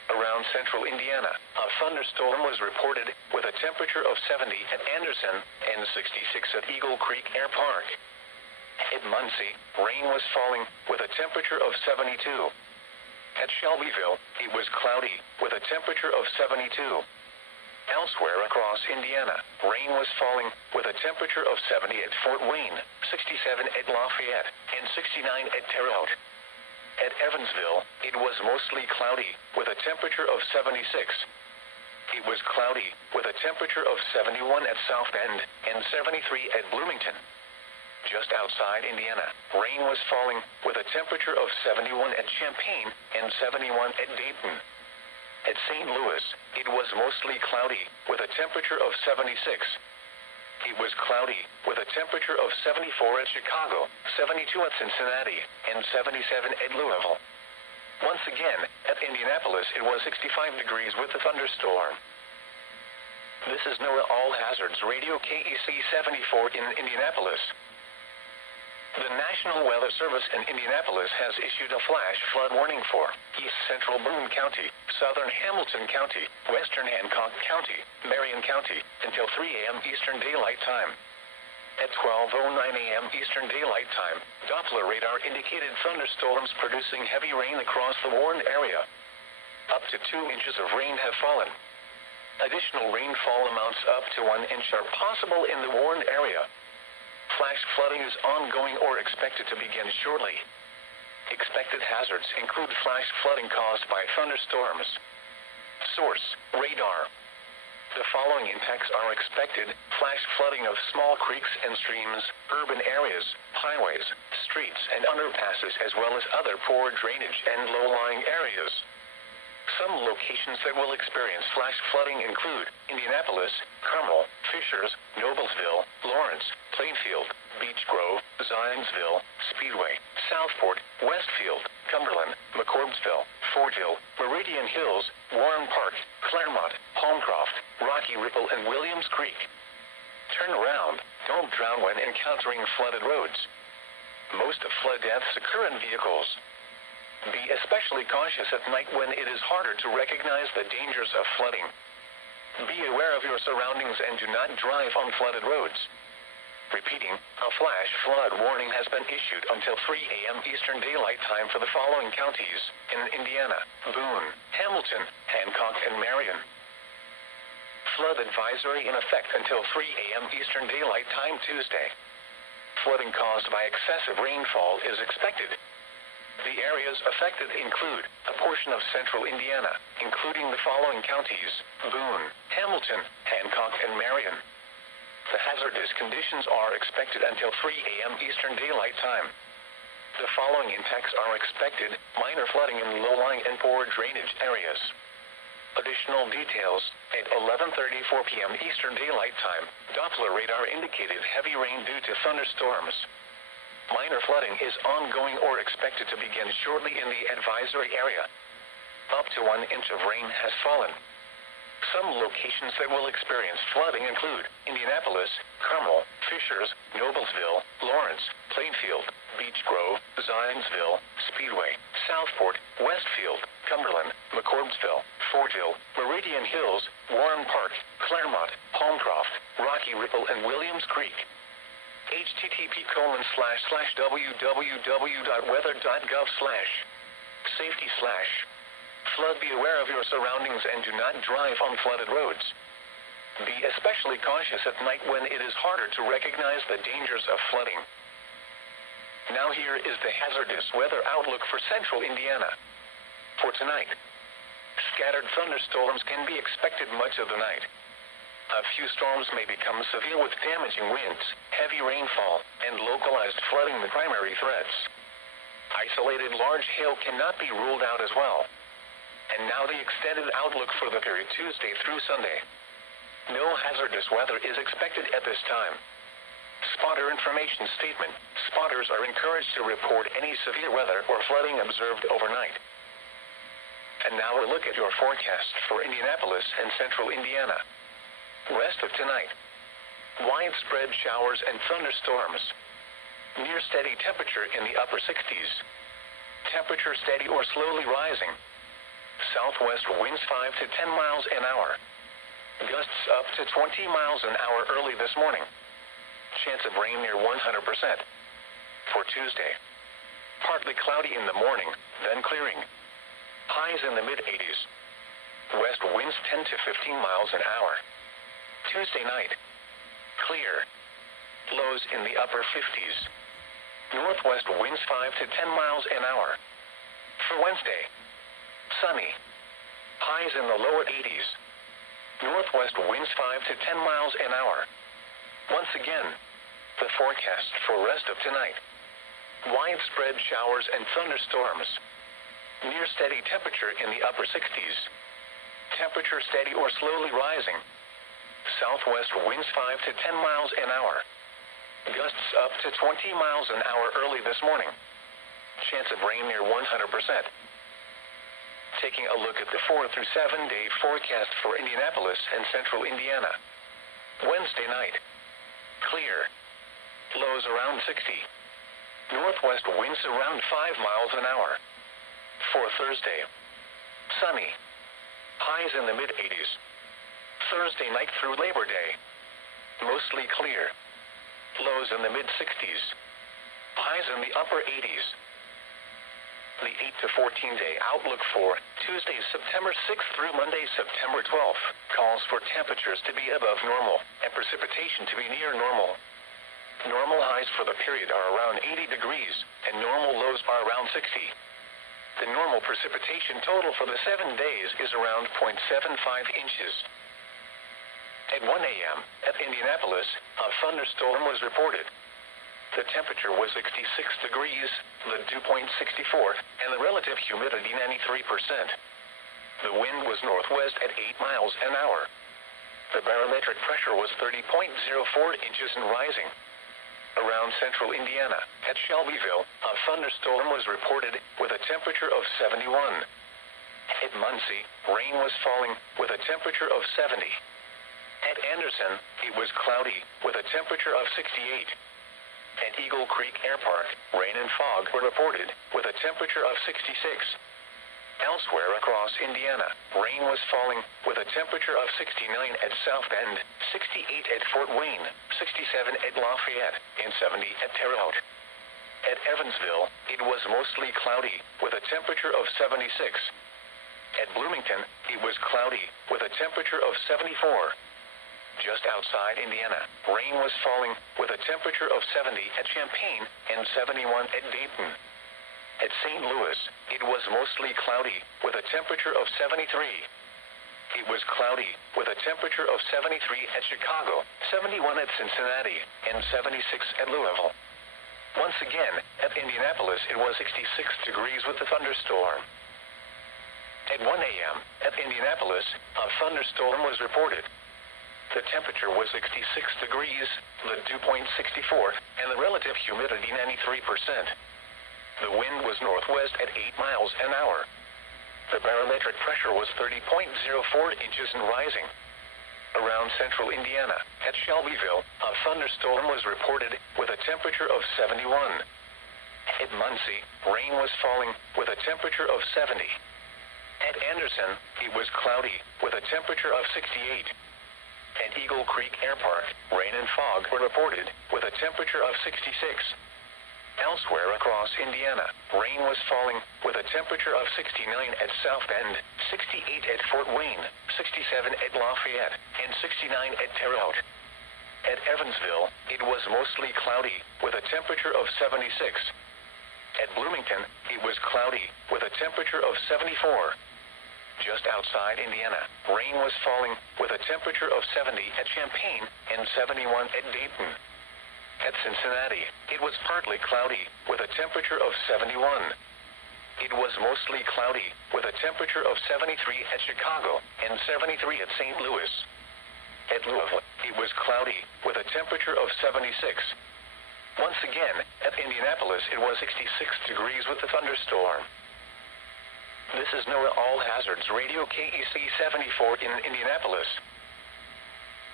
around central Indiana, a thunderstorm was reported with a temperature of 70 at Anderson and 66 at Eagle Creek Air Park. At Muncie, rain was falling with a temperature of 72. At Shelbyville, it was cloudy with a temperature of 72. Elsewhere across Indiana, rain was falling with a temperature of 70 at Fort Wayne, 67 at Lafayette, and 69 at Terre Haute. At Evansville, it was mostly cloudy with a temperature of 76. It was cloudy with a temperature of 71 at South Bend and 73 at Bloomington. Just outside Indiana, rain was falling with a temperature of 71 at Champaign and 71 at Dayton. At St. Louis, it was mostly cloudy with a temperature of 76. It was cloudy with a temperature of 74 at Chicago, 72 at Cincinnati, and 77 at Louisville. Once again, at Indianapolis, it was 65 degrees with a thunderstorm. This is NOAA All Hazards Radio KEC 74 in Indianapolis. The National Weather Service in Indianapolis has issued a flash flood warning for East Central Boone County, Southern Hamilton County, Western Hancock County, Marion County, until 3 a.m. Eastern Daylight Time. At 12:09 a.m. Eastern Daylight Time, Doppler radar indicated thunderstorms producing heavy rain across the warned area. Up to 2 inches of rain have fallen. Additional rainfall amounts up to 1 inch are possible in the warned area. Flash flooding is ongoing or expected to begin shortly. Expected hazards include flash flooding caused by thunderstorms. Source: radar. The following impacts are expected: flash flooding of small creeks and streams, urban areas, highways, streets and underpasses, as well as other poor drainage and low-lying areas. Some locations that will experience flash flooding include Indianapolis, Carmel, Fishers, Noblesville, Lawrence, Plainfield, Beech Grove, Zionsville, Speedway, Southport, Westfield, Cumberland, McCorbsville, Fortville, Meridian Hills, Warren Park, Claremont, Holmcroft, Rocky Ripple, and Williams Creek. Turn around. Don't drown when encountering flooded roads. Most of flood deaths occur in vehicles. Be especially cautious at night when it is harder to recognize the dangers of flooding. Be aware of your surroundings and do not drive on flooded roads. Repeating, a flash flood warning has been issued until 3 a.m. Eastern Daylight Time for the following counties in Indiana: Boone, Hamilton, Hancock, and Marion. Flood advisory in effect until 3 a.m. Eastern Daylight Time Tuesday. Flooding caused by excessive rainfall is expected. The areas affected include a portion of central Indiana, including the following counties: Boone, Hamilton, Hancock, and Marion. The hazardous conditions are expected until 3 a.m. Eastern Daylight Time. The following impacts are expected: minor flooding in low-lying and poor drainage areas. Additional details: at 11:34 p.m. Eastern Daylight Time, Doppler radar indicated heavy rain due to thunderstorms. Minor flooding is ongoing or expected to begin shortly in the advisory area. Up to 1 inch of rain has fallen. Some locations that will experience flooding include Indianapolis, Carmel, Fishers, Noblesville, Lawrence, Plainfield, Beech Grove, Zionsville, Speedway, Southport, Westfield, Cumberland, McCorbsville, Fortville, Meridian Hills, Warren Park, Claremont, Holmcroft, Rocky Ripple, and Williams Creek. http://www.weather.gov/safety/ Flood. Be aware of your surroundings and do not drive on flooded roads. Be especially cautious at night when it is harder to recognize the dangers of flooding. Now here is the hazardous weather outlook for central Indiana. For tonight, scattered thunderstorms can be expected much of the night. A few storms may become severe with damaging winds, heavy rainfall, and localized flooding the primary threats. Isolated large hail cannot be ruled out as well. And now the extended outlook for the period Tuesday through Sunday. No hazardous weather is expected at this time. Spotter information statement: spotters are encouraged to report any severe weather or flooding observed overnight. And now a look at your forecast for Indianapolis and central Indiana. Rest of tonight: widespread showers and thunderstorms. Near steady temperature in the upper 60s. Temperature steady or slowly rising. Southwest winds 5 to 10 miles an hour. Gusts up to 20 miles an hour early this morning. Chance of rain near 100%. For Tuesday, partly cloudy in the morning, then clearing. Highs in the mid-80s. West winds 10 to 15 miles an hour. Tuesday night, clear. Lows in the upper 50s. Northwest winds 5 to 10 miles an hour. For Wednesday, sunny. Highs in the lower 80s. Northwest winds 5 to 10 miles an hour. Once again, the forecast for rest of tonight. Widespread showers and thunderstorms. Near steady temperature in the upper 60s. Temperature steady or slowly rising. Southwest winds 5 to 10 miles an hour. Gusts up to 20 miles an hour early this morning. Chance of rain near 100%. Taking a look at the 4 through 7 day forecast for Indianapolis and central Indiana. Wednesday night, clear. Lows around 60. Northwest winds around 5 miles an hour. For Thursday, sunny. Highs in the mid-80s. Thursday night through Labor Day, mostly clear. Lows in the mid-60s. Highs in the upper 80s. The 8 to 14 day outlook for Tuesday, September 6th through Monday, September 12th, calls for temperatures to be above normal and precipitation to be near normal. Normal highs for the period are around 80 degrees and normal lows are around 60. The normal precipitation total for the 7 days is around 0.75 inches. At 1 a.m. at Indianapolis, a thunderstorm was reported. The temperature was 66 degrees, the dew point 64, and the relative humidity 93%. The wind was northwest at 8 miles an hour. The barometric pressure was 30.04 inches and rising. Around central Indiana, at Shelbyville, a thunderstorm was reported with a temperature of 71. At Muncie, rain was falling with a temperature of 70. At Anderson, it was cloudy with a temperature of 68. At Eagle Creek Air Park, rain and fog were reported with a temperature of 66. Elsewhere across Indiana, rain was falling with a temperature of 69 at South Bend, 68 at Fort Wayne, 67 at Lafayette, and 70 at Terre Haute. At Evansville, it was mostly cloudy with a temperature of 76. At Bloomington, it was cloudy with a temperature of 74. Just outside Indiana, rain was falling with a temperature of 70 at Champaign and 71 at Dayton. At St. Louis, it was mostly cloudy with a temperature of 73. It was cloudy with a temperature of 73 at Chicago, 71 at Cincinnati, and 76 at Louisville. Once again, at Indianapolis, it was 66 degrees with a thunderstorm. At 1 a.m. at Indianapolis, a thunderstorm was reported. The temperature was 66 degrees, the dew point 64, and the relative humidity 93%. The wind was northwest at 8 miles an hour. The barometric pressure was 30.04 inches and rising. Around central Indiana, at Shelbyville, a thunderstorm was reported with a temperature of 71. At Muncie, rain was falling with a temperature of 70. At Anderson, it was cloudy with a temperature of 68. At Eagle Creek Air Park, rain and fog were reported with a temperature of 66. Elsewhere across Indiana, rain was falling with a temperature of 69 at South Bend, 68 at Fort Wayne, 67 at Lafayette, and 69 at Terre Haute. At Evansville, it was mostly cloudy with a temperature of 76. At Bloomington, it was cloudy with a temperature of 74. Just outside Indiana, rain was falling with a temperature of 70 at Champaign and 71 at Dayton. At Cincinnati, it was partly cloudy with a temperature of 71. It was mostly cloudy with a temperature of 73 at Chicago and 73 at St. Louis. At Louisville, it was cloudy with a temperature of 76. Once again, at Indianapolis, it was 66 degrees with a thunderstorm. This is NOAA All Hazards Radio KEC 74 in Indianapolis.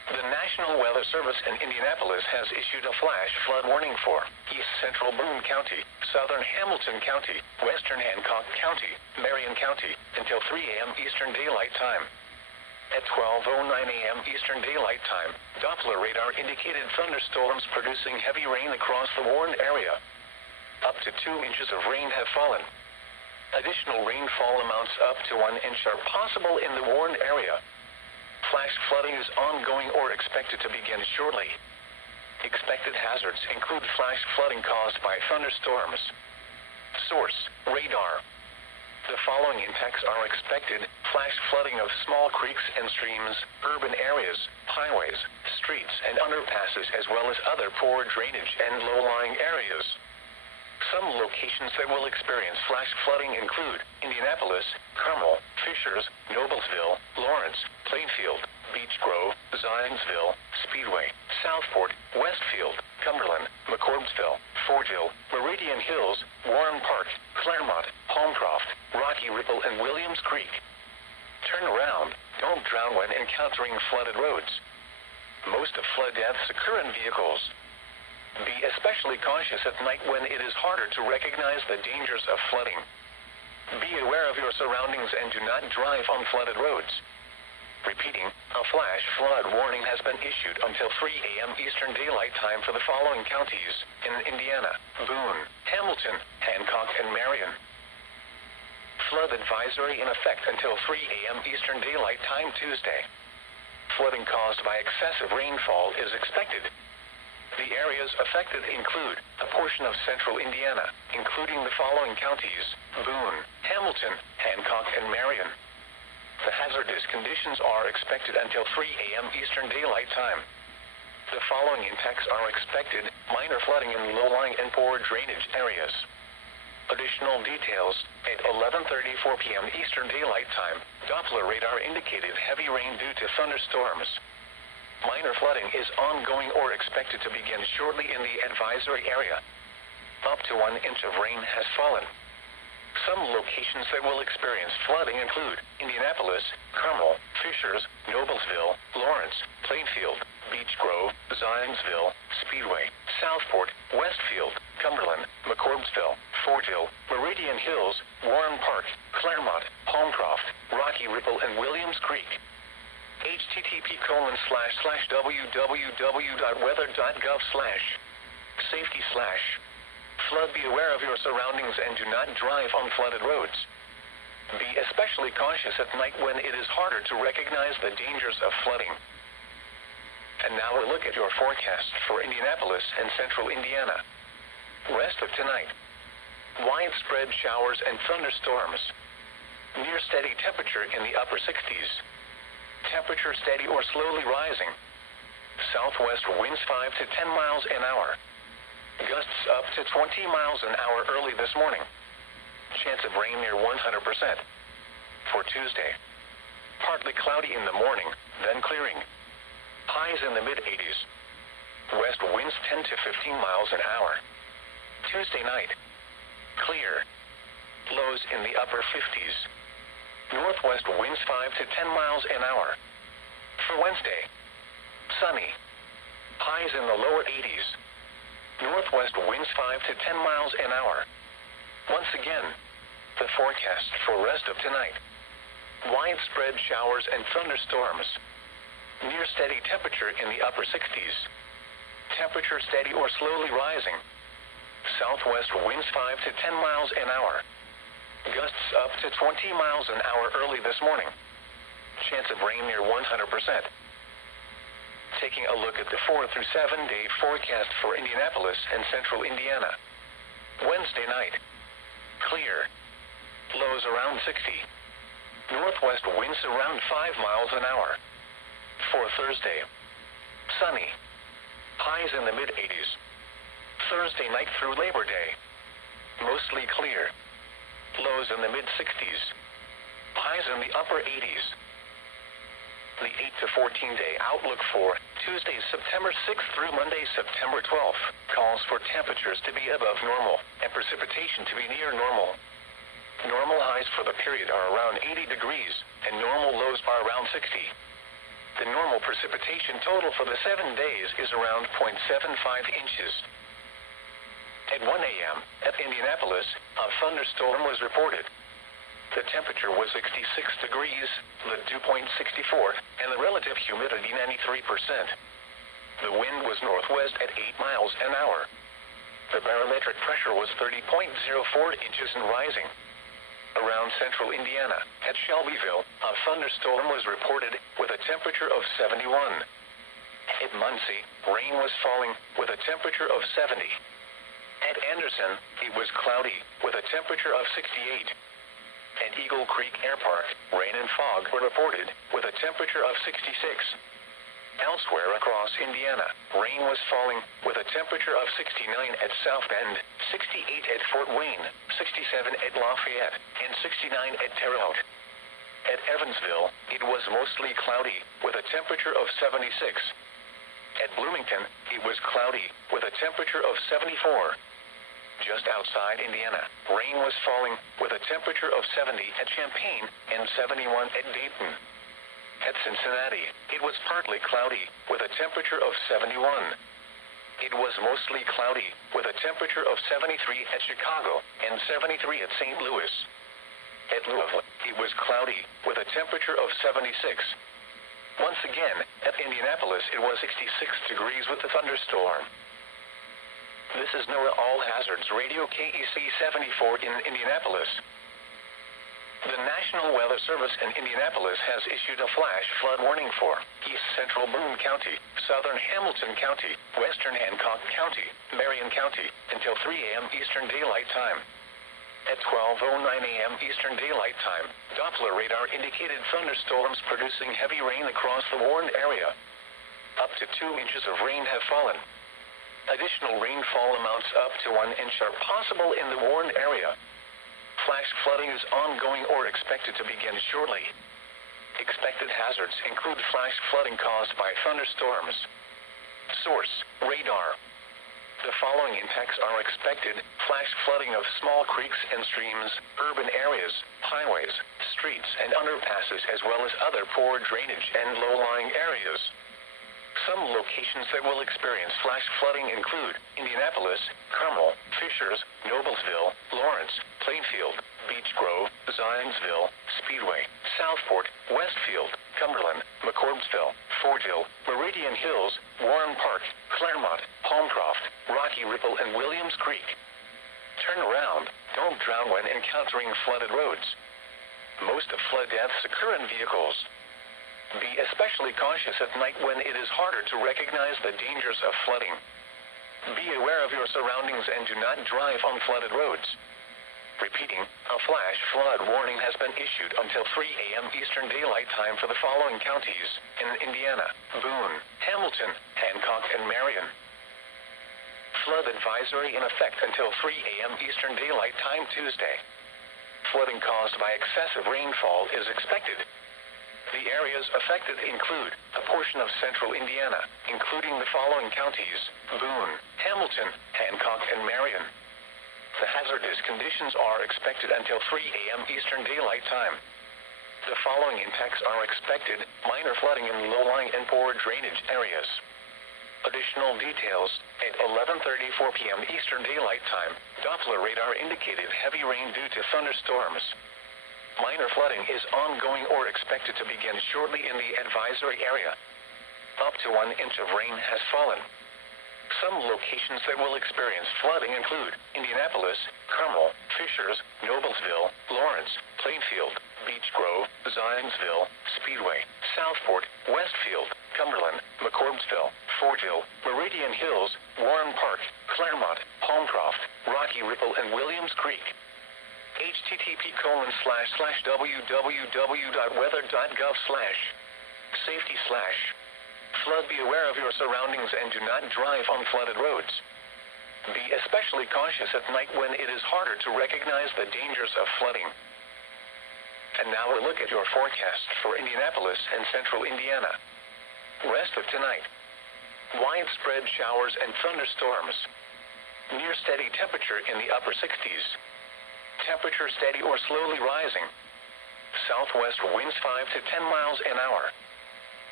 The National Weather Service in Indianapolis has issued a flash flood warning for East Central Boone County, Southern Hamilton County, Western Hancock County, Marion County, until 3 a.m. Eastern Daylight Time. At 12:09 a.m. Eastern Daylight Time, Doppler radar indicated thunderstorms producing heavy rain across the warned area. Up to 2 inches of rain have fallen. Additional rainfall amounts up to 1 inch are possible in the warned area. Flash flooding is ongoing or expected to begin shortly. Expected hazards include flash flooding caused by thunderstorms. Source: radar. The following impacts are expected: flash flooding of small creeks and streams, urban areas, highways, streets, and underpasses, as well as other poor drainage and low-lying areas. Some locations that will experience flash flooding include Indianapolis, Carmel, Fishers, Noblesville, Lawrence, Plainfield, Beech Grove, Zionsville, Speedway, Southport, Westfield, Cumberland, McCordsville, Fortville, Meridian Hills, Warren Park, Claremont, Holmcroft, Rocky Ripple, and Williams Creek. Turn around. Don't drown when encountering flooded roads. Most of flood deaths occur in vehicles. Be especially cautious at night when it is harder to recognize the dangers of flooding. Be aware of your surroundings and do not drive on flooded roads. Repeating, a flash flood warning has been issued until 3 a.m. Eastern Daylight Time for the following counties in Indiana: Boone, Hamilton, Hancock, and Marion. Flood advisory in effect until 3 a.m. Eastern Daylight Time Tuesday. Flooding caused by excessive rainfall is expected. The areas affected include a portion of central Indiana, including the following counties: Boone, Hamilton, Hancock, and Marion. The hazardous conditions are expected until 3 a.m. Eastern Daylight Time. The following impacts are expected: minor flooding in low-lying and poor drainage areas. Additional details: at 11:34 p.m. Eastern Daylight Time, Doppler radar indicated heavy rain due to thunderstorms. Minor flooding is ongoing or expected to begin shortly in the advisory area. Up to 1 inch of rain has fallen. Some locations that will experience flooding include Indianapolis, Carmel, Fishers, Noblesville, Lawrence, Plainfield, Beech Grove, Zionsville, Speedway, Southport, Westfield, Cumberland, McCordsville, Fortville, Meridian Hills, Warren Park, Claremont, Holmcroft, Rocky Ripple, and Williams Creek. http://www.weather.gov/safety/ Flood. Be aware of your surroundings and do not drive on flooded roads. Be especially cautious at night when it is harder to recognize the dangers of flooding. And now a look at your forecast for Indianapolis and central Indiana. Rest of tonight: widespread showers and thunderstorms. Near steady temperature in the upper 60s. Temperature steady or slowly rising. Southwest winds 5 to 10 miles an hour. Gusts up to 20 miles an hour early this morning. Chance of rain near 100%. For Tuesday: partly cloudy in the morning, then clearing. Highs in the mid-80s. West winds 10 to 15 miles an hour. Tuesday night: clear. Lows in the upper 50s. Northwest winds 5 to 10 miles an hour. For Wednesday: sunny. Highs in the lower 80s. Northwest winds 5 to 10 miles an hour. Once again, the forecast for rest of tonight: widespread showers and thunderstorms. Near steady temperature in the upper 60s. Temperature steady or slowly rising. Southwest winds 5 to 10 miles an hour. Gusts up to 20 miles an hour early this morning. Chance of rain near 100%. Taking a look at the 4 through 7 day forecast for Indianapolis and central Indiana. Wednesday night: clear. Lows around 60. Northwest winds around 5 miles an hour. For Thursday: sunny. Highs in the mid-80s. Thursday night through Labor Day: mostly clear. Lows in the mid-60s. Highs in the upper 80s. The 8 to 14 day outlook for Tuesday, September 6th through Monday, September 12th, calls for temperatures to be above normal and precipitation to be near normal. Normal highs for the period are around 80 degrees and normal lows are around 60. The normal precipitation total for the 7 days is around 0.75 inches. At 1 a.m. at Indianapolis, a thunderstorm was reported. The temperature was 66 degrees, the dew point 64, and the relative humidity 93%. The wind was northwest at 8 miles an hour. The barometric pressure was 30.04 inches and rising. Around central Indiana, at Shelbyville, a thunderstorm was reported with a temperature of 71. At Muncie, rain was falling with a temperature of 70. At Anderson, it was cloudy with a temperature of 68. At Eagle Creek Air Park, rain and fog were reported with a temperature of 66. Elsewhere across Indiana, rain was falling with a temperature of 69 at South Bend, 68 at Fort Wayne, 67 at Lafayette, and 69 at Terre Haute. At Evansville, it was mostly cloudy with a temperature of 76. At Bloomington, it was cloudy with a temperature of 74. Just outside Indiana, rain was falling with a temperature of 70 at Champaign and 71 at Dayton. At Cincinnati, it was partly cloudy with a temperature of 71. It was mostly cloudy with a temperature of 73 at Chicago and 73 at St. Louis. At Louisville, it was cloudy with a temperature of 76. Once again, at Indianapolis, it was 66 degrees with a thunderstorm. This is NOAA All Hazards Radio KEC 74 in Indianapolis. The National Weather Service in Indianapolis has issued a flash flood warning for East Central Boone County, Southern Hamilton County, Western Hancock County, Marion County, until 3 a.m. Eastern Daylight Time. At 12:09 a.m. Eastern Daylight Time, Doppler radar indicated thunderstorms producing heavy rain across the warned area. Up to 2 inches of rain have fallen. Additional rainfall amounts up to 1 inch are possible in the warned area. Flash flooding is ongoing or expected to begin shortly. Expected hazards include flash flooding caused by thunderstorms. Source: radar. The following impacts are expected: flash flooding of small creeks and streams, urban areas, highways, streets, and underpasses, as well as other poor drainage and low-lying areas. Some locations that will experience flash flooding include Indianapolis, Carmel, Fishers, Noblesville, Lawrence, Plainfield, Beech Grove, Zionsville, Speedway, Southport, Westfield, Cumberland, McCordsville, Fortville, Meridian Hills, Warren Park, Claremont, Palmcroft, Rocky Ripple, and Williams Creek. Turn around. Don't drown when encountering flooded roads. Most of flood deaths occur in vehicles. Be especially cautious at night when it is harder to recognize the dangers of flooding. Be aware of your surroundings and do not drive on flooded roads. Repeating, a flash flood warning has been issued until 3 a.m. Eastern Daylight Time for the following counties in Indiana: Boone, Hamilton, Hancock, and Marion. Flood advisory in effect until 3 a.m. Eastern Daylight Time Tuesday. Flooding caused by excessive rainfall is expected. The areas affected include a portion of central Indiana, including the following counties: Boone, Hamilton, Hancock, and Marion. The hazardous conditions are expected until 3 a.m. Eastern Daylight Time. The following impacts are expected: minor flooding in low-lying and poor drainage areas. Additional details: at 11:34 p.m. Eastern Daylight Time, Doppler radar indicated heavy rain due to thunderstorms. Minor flooding is ongoing or expected to begin shortly in the advisory area. Up to 1 inch of rain has fallen. Some locations that will experience flooding include Indianapolis, Carmel, Fishers, Noblesville, Lawrence, Plainfield, Beech Grove, Zionsville, Speedway, Southport, Westfield, Cumberland, McCordsville, Fortville, Meridian Hills, Warren Park, Claremont, Palmcroft, Rocky Ripple, and Williams Creek. http://www.weather.gov/safety/ Flood. Be aware of your surroundings and do not drive on flooded roads. Be especially cautious at night when it is harder to recognize the dangers of flooding. And now a look at your forecast for Indianapolis and central Indiana. Rest of tonight: widespread showers and thunderstorms. Near steady temperature in the upper 60s. Temperature steady or slowly rising. Southwest winds 5 to 10 miles an hour.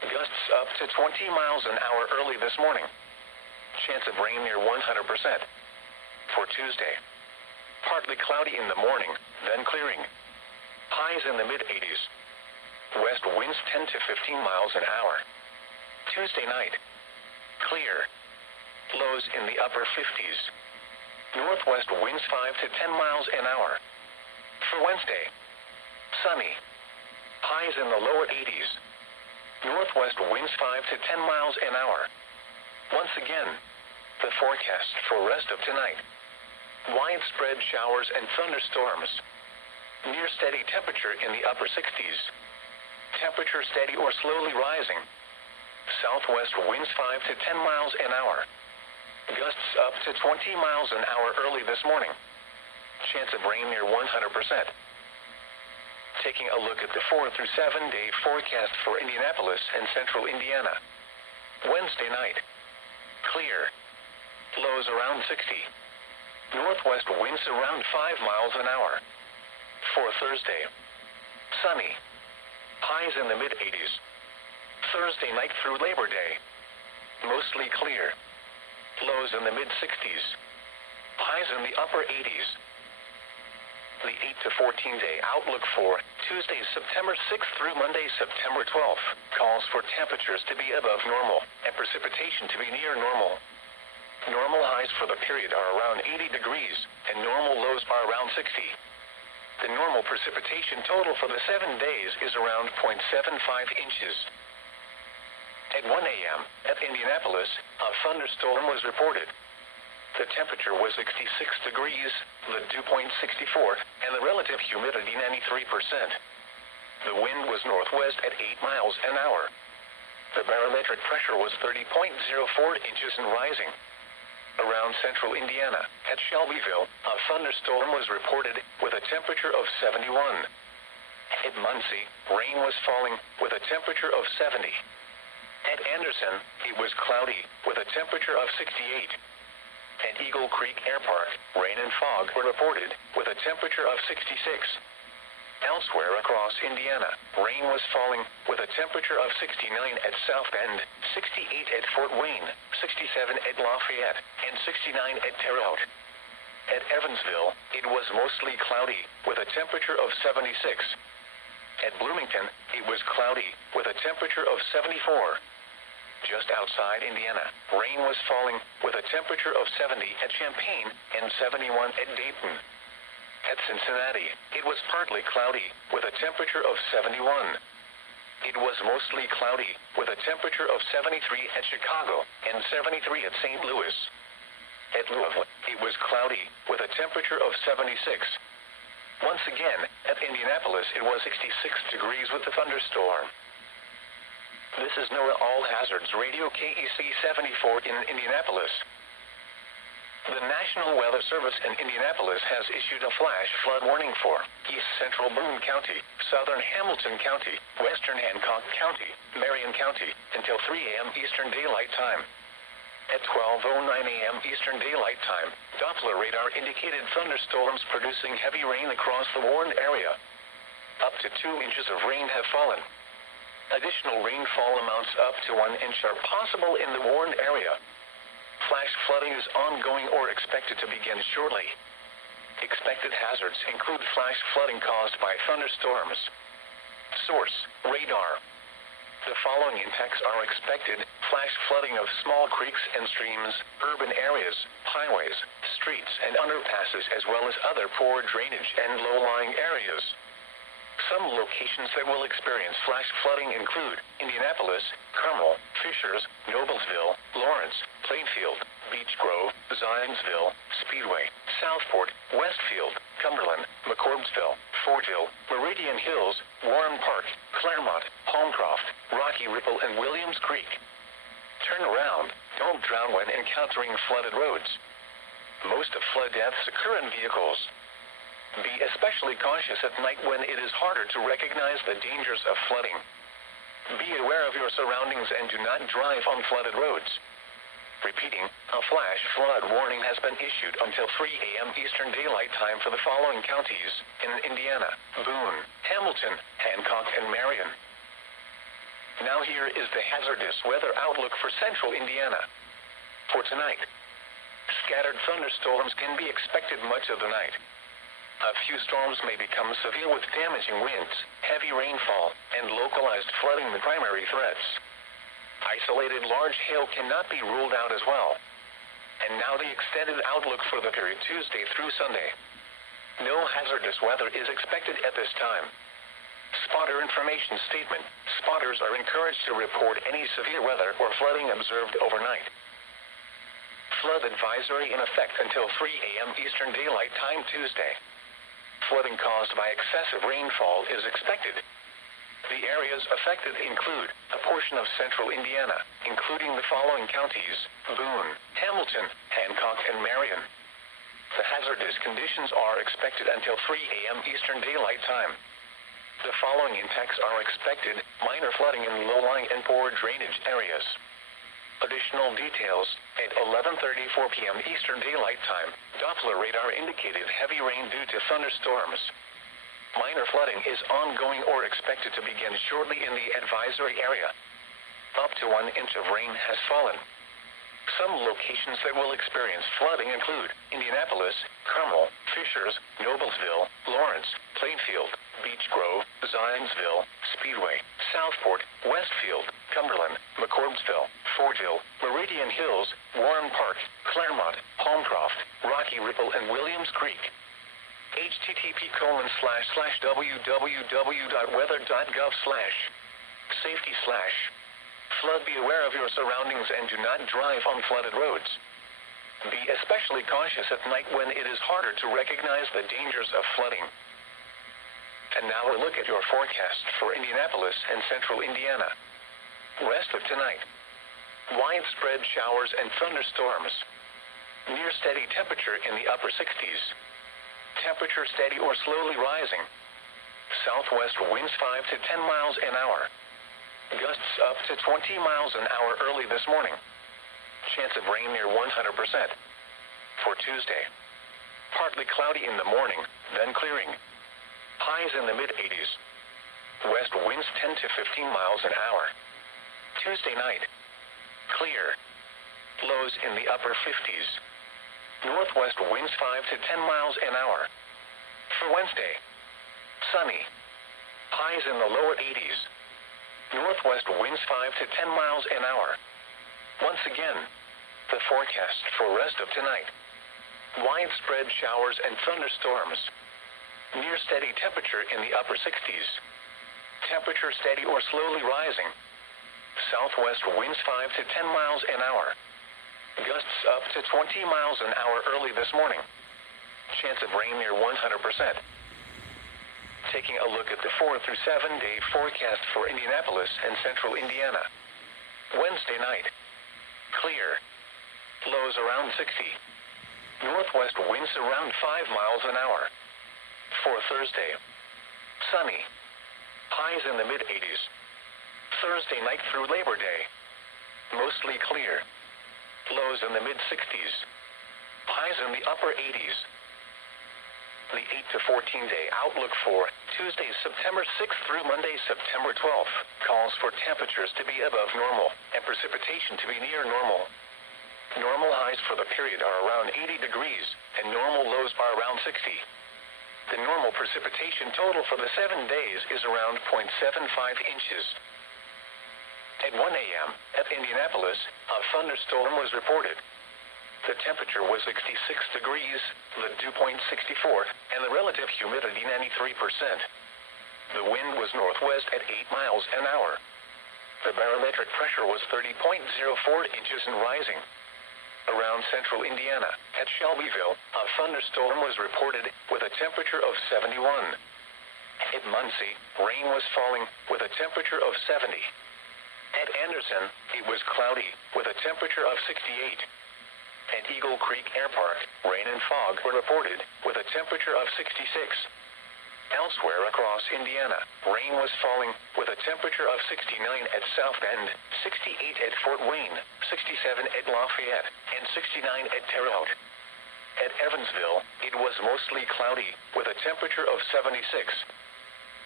Gusts up to 20 miles an hour early this morning. Chance of rain near 100%. For Tuesday, partly cloudy in the morning, then clearing. Highs in the mid-80s. West winds 10 to 15 miles an hour. Tuesday night, clear. Lows in the upper 50s. Northwest winds 5 to 10 miles an hour. For Wednesday, sunny. Highs in the lower 80s. Northwest winds 5 to 10 miles an hour. Once again, the forecast for rest of tonight. Widespread showers and thunderstorms. Near steady temperature in the upper 60s. Temperature steady or slowly rising. Southwest winds 5 to 10 miles an hour. Gusts up to 20 miles an hour early this morning. Chance of rain near 100%. Taking a look at the 4 through 7 day forecast for Indianapolis and central Indiana. Wednesday night, clear. Lows around 60. Northwest winds around 5 miles an hour. For Thursday, sunny. Highs in the mid-80s. Thursday night through Labor Day, mostly clear. Lows in the mid-60s. Highs in the upper 80s. The 8 to 14 day outlook for Tuesday, September 6th through Monday, September 12th, calls for temperatures to be above normal and precipitation to be near normal. Normal highs for the period are around 80 degrees, and normal lows are around 60. The normal precipitation total for the 7 days is around 0.75 inches. At 1 a.m. at Indianapolis, a thunderstorm was reported. The temperature was 66 degrees, the dew point 64, and the relative humidity 93%. The wind was northwest at 8 miles an hour. The barometric pressure was 30.04 inches and rising. Around central Indiana, at Shelbyville, a thunderstorm was reported with a temperature of 71. At Muncie, rain was falling with a temperature of 70. At Anderson, it was cloudy with a temperature of 68. At Eagle Creek Air Park, rain and fog were reported with a temperature of 66. Elsewhere across Indiana, rain was falling with a temperature of 69 at South Bend, 68 at Fort Wayne, 67 at Lafayette, and 69 at Terre Haute. At Evansville, it was mostly cloudy with a temperature of 76. At Bloomington, it was cloudy with a temperature of 74. Just outside Indiana, rain was falling with a temperature of 70 at Champaign and 71 at Dayton. At Cincinnati, it was partly cloudy with a temperature of 71. It was mostly cloudy with a temperature of 73 at Chicago and 73 at St. Louis. At Louisville, it was cloudy with a temperature of 76. Once again, at Indianapolis, it was 66 degrees with a thunderstorm. This is NOAA All Hazards Radio KEC 74 in Indianapolis. The National Weather Service in Indianapolis has issued a flash flood warning for East Central Boone County, Southern Hamilton County, Western Hancock County, Marion County, until 3 a.m. Eastern Daylight Time. At 12:09 a.m. Eastern Daylight Time, Doppler radar indicated thunderstorms producing heavy rain across the warned area. Up to 2 inches of rain have fallen. Additional rainfall amounts up to 1 inch are possible in the warned area. Flash flooding is ongoing or expected to begin shortly. Expected hazards include flash flooding caused by thunderstorms. Source: radar. The following impacts are expected: flash flooding of small creeks and streams, urban areas, highways, streets, and underpasses, as well as other poor drainage and low-lying areas. Some locations that will experience flash flooding include Indianapolis, Carmel, Fishers, Noblesville, Lawrence, Plainfield, Beech Grove, Zionsville, Speedway, Southport, Westfield, Cumberland, McCordsville, Fortville, Meridian Hills, Warren Park, Claremont, Holmcroft, Rocky Ripple, and Williams Creek. Turn around. Don't drown when encountering flooded roads. Most of flood deaths occur in vehicles. Be especially cautious at night when it is harder to recognize the dangers of flooding. Be aware of your surroundings and do not drive on flooded roads. Repeating, a flash flood warning has been issued until 3 a.m. Eastern Daylight Time for the following counties in Indiana: Boone, Hamilton, Hancock, and Marion. Now here is the hazardous weather outlook for central Indiana. For tonight, scattered thunderstorms can be expected much of the night. A few storms may become severe with damaging winds, heavy rainfall, and localized flooding the primary threats. Isolated large hail cannot be ruled out as well. And now the extended outlook for the period Tuesday through Sunday. No hazardous weather is expected at this time. Spotter information statement. Spotters are encouraged to report any severe weather or flooding observed overnight. Flood advisory in effect until 3 a.m. Eastern Daylight Time Tuesday. Flooding caused by excessive rainfall is expected. The areas affected include a portion of central Indiana, including the following counties: Boone, Hamilton, Hancock, and Marion. The hazardous conditions are expected until 3 a.m. Eastern Daylight Time. The following impacts are expected: minor flooding in low-lying and poor drainage areas. Additional details: at 11:34 p.m. Eastern Daylight Time, Doppler radar indicated heavy rain due to thunderstorms. Minor flooding is ongoing or expected to begin shortly in the advisory area. Up to 1 inch of rain has fallen. Some locations that will experience flooding include Indianapolis, Carmel, Fishers, Noblesville, Lawrence, Plainfield, Beech Grove, Zionsville, Speedway, Southport, Westfield, Cumberland, McCordsville, Fortville, Meridian Hills, Warren Park, Claremont, Holmcroft, Rocky Ripple, and Williams Creek. http://www.weather.gov/safety/ Flood. Be aware of your surroundings and do not drive on flooded roads. Be especially cautious at night when it is harder to recognize the dangers of flooding. And now a look at your forecast for Indianapolis and central Indiana. Rest of tonight. Widespread showers and thunderstorms. Near steady temperature in the upper 60s. Temperature steady or slowly rising. Southwest winds 5 to 10 miles an hour. Gusts up to 20 miles an hour early this morning. Chance of rain near 100%. For Tuesday, partly cloudy in the morning, then clearing. Highs in the mid-80s. West winds 10 to 15 miles an hour. Tuesday night, clear. Lows in the upper 50s. Northwest winds 5 to 10 miles an hour. For Wednesday, sunny. Highs in the lower 80s. Northwest winds 5 to 10 miles an hour. Once again, the forecast for rest of tonight. Widespread showers and thunderstorms. Near steady temperature in the upper 60s. Temperature steady or slowly rising. Southwest winds 5 to 10 miles an hour. Gusts up to 20 miles an hour early this morning. Chance of rain near 100%. Taking a look at the 4 through 7 day forecast for Indianapolis and central Indiana. Wednesday night, clear. Lows around 60. Northwest winds around 5 miles an hour. For Thursday, sunny. Highs in the mid-80s. Thursday night through Labor Day, mostly clear. Lows in the mid-60s. Highs in the upper 80s. The 8 to 14 day outlook for Tuesday, September 6th through Monday, September 12th, calls for temperatures to be above normal and precipitation to be near normal. Normal highs for the period are around 80 degrees and normal lows are around 60. The normal precipitation total for the 7 days is around 0.75 inches. At 1 a.m. at Indianapolis, a thunderstorm was reported. The temperature was 66 degrees, the dew point 64, and the relative humidity 93%. The wind was northwest at 8 miles an hour. The barometric pressure was 30.04 inches and rising. Around central Indiana, at Shelbyville, a thunderstorm was reported with a temperature of 71. At Muncie, rain was falling with a temperature of 70. At Anderson, it was cloudy with a temperature of 68. At Eagle Creek Air Park, rain and fog were reported with a temperature of 66. Elsewhere across Indiana, rain was falling with a temperature of 69 at South Bend, 68 at Fort Wayne, 67 at Lafayette, and 69 at Terre Haute. At Evansville, it was mostly cloudy with a temperature of 76.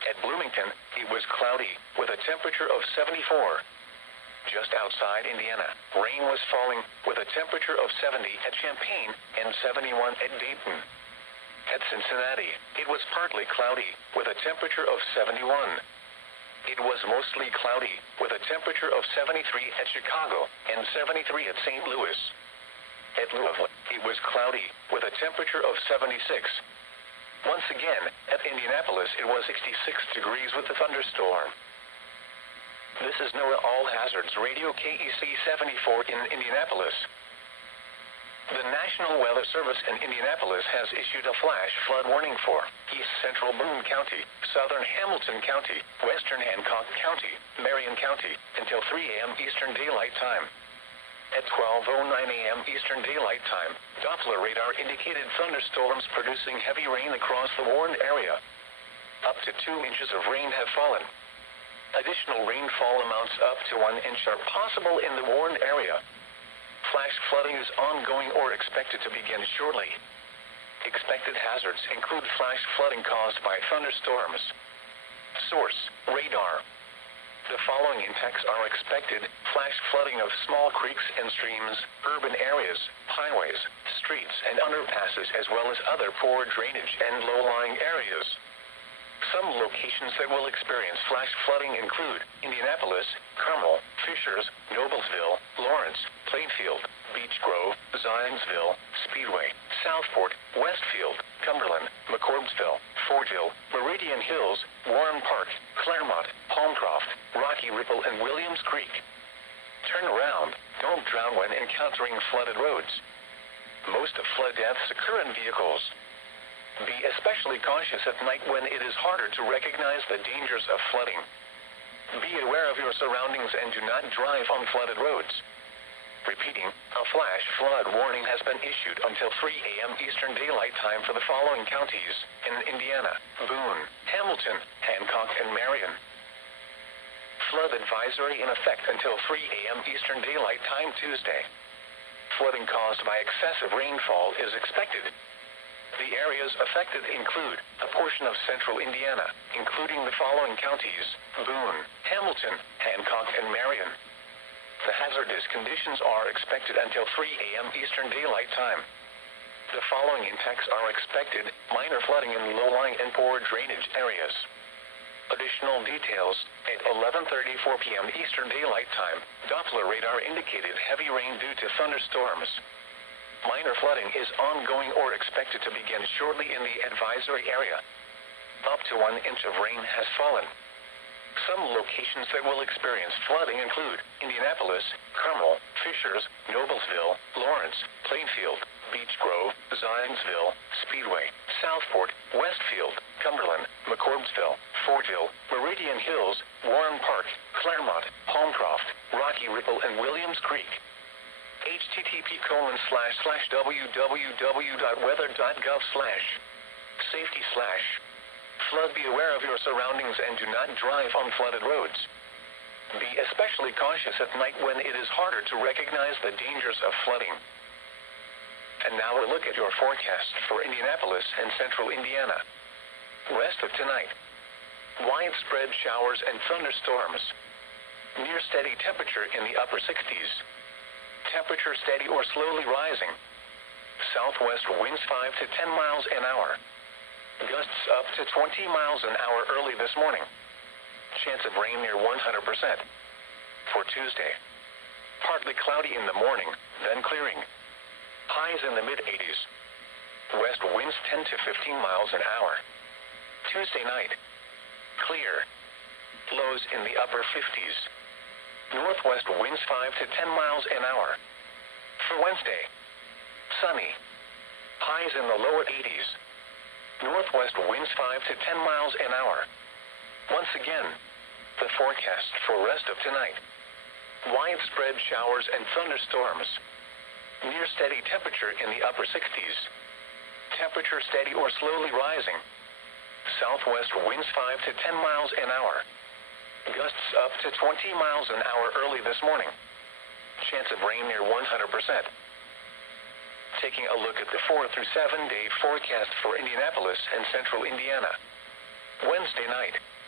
At Bloomington, it was cloudy with a temperature of 74. Just outside Indiana, rain was falling with a temperature of 70 at Champaign and 71 at Dayton. At Cincinnati, it was partly cloudy with a temperature of 71. It was mostly cloudy with a temperature of 73 at Chicago and 73 at St. Louis. At Louisville, it was cloudy with a temperature of 76. Once again, at Indianapolis, it was 66 degrees with a thunderstorm. This is NOAA All Hazards Radio KEC 74 in Indianapolis. The National Weather Service in Indianapolis has issued a flash flood warning for East Central Boone County, Southern Hamilton County, Western Hancock County, Marion County, until 3 a.m. Eastern Daylight Time. At 12:09 a.m. Eastern Daylight Time, Doppler radar indicated thunderstorms producing heavy rain across the warned area. Up to 2 inches of rain have fallen. Additional rainfall amounts up to 1 inch are possible in the warned area. Flash flooding is ongoing or expected to begin shortly. Expected hazards include flash flooding caused by thunderstorms. Source: radar. The following impacts are expected: flash flooding of small creeks and streams, urban areas, highways, streets, and underpasses, as well as other poor drainage and low-lying areas. Some locations that will experience flash flooding include Indianapolis, Carmel, Fishers, Noblesville, Lawrence, Plainfield, Beech Grove, Zionsville, Speedway, Southport, Westfield, Cumberland, McCordsville, Fortville, Meridian Hills, Warren Park, Claremont, Holmcroft, Rocky Ripple, and Williams Creek. Turn around. Don't drown when encountering flooded roads. Most of flood deaths occur in vehicles. Be especially cautious at night when it is harder to recognize the dangers of flooding. Be aware of your surroundings and do not drive on flooded roads. Repeating, a flash flood warning has been issued until 3 a.m. Eastern Daylight Time for the following counties in Indiana: Boone, Hamilton, Hancock, and Marion. Flood advisory in effect until 3 a.m. Eastern Daylight Time Tuesday. Flooding caused by excessive rainfall is expected. The areas affected include a portion of central Indiana, including the following counties: Boone, Hamilton, Hancock, and Marion. The hazardous conditions are expected until 3 a.m. Eastern Daylight Time. The following impacts are expected: minor flooding in low-lying and poor drainage areas. Additional details: at 11:34 p.m. Eastern Daylight Time, Doppler radar indicated heavy rain due to thunderstorms. Minor flooding is ongoing or expected to begin shortly in the advisory area. Up to 1 inch of rain has fallen. Some locations that will experience flooding include Indianapolis, Carmel, Fishers, Noblesville, Lawrence, Plainfield, Beech Grove, Zionsville, Speedway, Southport, Westfield, Cumberland, McCordsville, Fortville, Meridian Hills, Warren Park, Claremont, Holmcroft, Rocky Ripple, and Williams Creek. http://www.weather.gov/safety/ flood. Be aware of your surroundings and do not drive on flooded roads. Be especially cautious at night when it is harder to recognize the dangers of flooding. And now a look at your forecast for Indianapolis and central Indiana. Rest of tonight: widespread showers and thunderstorms. Near steady temperature in the upper 60s. Temperature steady or slowly rising. Southwest winds 5 to 10 miles an hour. Gusts up to 20 miles an hour early this morning. Chance of rain near 100%. For Tuesday: partly cloudy in the morning, then clearing. Highs in the mid-80s. West winds 10 to 15 miles an hour. Tuesday night: clear. Lows in the upper 50s. Northwest winds 5 to 10 miles an hour. For Wednesday: sunny. Highs in the lower 80s. Northwest winds 5 to 10 miles an hour. Once again, the forecast for rest of tonight: widespread showers and thunderstorms. Near steady temperature in the upper 60s. Temperature steady or slowly rising. Southwest winds 5 to 10 miles an hour. Gusts up to 20 miles an hour early this morning. Chance of rain near 100%. Taking a look at the 4 through 7 day forecast for Indianapolis and central Indiana. Wednesday night: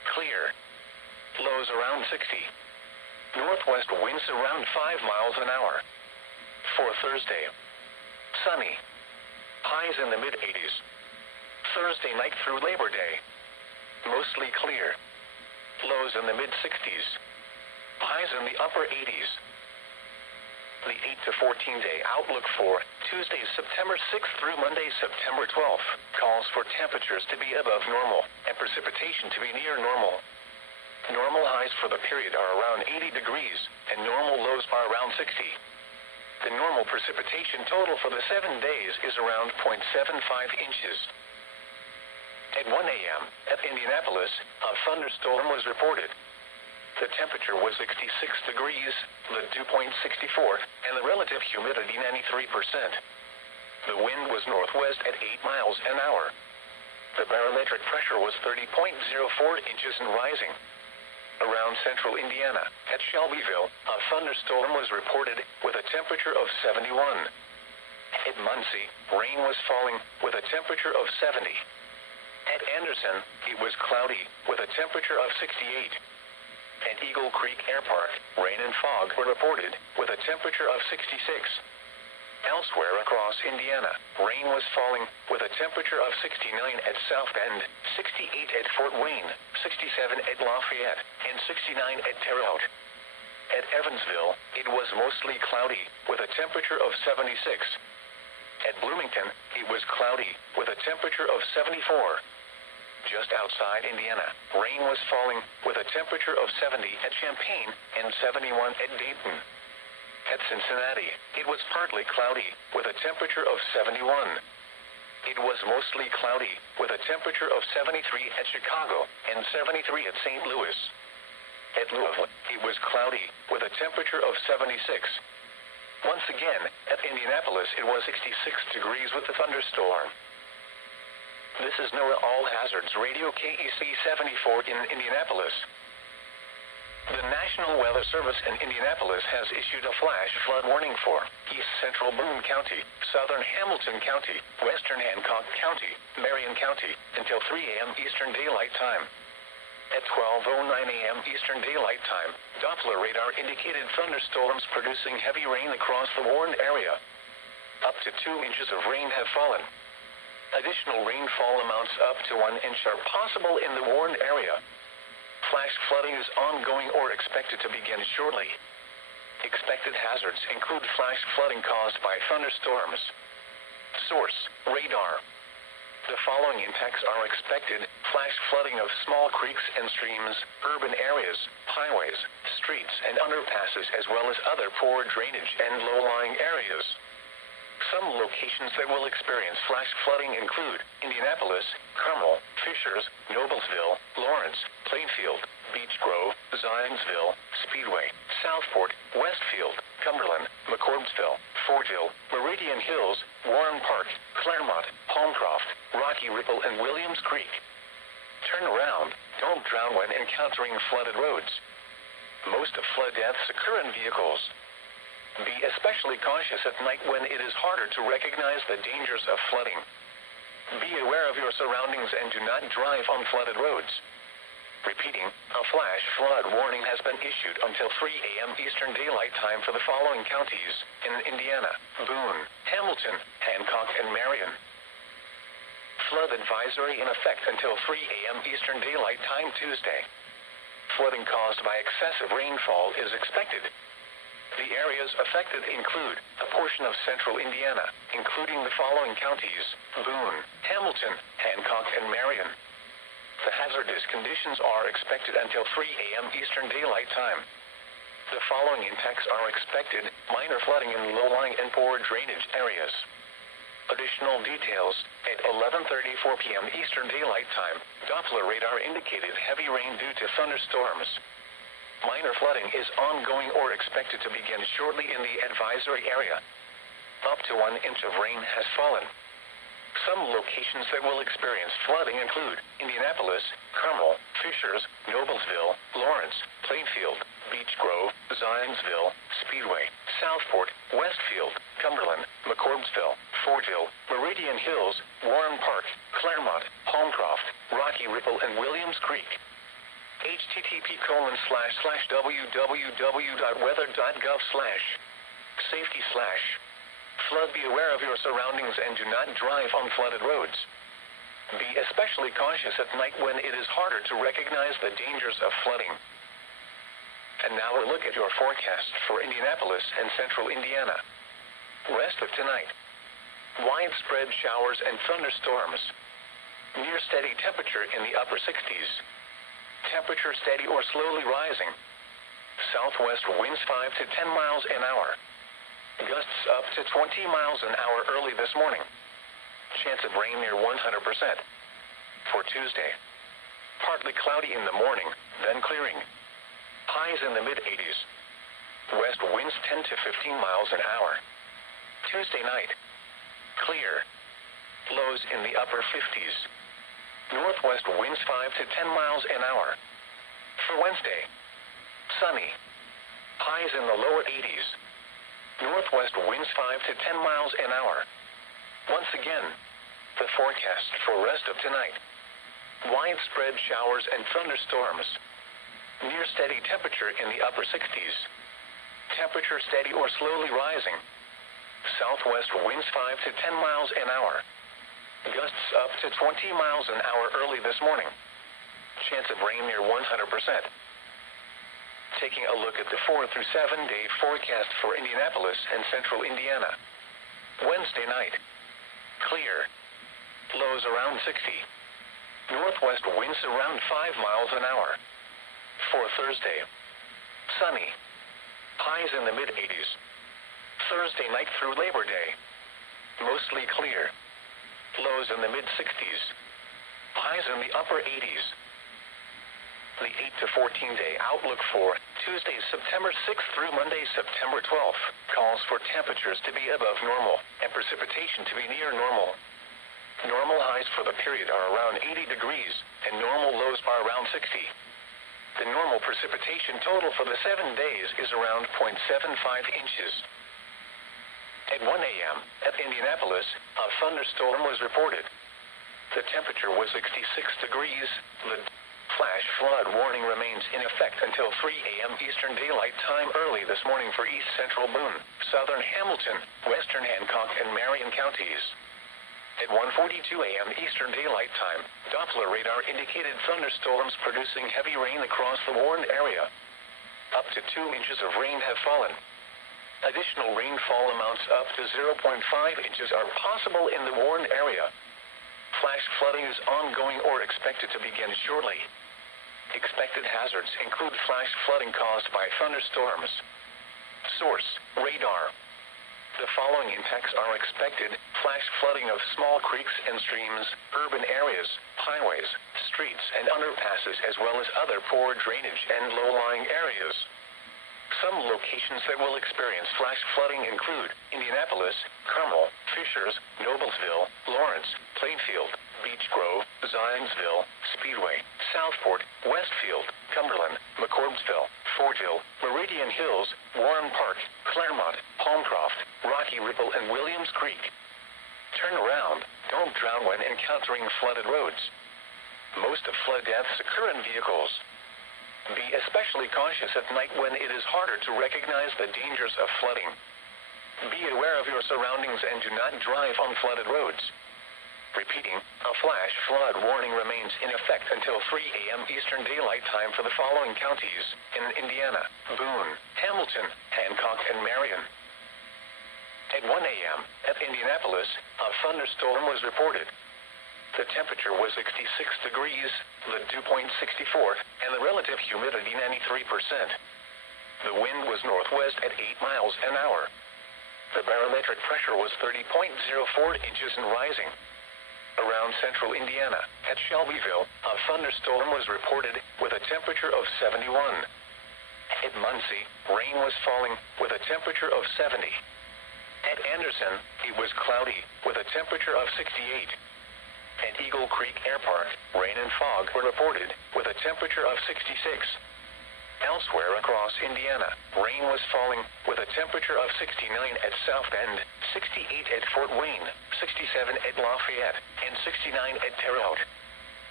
clear. Lows around 60. Northwest winds around 5 miles an hour. For Thursday, sunny. Highs in the mid-80s. Thursday night through Labor Day, mostly clear. Lows in the mid-60s. Highs in the upper 80s. The 8 to 14 day outlook for Tuesday, September 6th through Monday, September 12th, calls for temperatures to be above normal and precipitation to be near normal. Normal highs for the period are around 80 degrees and normal lows are around 60. The normal precipitation total for the 7 days is around 0.75 inches. At 1 a.m. at Indianapolis, a thunderstorm was reported. The temperature was 66 degrees, the dew point 64, and the relative humidity 93%. The wind was northwest at 8 miles an hour. The barometric pressure was 30.04 inches and rising. Around central Indiana, at Shelbyville, a thunderstorm was reported with a temperature of 71. At Muncie, rain was falling with a temperature of 70. At Anderson, it was cloudy with a temperature of 68. At Eagle Creek Air Park, rain and fog were reported with a temperature of 66. Elsewhere across Indiana, rain was falling with a temperature of 69 at South Bend, 68 at Fort Wayne, 67 at Lafayette, and 69 at Terre Haute. At Evansville, it was mostly cloudy with a temperature of 76. At Bloomington, it was cloudy with a temperature of 74. Just outside Indiana, rain was falling with a temperature of 70 at Champaign and 71 at Dayton. At Cincinnati, it was partly cloudy with a temperature of 71. It was mostly cloudy with a temperature of 73 at Chicago and 73 at St. Louis. At Louisville, it was cloudy with a temperature of 76. Once again, at Indianapolis, it was 66 degrees with a thunderstorm. This is NOAA All Hazards Radio KEC 74 in Indianapolis. The National Weather Service in Indianapolis has issued a flash flood warning for East Central Boone County, Southern Hamilton County, Western Hancock County, Marion County, until 3 a.m. Eastern Daylight Time. At 12:09 a.m. Eastern Daylight Time, Doppler radar indicated thunderstorms producing heavy rain across the warned area. Up to 2 inches of rain have fallen. Additional rainfall amounts up to 1 inch are possible in the warned area. Flash flooding is ongoing or expected to begin shortly. Expected hazards include flash flooding caused by thunderstorms. Source: radar. The following impacts are expected: flash flooding of small creeks and streams, urban areas, highways, streets, and underpasses, as well as other poor drainage and low-lying areas. Some locations that will experience flash flooding include Indianapolis, Carmel, Fishers, Noblesville, Lawrence, Plainfield, Beech Grove, Zionsville, Speedway, Southport, Westfield, Cumberland, McCordsville, Fortville, Meridian Hills, Warren Park, Claremont, Holmcroft, Rocky Ripple, and Williams Creek. Turn around. Don't drown when encountering flooded roads. Most of flood deaths occur in vehicles. Be especially cautious at night when it is harder to recognize the dangers of flooding. Be aware of your surroundings and do not drive on flooded roads. Repeating, a flash flood warning has been issued until 3 a.m. Eastern Daylight Time for the following counties in Indiana: Boone, Hamilton, Hancock, and Marion. Flood advisory in effect until 3 a.m. Eastern Daylight Time Tuesday. Flooding caused by excessive rainfall is expected. The areas affected include a portion of central Indiana, including the following counties: Boone, Hamilton, Hancock, and Marion. The hazardous conditions are expected until 3 a.m. Eastern Daylight Time. The following impacts are expected: minor flooding in low-lying and poor drainage areas. Additional details: at 11:34 p.m. Eastern Daylight Time, Doppler radar indicated heavy rain due to thunderstorms. Minor flooding is ongoing or expected to begin shortly in the advisory area. Up to 1 inch of rain has fallen. Some locations that will experience flooding include Indianapolis, Carmel, Fishers, Noblesville, Lawrence, Plainfield, Beech Grove, Zionsville, Speedway, Southport, Westfield, Cumberland, McCordsville, Fortville, Meridian Hills, Warren Park, Claremont, Holmcroft, Rocky Ripple, and Williams Creek. http://www.weather.gov/safety/flood. Be aware of your surroundings and do not drive on flooded roads. Be especially cautious at night when it is harder to recognize the dangers of flooding. And now a look at your forecast for Indianapolis and central Indiana. Rest of tonight. Widespread showers and thunderstorms. Near steady temperature in the upper 60s. Temperature steady or slowly rising. Southwest winds 5 to 10 miles an hour. Gusts up to 20 miles an hour early this morning. Chance of rain near 100%. For Tuesday. Partly cloudy in the morning, then clearing. Highs in the mid-80s. West winds 10 to 15 miles an hour. Tuesday night. Clear. Lows in the upper 50s. Northwest winds 5 to 10 miles an hour. For Wednesday. Sunny. Highs in the lower 80s. Northwest winds 5 to 10 miles an hour. Once again, the forecast for rest of tonight. Widespread showers and thunderstorms. Near steady temperature in the upper 60s. Temperature steady or slowly rising. Southwest winds 5 to 10 miles an hour. Gusts up to 20 miles an hour early this morning. Chance of rain near 100%. Taking a look at the 4 through 7 day forecast for Indianapolis and central Indiana. Wednesday night. Clear. Lows around 60. Northwest winds around 5 miles an hour. For Thursday. Sunny. Highs in the mid-80s. Thursday night through Labor Day. Mostly clear. Lows in the mid-60s. Highs in the upper 80s. The 8 to 14 day outlook for Tuesday, September 6th through Monday, September 12th, calls for temperatures to be above normal and precipitation to be near normal. Normal highs for the period are around 80 degrees and normal lows are around 60. The normal precipitation total for the 7 days is around 0.75 inches. At 1 a.m. at Indianapolis, a thunderstorm was reported. The temperature was 66 degrees. The flash flood warning remains in effect until 3 a.m. Eastern Daylight Time early this morning for East Central Boone, Southern Hamilton, Western Hancock, and Marion counties. At 1:42 a.m. Eastern Daylight Time, Doppler radar indicated thunderstorms producing heavy rain across the warned area. Up to 2 inches of rain have fallen. Additional rainfall amounts up to 0.5 inches are possible in the warned area. Flash flooding is ongoing or expected to begin shortly. Expected hazards include flash flooding caused by thunderstorms. Source: radar. The following impacts are expected: flash flooding of small creeks and streams, urban areas, highways, streets, and underpasses, as well as other poor drainage and low-lying areas. Some locations that will experience flash flooding include Indianapolis, Carmel, Fishers, Noblesville, Lawrence, Plainfield, Beech Grove, Zionsville, Speedway, Southport, Westfield, Cumberland, McCordsville, Fortville, Meridian Hills, Warren Park, Claremont, Holmcroft, Rocky Ripple, and Williams Creek. Turn around. Don't drown when encountering flooded roads. Most of flood deaths occur in vehicles. Be especially cautious at night when it is harder to recognize the dangers of flooding. Be aware of your surroundings and do not drive on flooded roads. Repeating, a flash flood warning remains in effect until 3 a.m. Eastern Daylight Time for the following counties in Indiana: Boone, Hamilton, Hancock, and Marion. At 1 a.m. at Indianapolis, a thunderstorm was reported. The temperature was 66 degrees, the dew point 64, and the relative humidity 93%. The wind was northwest at 8 miles an hour. The barometric pressure was 30.04 inches and rising. Around central Indiana, at Shelbyville, a thunderstorm was reported with a temperature of 71. At Muncie, rain was falling with a temperature of 70. At Anderson, it was cloudy with a temperature of 68. At Eagle Creek Air Park, rain and fog were reported with a temperature of 66. Elsewhere across Indiana, rain was falling with a temperature of 69 at South Bend, 68 at Fort Wayne, 67 at Lafayette, and 69 at Terre Haute.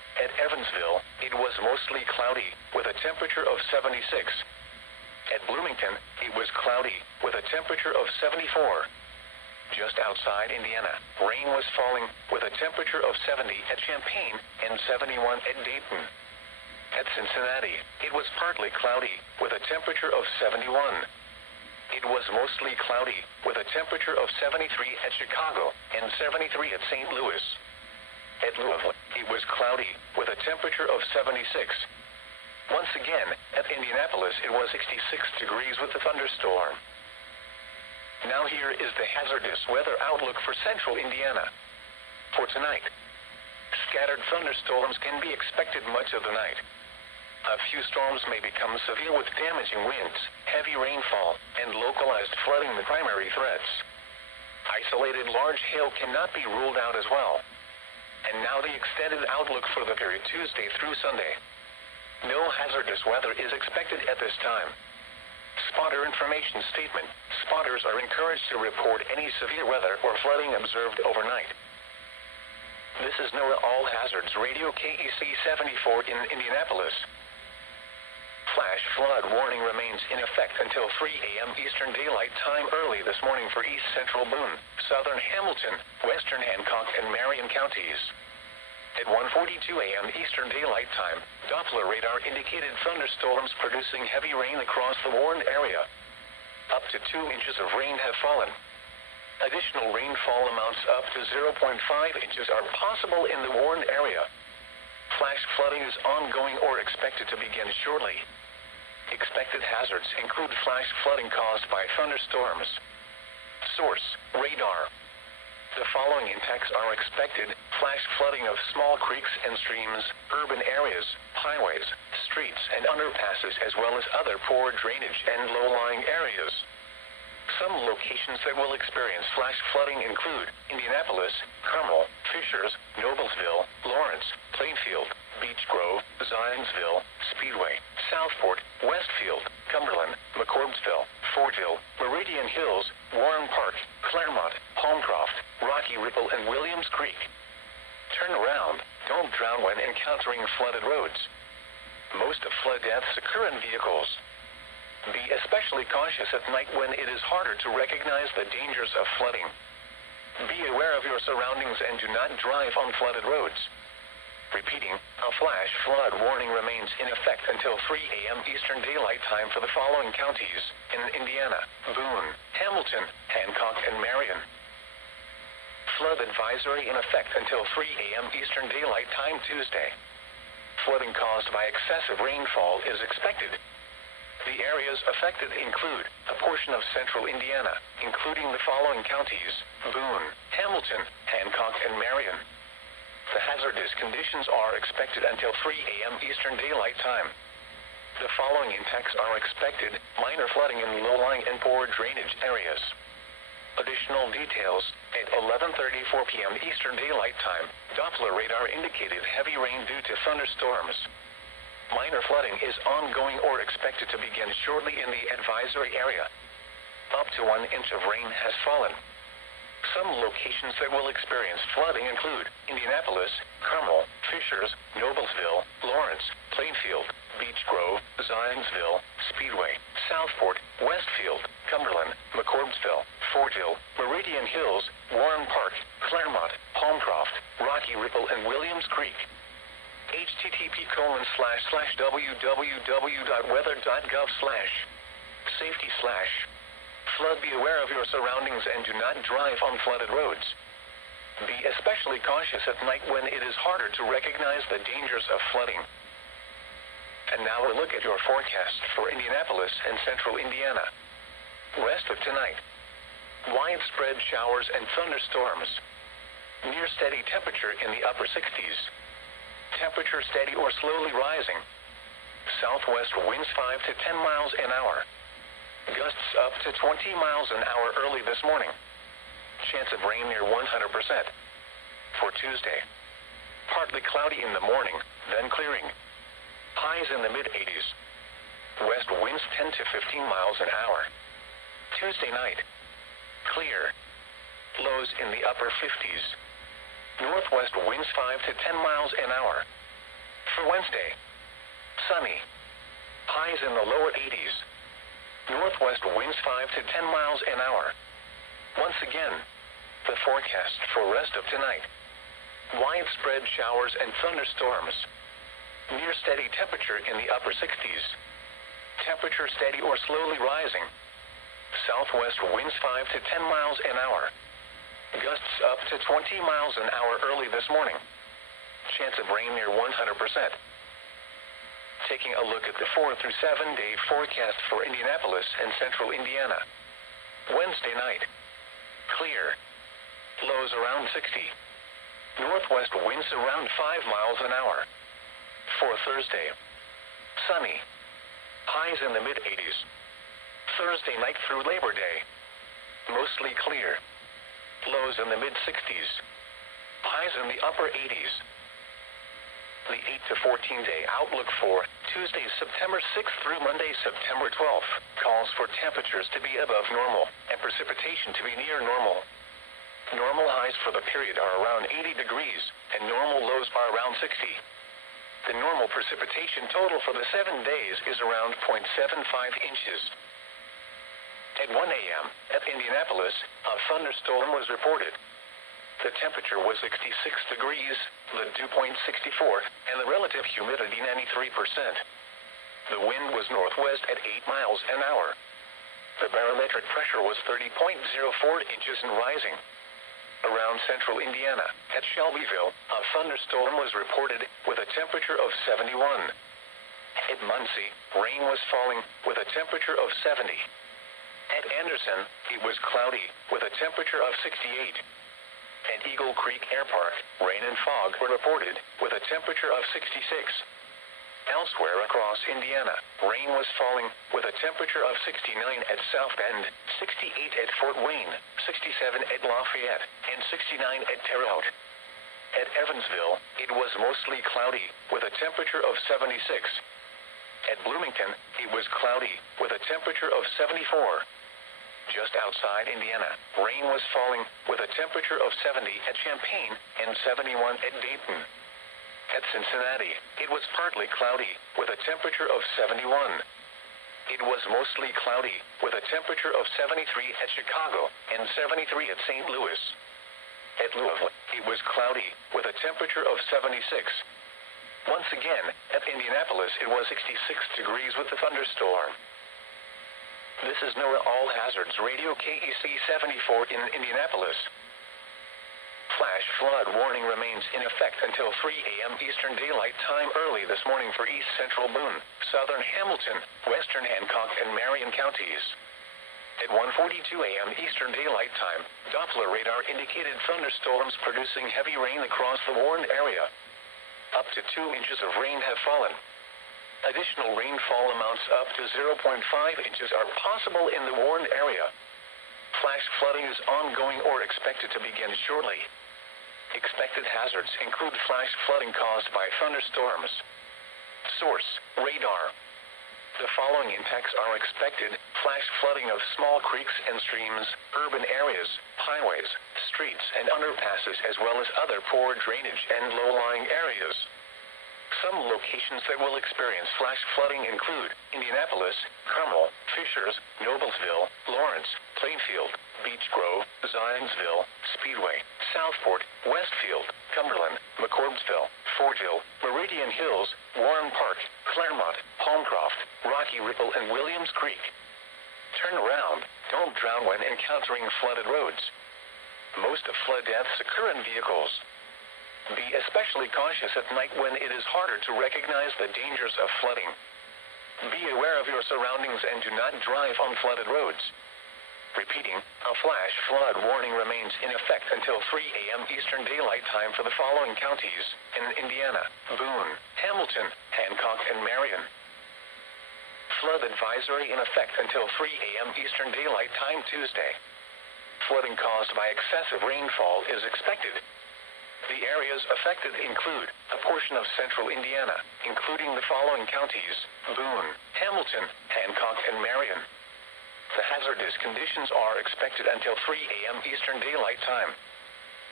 At Evansville, it was mostly cloudy, with a temperature of 76. At Bloomington, it was cloudy, with a temperature of 74. Just outside Indiana, rain was falling, with a temperature of 70 at Champaign and 71 at Dayton. At Cincinnati, it was partly cloudy, with a temperature of 71. It was mostly cloudy, with a temperature of 73 at Chicago and 73 at St. Louis. At Louisville, it was cloudy, with a temperature of 76. Once again, at Indianapolis, it was 66 degrees with a thunderstorm. Now here is the hazardous weather outlook for central Indiana. For tonight, scattered thunderstorms can be expected much of the night. A few storms may become severe with damaging winds, heavy rainfall, and localized flooding the primary threats. Isolated large hail cannot be ruled out as well. And now the extended outlook for the period Tuesday through Sunday. No hazardous weather is expected at this time. Spotter information statement. Spotters are encouraged to report any severe weather or flooding observed overnight. This is NOAA All Hazards Radio KEC 74 in Indianapolis. Flash flood warning remains in effect until 3 a.m. Eastern Daylight Time early this morning for east central Boone, southern Hamilton, western Hancock, and Marion counties. At 1:42 a.m. Eastern Daylight Time, Doppler radar indicated thunderstorms producing heavy rain across the warned area. Up to 2 inches of rain have fallen. Additional rainfall amounts up to 0.5 inches are possible in the warned area. Flash flooding is ongoing or expected to begin shortly. Expected hazards include flash flooding caused by thunderstorms. Source: radar. The following impacts are expected: flash flooding of small creeks and streams, urban areas, highways, streets, and underpasses, as well as other poor drainage and low-lying areas. Some locations that will experience flash flooding include Indianapolis, Carmel, Fishers, Noblesville, Lawrence, Plainfield, Beech Grove, Zionsville, Speedway, Southport, Westfield, Cumberland, McCordsville, Fortville, Meridian Hills, Warren Park, Claremont, Holmcroft, Rocky Ripple, and Williams Creek. Turn around. Don't drown when encountering flooded roads. Most of flood deaths occur in vehicles. Be especially cautious at night when it is harder to recognize the dangers of flooding. Be aware of your surroundings and do not drive on flooded roads. Repeating, a flash flood warning remains in effect until 3 a.m. Eastern Daylight Time for the following counties in Indiana: Boone, Hamilton, Hancock, and Marion. Flood advisory in effect until 3 a.m. Eastern Daylight Time Tuesday. Flooding caused by excessive rainfall is expected. The areas affected include a portion of central Indiana, including the following counties: Boone, Hamilton, Hancock, and Marion. The hazardous conditions are expected until 3 a.m. Eastern Daylight Time. The following impacts are expected: minor flooding in low-lying and poor drainage areas. Additional details: at 11:34 p.m. Eastern Daylight Time, Doppler radar indicated heavy rain due to thunderstorms. Minor flooding is ongoing or expected to begin shortly in the advisory area. Up to 1 inch of rain has fallen. Some locations that will experience flooding include Indianapolis, Carmel, Fishers, Noblesville, Lawrence, Plainfield, Beech Grove, Zionsville, Speedway, Southport, Westfield, Cumberland, McCordsville, Fortville, Meridian Hills, Warren Park, Claremont, Holmcroft, Rocky Ripple, and Williams Creek. http://www.weather.gov/safety/ Flood. Be aware of your surroundings and do not drive on flooded roads. Be especially cautious at night when it is harder to recognize the dangers of flooding. And now a look at your forecast for Indianapolis and central Indiana. Rest of tonight: widespread showers and thunderstorms. Near steady temperature in the upper 60s. Temperature steady or slowly rising. Southwest winds 5 to 10 miles an hour. Gusts up to 20 miles an hour early this morning. Chance of rain near 100%. For Tuesday: partly cloudy in the morning, then clearing. Highs in the mid-80s. West winds 10 to 15 miles an hour. Tuesday night: clear. Lows in the upper 50s. Northwest winds 5 to 10 miles an hour. For Wednesday, sunny. Highs in the lower 80s. Northwest winds 5 to 10 miles an hour. Once again, the forecast for rest of tonight. Widespread showers and thunderstorms. Near steady temperature in the upper 60s. Temperature steady or slowly rising. Southwest winds 5 to 10 miles an hour. Gusts up to 20 miles an hour early this morning. Chance of rain near 100%. Taking a look at the 4 through 7 day forecast for Indianapolis and central Indiana. Wednesday night. Clear. Lows around 60. Northwest winds around 5 miles an hour. For Thursday. Sunny. Highs in the mid-80s. Thursday night through Labor Day. Mostly clear. Lows in the mid-60s. Highs in the upper 80s. The 8 to 14 day outlook for Tuesday, September 6th through Monday, September 12th, calls for temperatures to be above normal and precipitation to be near normal. Normal highs for the period are around 80 degrees and normal lows are around 60. The normal precipitation total for the 7 days is around 0.75 inches. At 1 a.m. at Indianapolis, a thunderstorm was reported. The temperature was 66 degrees, the dew point 64, and the relative humidity 93%. The wind was northwest at 8 miles an hour. The barometric pressure was 30.04 inches and rising. Around central Indiana, at Shelbyville, a thunderstorm was reported with a temperature of 71. At Muncie, rain was falling with a temperature of 70. At Anderson, it was cloudy with a temperature of 68. At Eagle Creek Air Park, rain and fog were reported with a temperature of 66. Elsewhere across Indiana, rain was falling with a temperature of 69 at South Bend, 68 at Fort Wayne, 67 at Lafayette, and 69 at Terre Haute. At Evansville, it was mostly cloudy with a temperature of 76. At Bloomington, it was cloudy with a temperature of 74. Just outside Indiana, rain was falling with a temperature of 70 at Champaign and 71 at Dayton. At Cincinnati, it was partly cloudy with a temperature of 71. It was mostly cloudy with a temperature of 73 at Chicago and 73 at St. Louis. At Louisville, it was cloudy with a temperature of 76. Once again, at Indianapolis, it was 66 degrees with the thunderstorm. This is NOAA All Hazards Radio KEC 74 in Indianapolis. Flash flood warning remains in effect until 3 a.m. Eastern Daylight Time early this morning for east central Boone, southern Hamilton, western Hancock, and Marion counties. At 1:42 a.m. Eastern Daylight Time, Doppler radar indicated thunderstorms producing heavy rain across the warned area. Up to 2 inches of rain have fallen. Additional rainfall amounts up to 0.5 inches are possible in the warned area. Flash flooding is ongoing or expected to begin shortly. Expected hazards include flash flooding caused by thunderstorms. Source: radar. The following impacts are expected: flash flooding of small creeks and streams, urban areas, highways, streets, and underpasses, as well as other poor drainage and low-lying areas. Some locations that will experience flash flooding include Indianapolis, Carmel, Fishers, Noblesville, Lawrence, Plainfield, Beech Grove, Zionsville, Speedway, Southport, Westfield, Cumberland, McCordsville, Fortville, Meridian Hills, Warren Park, Claremont, Holmcroft, Rocky Ripple, and Williams Creek. Turn around. Don't drown when encountering flooded roads. Most flood deaths occur in vehicles. Be especially cautious at night when it is harder to recognize the dangers of flooding. Be aware of your surroundings and do not drive on flooded roads. Repeating, a flash flood warning remains in effect until 3 a.m. Eastern Daylight Time for the following counties in Indiana: Boone, Hamilton, Hancock, and Marion. Flood advisory in effect until 3 a.m. Eastern Daylight Time Tuesday. Flooding caused by excessive rainfall is expected. The areas affected include a portion of central Indiana, including the following counties: Boone, Hamilton, Hancock, and Marion. The hazardous conditions are expected until 3 a.m. Eastern Daylight Time.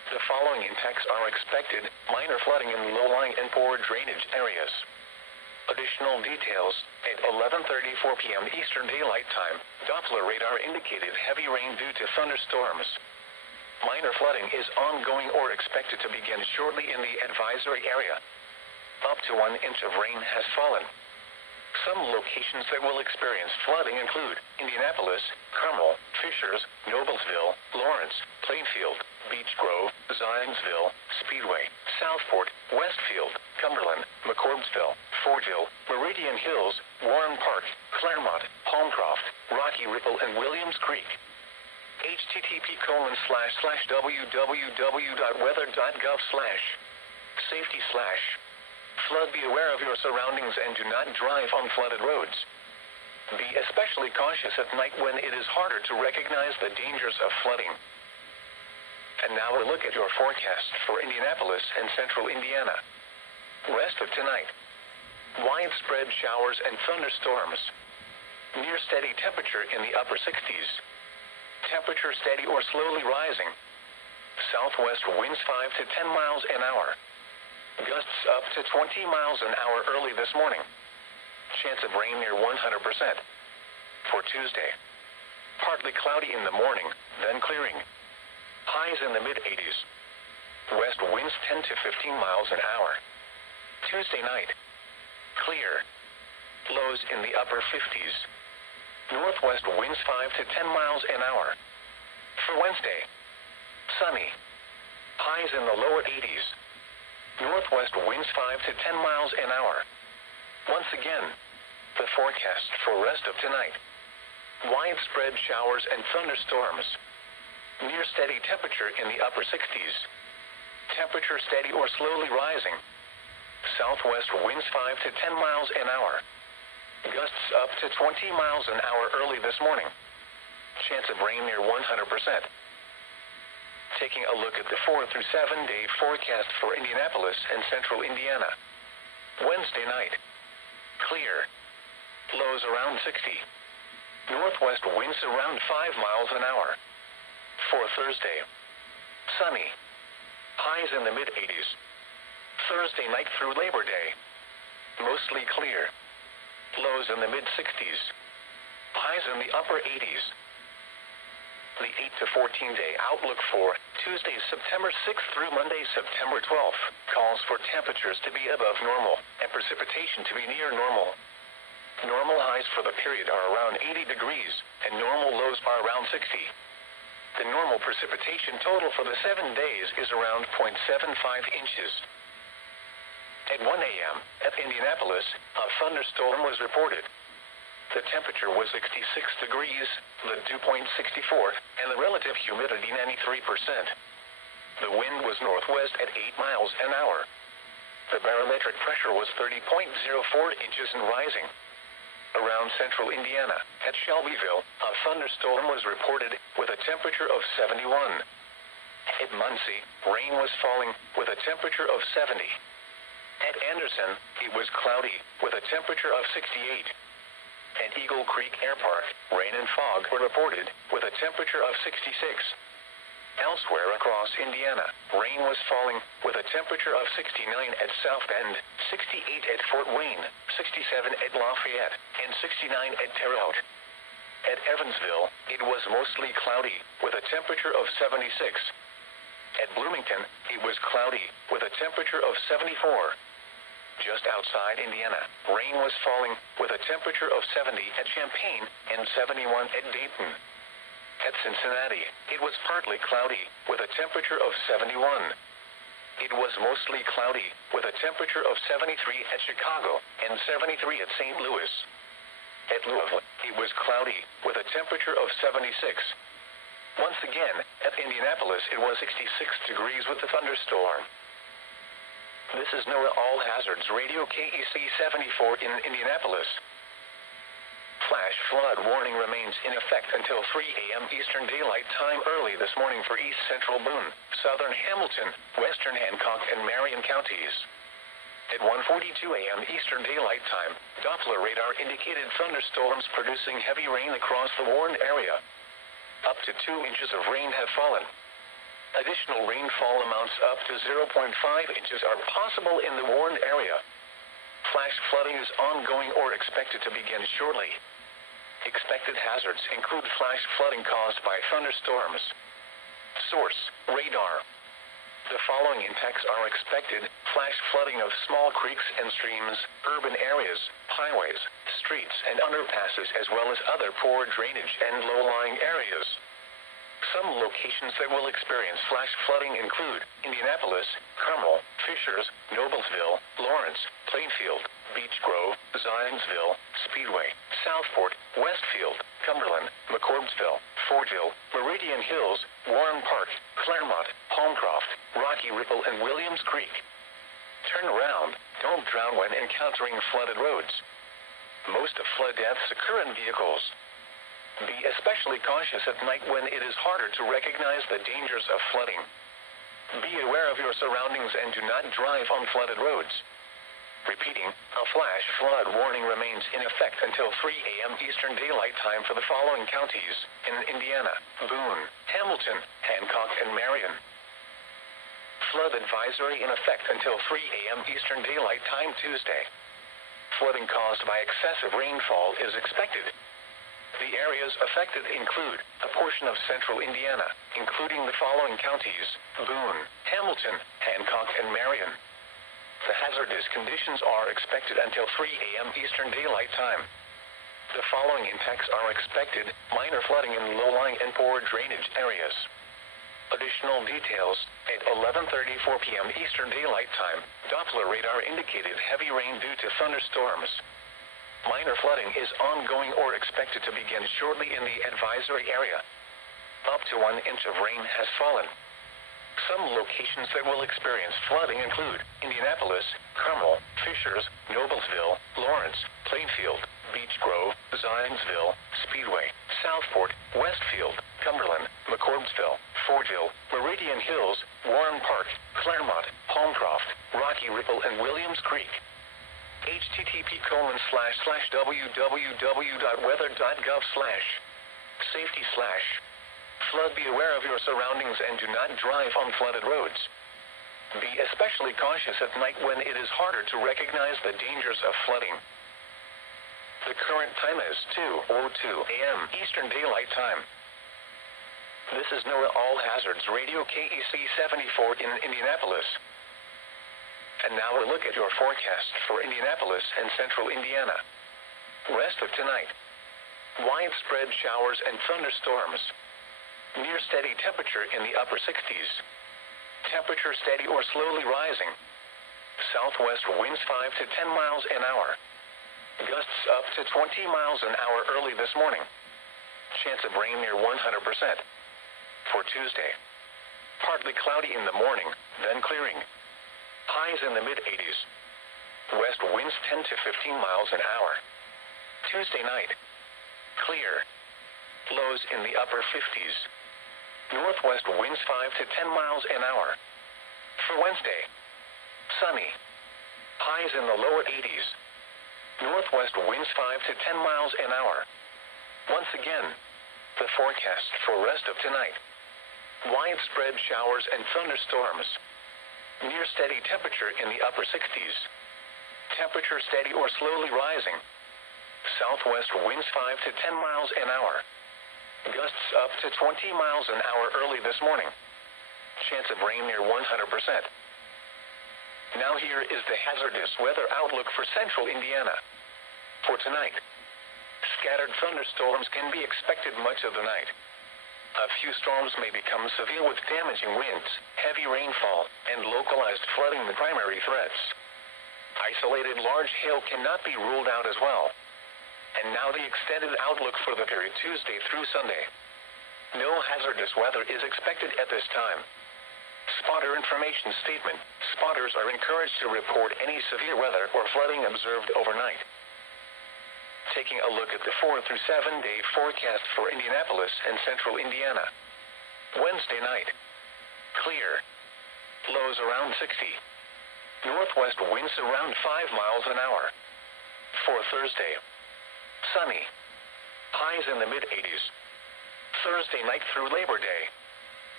The following impacts are expected: minor flooding in low-lying and poor drainage areas. Additional details: at 11:34 p.m. Eastern Daylight Time, Doppler radar indicated heavy rain due to thunderstorms. Minor flooding is ongoing or expected to begin shortly in the advisory area. Up to 1 inch of rain has fallen. Some locations that will experience flooding include Indianapolis, Carmel, Fishers, Noblesville, Lawrence, Plainfield, Beech Grove, Zionsville, Speedway, Southport, Westfield, Cumberland, McCordsville, Fordville, Meridian Hills, Warren Park, Claremont, Holmcroft, Rocky Ripple, and Williams Creek. http://www.weather.gov/safety/ flood. Be aware of your surroundings and do not drive on flooded roads. Be especially cautious at night when it is harder to recognize the dangers of flooding. And now a look at your forecast for Indianapolis and central Indiana. Rest of tonight: widespread showers and thunderstorms. Near steady temperature in the upper 60s. Temperature steady or slowly rising. Southwest winds 5 to 10 miles an hour. Gusts up to 20 miles an hour early this morning. Chance of rain near 100%. For Tuesday: partly cloudy in the morning, then clearing. Highs in the mid-80s. West winds 10 to 15 miles an hour. Tuesday night: clear. Lows in the upper 50s. Northwest winds 5 to 10 miles an hour. For Wednesday: sunny. Highs in the lower 80s. Northwest winds 5 to 10 miles an hour. Once again, the forecast for rest of tonight: widespread showers and thunderstorms. Near steady temperature in the upper 60s. Temperature steady or slowly rising. Southwest winds 5 to 10 miles an hour. Gusts up to 20 miles an hour early this morning. Chance of rain near 100%. Taking a look at the 4 through 7 day forecast for Indianapolis and central Indiana. Wednesday night: clear. Lows around 60. Northwest winds around 5 miles an hour. For Thursday: sunny. Highs in the mid-80s. Thursday night through Labor Day: mostly clear. Lows in the mid-60s. Highs in the upper 80s. The 8 to 14 day outlook for Tuesday, September 6th through Monday, September 12th, calls for temperatures to be above normal and precipitation to be near normal. Normal highs for the period are around 80 degrees, and normal lows are around 60. The normal precipitation total for the 7 days is around 0.75 inches. At 1 a.m. at Indianapolis, a thunderstorm was reported. The temperature was 66 degrees, the dew point 64, and the relative humidity 93%. The wind was northwest at 8 miles an hour. The barometric pressure was 30.04 inches and rising. Around central Indiana, at Shelbyville, a thunderstorm was reported with a temperature of 71. At Muncie, rain was falling with a temperature of 70. At Anderson, it was cloudy with a temperature of 68. At Eagle Creek Air Park, rain and fog were reported with a temperature of 66. Elsewhere across Indiana, rain was falling with a temperature of 69 at South Bend, 68 at Fort Wayne, 67 at Lafayette, and 69 at Terre Haute. At Evansville, it was mostly cloudy with a temperature of 76. At Bloomington, it was cloudy with a temperature of 74. Just outside Indiana, rain was falling with a temperature of 70 at Champaign and 71 at Dayton. At Cincinnati, it was partly cloudy with a temperature of 71. It was mostly cloudy with a temperature of 73 at Chicago and 73 at St. Louis. At Louisville, it was cloudy with a temperature of 76. Once again, at Indianapolis, it was 66 degrees with a thunderstorm. This is NOAA All Hazards Radio KEC 74 in Indianapolis. Flash flood warning remains in effect until 3 a.m. Eastern Daylight Time early this morning for east central Boone, southern Hamilton, western Hancock, and Marion counties. At 1:42 a.m. Eastern Daylight Time, Doppler radar indicated thunderstorms producing heavy rain across the Warren area. Up to 2 inches of rain have fallen. Additional rainfall amounts up to 0.5 inches are possible in the warned area. Flash flooding is ongoing or expected to begin shortly. Expected hazards include flash flooding caused by thunderstorms. Source: radar. The following impacts are expected: flash flooding of small creeks and streams, urban areas, highways, streets and underpasses, as well as other poor drainage and low-lying areas. Some locations that will experience flash flooding include Indianapolis, Carmel, Fishers, Noblesville, Lawrence, Plainfield, Beech Grove, Zionsville, Speedway, Southport, Westfield, Cumberland, McCordsville, Fortville, Meridian Hills, Warren Park, Claremont, Holmcroft, Rocky Ripple, and Williams Creek. Turn around. Don't drown when encountering flooded roads. Most of flood deaths occur in vehicles. Be especially cautious at night when it is harder to recognize the dangers of flooding. Be aware of your surroundings and do not drive on flooded roads. Repeating, a flash flood warning remains in effect until 3 a.m. Eastern Daylight Time for the following counties in Indiana: Boone, Hamilton, Hancock, and Marion. Flood advisory in effect until 3 a.m. Eastern Daylight Time Tuesday. Flooding caused by excessive rainfall is expected. The areas affected include a portion of central Indiana, including the following counties: Boone, Hamilton, Hancock, and Marion. The hazardous conditions are expected until 3 a.m. Eastern Daylight Time. The following impacts are expected: minor flooding in low-lying and poor drainage areas. Additional details: at 11:34 p.m. Eastern Daylight Time, Doppler radar indicated heavy rain due to thunderstorms. Minor flooding is ongoing or expected to begin shortly in the advisory area. Up to 1 inch of rain has fallen. Some locations that will experience flooding include Indianapolis, Carmel, Fishers, Noblesville, Lawrence, Plainfield, Beech Grove, Zionsville, Speedway, Southport, Westfield, Cumberland, McCordsville, Fortville, Meridian Hills, Warren Park, Claremont, Holmcroft, Rocky Ripple, and Williams Creek. http://www.weather.gov/safety/ Flood. Be aware of your surroundings and do not drive on flooded roads. Be especially cautious at night when it is harder to recognize the dangers of flooding. The current time is 2:02 a.m. Eastern Daylight Time. This is NOAA All Hazards Radio KEC 74 in Indianapolis. And now a look at your forecast for Indianapolis and central Indiana. Rest of tonight: widespread showers and thunderstorms. Near steady temperature in the upper 60s. Temperature steady or slowly rising. Southwest winds 5 to 10 miles an hour. Gusts up to 20 miles an hour early this morning. Chance of rain near 100%. For Tuesday: partly cloudy in the morning, then clearing. Highs in the mid-80s. West winds 10 to 15 miles an hour. Tuesday night: clear. Lows in the upper 50s. Northwest winds 5 to 10 miles an hour. For Wednesday: sunny. Highs in the lower 80s. Northwest winds 5 to 10 miles an hour. Once again, the forecast for rest of tonight: widespread showers and thunderstorms. Near steady temperature in the upper 60s. Temperature steady or slowly rising. Southwest winds 5 to 10 miles an hour. Gusts up to 20 miles an hour early this morning. Chance of rain near 100%. Now here is the hazardous weather outlook for central Indiana. For tonight: scattered thunderstorms can be expected much of the night. A few storms may become severe with damaging winds, heavy rainfall, and localized flooding the primary threats. Isolated large hail cannot be ruled out as well. And now the extended outlook for the period Tuesday through Sunday. No hazardous weather is expected at this time. Spotter information statement: spotters are encouraged to report any severe weather or flooding observed overnight. Taking a look at the 4 through 7 day forecast for Indianapolis and central Indiana. Wednesday night: clear. Lows around 60. Northwest winds around 5 miles an hour. For Thursday: sunny. Highs in the mid-80s. Thursday night through Labor Day: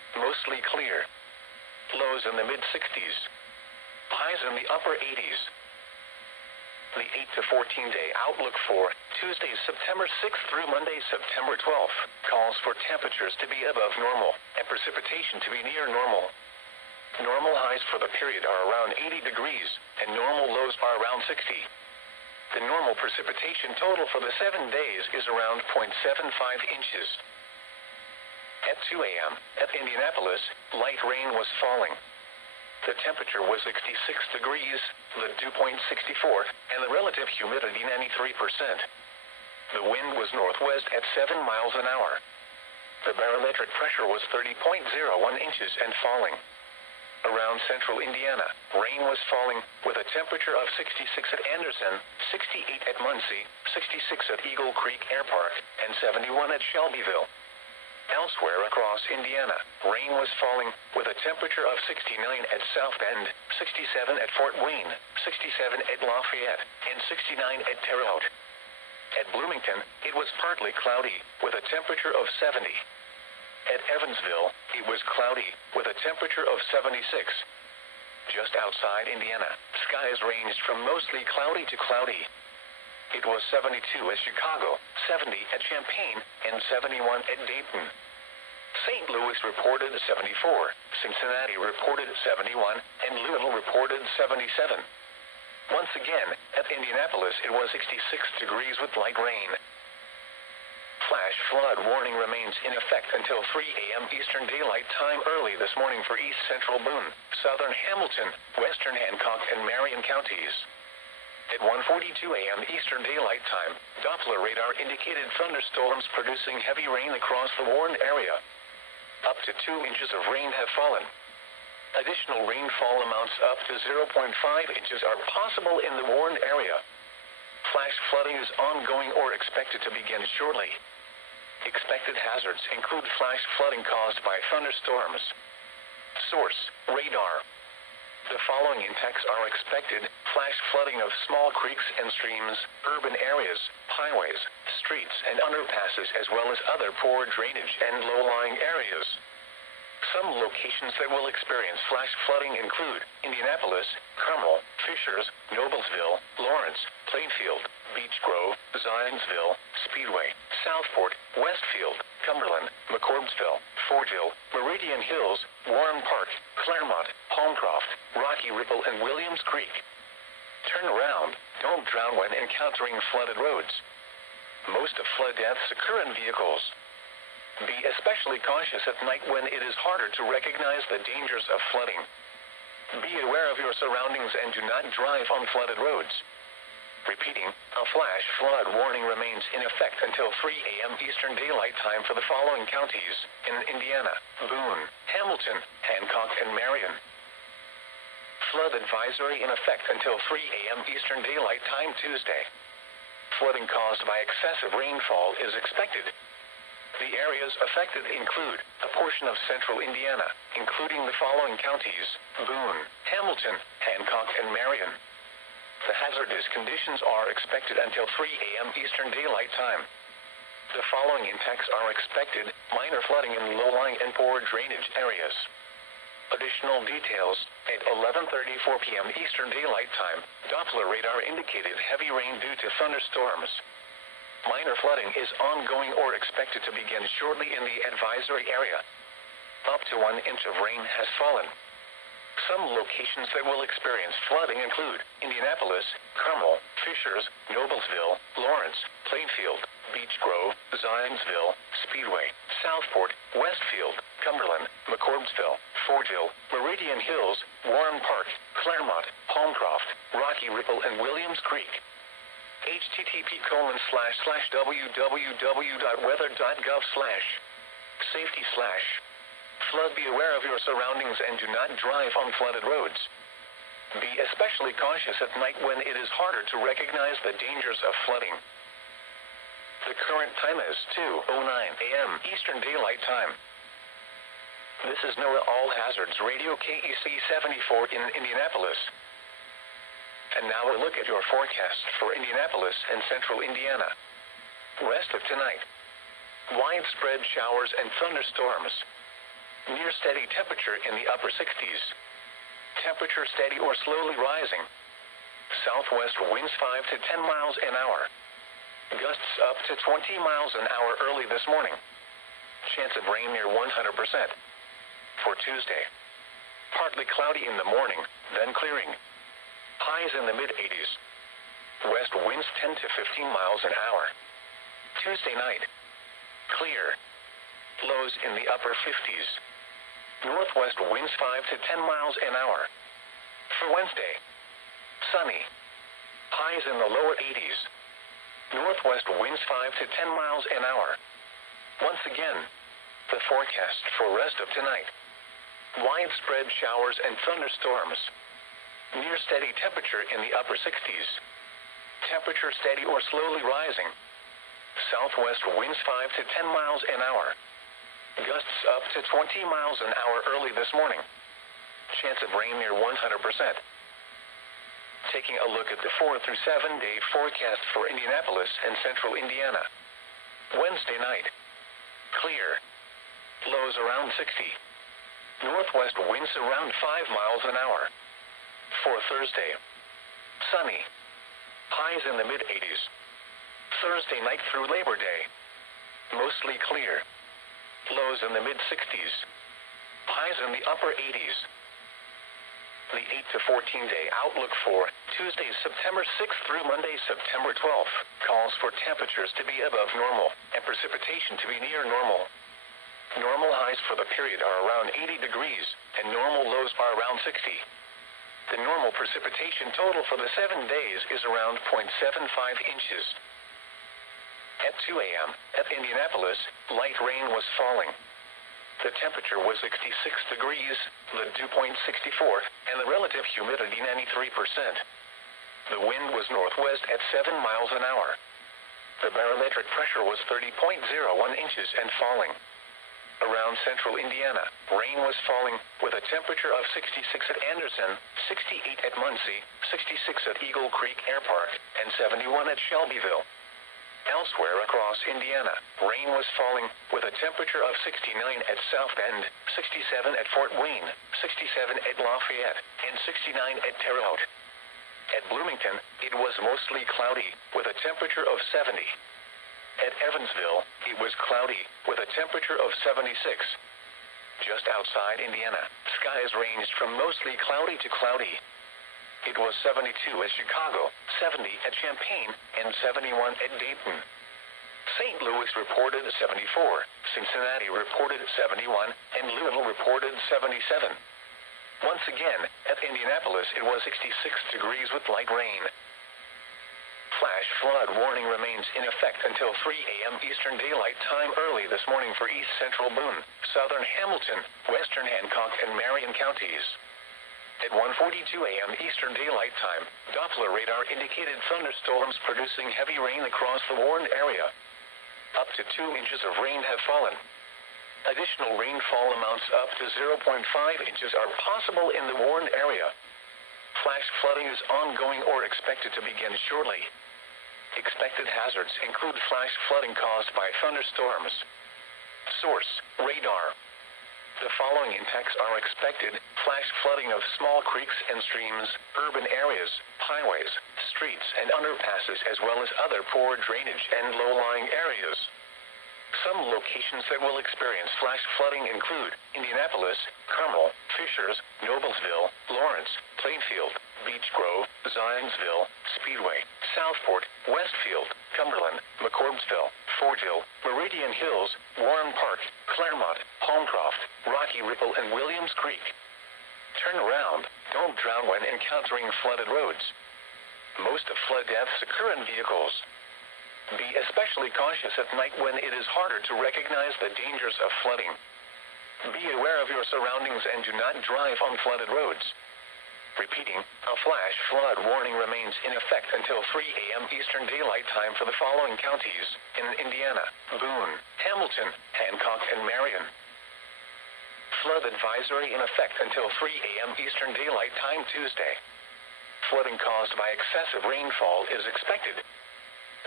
mostly clear. Lows in the mid-60s. Highs in the upper 80s. The 8 to 14-day outlook for Tuesday, September 6th through Monday, September 12th, calls for temperatures to be above normal and precipitation to be near normal. Normal highs for the period are around 80 degrees, and normal lows are around 60. The normal precipitation total for the 7 days is around 0.75 inches. At 2 a.m., at Indianapolis, light rain was falling. The temperature was 66 degrees, the dew point 64, and the relative humidity 93%. The wind was northwest at 7 miles an hour. The barometric pressure was 30.01 inches and falling. Around central Indiana, rain was falling with a temperature of 66 at Anderson, 68 at Muncie, 66 at Eagle Creek Air Park, and 71 at Shelbyville. Elsewhere across Indiana, rain was falling with a temperature of 69 at South Bend, 67 at Fort Wayne, 67 at Lafayette, and 69 at Terre Haute. At Bloomington, it was partly cloudy with a temperature of 70. At Evansville, it was cloudy with a temperature of 76. Just outside Indiana, skies ranged from mostly cloudy to cloudy. It was 72 at Chicago, 70 at Champaign, and 71 at Dayton. St. Louis reported 74, Cincinnati reported 71, and Louisville reported 77. Once again, at Indianapolis, it was 66 degrees with light rain. Flash flood warning remains in effect until 3 a.m. Eastern Daylight Time early this morning for east central Boone, southern Hamilton, western Hancock, and Marion counties. At 1:42 a.m. Eastern Daylight Time, Doppler radar indicated thunderstorms producing heavy rain across the warned area. Up to 2 inches of rain have fallen. Additional rainfall amounts up to 0.5 inches are possible in the warned area. Flash flooding is ongoing or expected to begin shortly. Expected hazards include flash flooding caused by thunderstorms. Source: radar. The following impacts are expected: flash flooding of small creeks and streams, urban areas, highways, streets, and underpasses, as well as other poor drainage and low-lying areas. Some locations that will experience flash flooding include Indianapolis, Carmel, Fishers, Noblesville, Lawrence, Plainfield, Beech Grove, Zionsville, Speedway, Southport, Westfield, Cumberland, McCordsville, Fortville, Meridian Hills, Warren Park, Claremont, Holmcroft, Rocky Ripple, and Williams Creek. Turn around. Don't drown when encountering flooded roads. Most of flood deaths occur in vehicles. Be especially cautious at night when it is harder to recognize the dangers of flooding. Be aware of your surroundings and do not drive on flooded roads. Repeating, a flash flood warning remains in effect until 3 a.m. Eastern Daylight Time for the following counties in Indiana: Boone, Hamilton, Hancock, and Marion. Flood advisory in effect until 3 a.m. Eastern Daylight Time Tuesday. Flooding caused by excessive rainfall is expected. The areas affected include a portion of central Indiana, including the following counties: Boone, Hamilton, Hancock, and Marion. The hazardous conditions are expected until 3 a.m. Eastern Daylight Time. The following impacts are expected: minor flooding in low-lying and poor drainage areas. Additional details: at 11:34 p.m. Eastern Daylight Time, Doppler radar indicated heavy rain due to thunderstorms. Minor flooding is ongoing or expected to begin shortly in the advisory area. Up to 1 inch of rain has fallen. Some locations that will experience flooding include Indianapolis, Carmel, Fishers, Noblesville, Lawrence, Plainfield, Beech Grove, Zionsville, Speedway, Southport, Westfield, Cumberland, McCordsville, Fortville, Meridian Hills, Warren Park, Claremont, Holmcroft, Rocky Ripple, and Williams Creek. http://www.weather.gov/safety/ Flood. Be aware of your surroundings and do not drive on flooded roads. Be especially cautious at night when it is harder to recognize the dangers of flooding. The current time is 2:09 a.m. Eastern Daylight Time. This is NOAA All Hazards Radio KEC 74 in Indianapolis. And now a look at your forecast for Indianapolis and central Indiana. Rest of tonight. Widespread showers and thunderstorms. Near steady temperature in the upper 60s. Temperature steady or slowly rising. Southwest winds 5 to 10 miles an hour. Gusts up to 20 miles an hour early this morning. Chance of rain near 100%. For Tuesday. Partly cloudy in the morning, then clearing. Highs in the mid-80s. West winds 10 to 15 miles an hour. Tuesday night. Clear. Lows in the upper 50s. Northwest winds 5 to 10 miles an hour. For Wednesday. Sunny. Highs in the lower 80s. Northwest winds 5 to 10 miles an hour. Once again, the forecast for rest of tonight. Widespread showers and thunderstorms. Near steady temperature in the upper 60s. Temperature steady or slowly rising. Southwest winds 5 to 10 miles an hour. Gusts up to 20 miles an hour early this morning. Chance of rain near 100%. Taking a look at the 4 through 7 day forecast for Indianapolis and central Indiana. Wednesday night. Clear. Lows around 60. Northwest winds around 5 miles an hour. For Thursday. Sunny. Highs in the mid-80s. Thursday night through Labor Day. Mostly clear. Lows in the mid-60s. Highs in the upper 80s. The 8 to 14 day outlook for Tuesday, September 6th through Monday, September 12th, calls for temperatures to be above normal and precipitation to be near normal. Normal highs for the period are around 80 degrees, and normal lows are around 60. The normal precipitation total for the 7 days is around 0.75 inches. At 2 a.m., at Indianapolis, light rain was falling. The temperature was 66 degrees, the dew point 64, and the relative humidity 93%. The wind was northwest at 7 miles an hour. The barometric pressure was 30.01 inches and falling. Around central Indiana, rain was falling with a temperature of 66 at Anderson, 68 at Muncie, 66 at Eagle Creek Air Park, and 71 at Shelbyville. Elsewhere across Indiana, rain was falling with a temperature of 69 at South Bend, 67 at Fort Wayne, 67 at Lafayette, and 69 at Terre Haute. At Bloomington, it was mostly cloudy with a temperature of 70. At Evansville, it was cloudy with a temperature of 76. Just outside Indiana, skies ranged from mostly cloudy to cloudy. It was 72 at Chicago, 70 at Champaign, and 71 at Dayton. St. Louis reported 74, Cincinnati reported 71, and Louisville reported 77. Once again, at Indianapolis, it was 66 degrees with light rain. Flash flood warning remains in effect until 3 a.m. Eastern Daylight Time early this morning for east central Boone, southern Hamilton, western Hancock, and Marion counties. At 1:42 a.m. Eastern Daylight Time, Doppler radar indicated thunderstorms producing heavy rain across the warned area. Up to 2 inches of rain have fallen. Additional rainfall amounts up to 0.5 inches are possible in the warned area. Flash flooding is ongoing or expected to begin shortly. Expected hazards include flash flooding caused by thunderstorms. Source: radar. The following impacts are expected: flash flooding of small creeks and streams, urban areas, highways, streets, and underpasses, as well as other poor drainage and low-lying areas. Some locations that will experience flash flooding include Indianapolis, Carmel, Fishers, Noblesville, Lawrence, Plainfield, Beech Grove, Zionsville, Speedway, Southport, Westfield, Cumberland, McCordsville, Fortville, Meridian Hills, Warren Park, Claremont, Holmcroft, Rocky Ripple, and Williams Creek. Turn around. Don't drown when encountering flooded roads. Most of flood deaths occur in vehicles. Be especially cautious at night when it is harder to recognize the dangers of flooding. Be aware of your surroundings and do not drive on flooded roads. Repeating, a flash flood warning remains in effect until 3 a.m. Eastern Daylight Time for the following counties in Indiana: Boone, Hamilton, Hancock, and Marion. Flood advisory in effect until 3 a.m. Eastern Daylight Time Tuesday. Flooding caused by excessive rainfall is expected.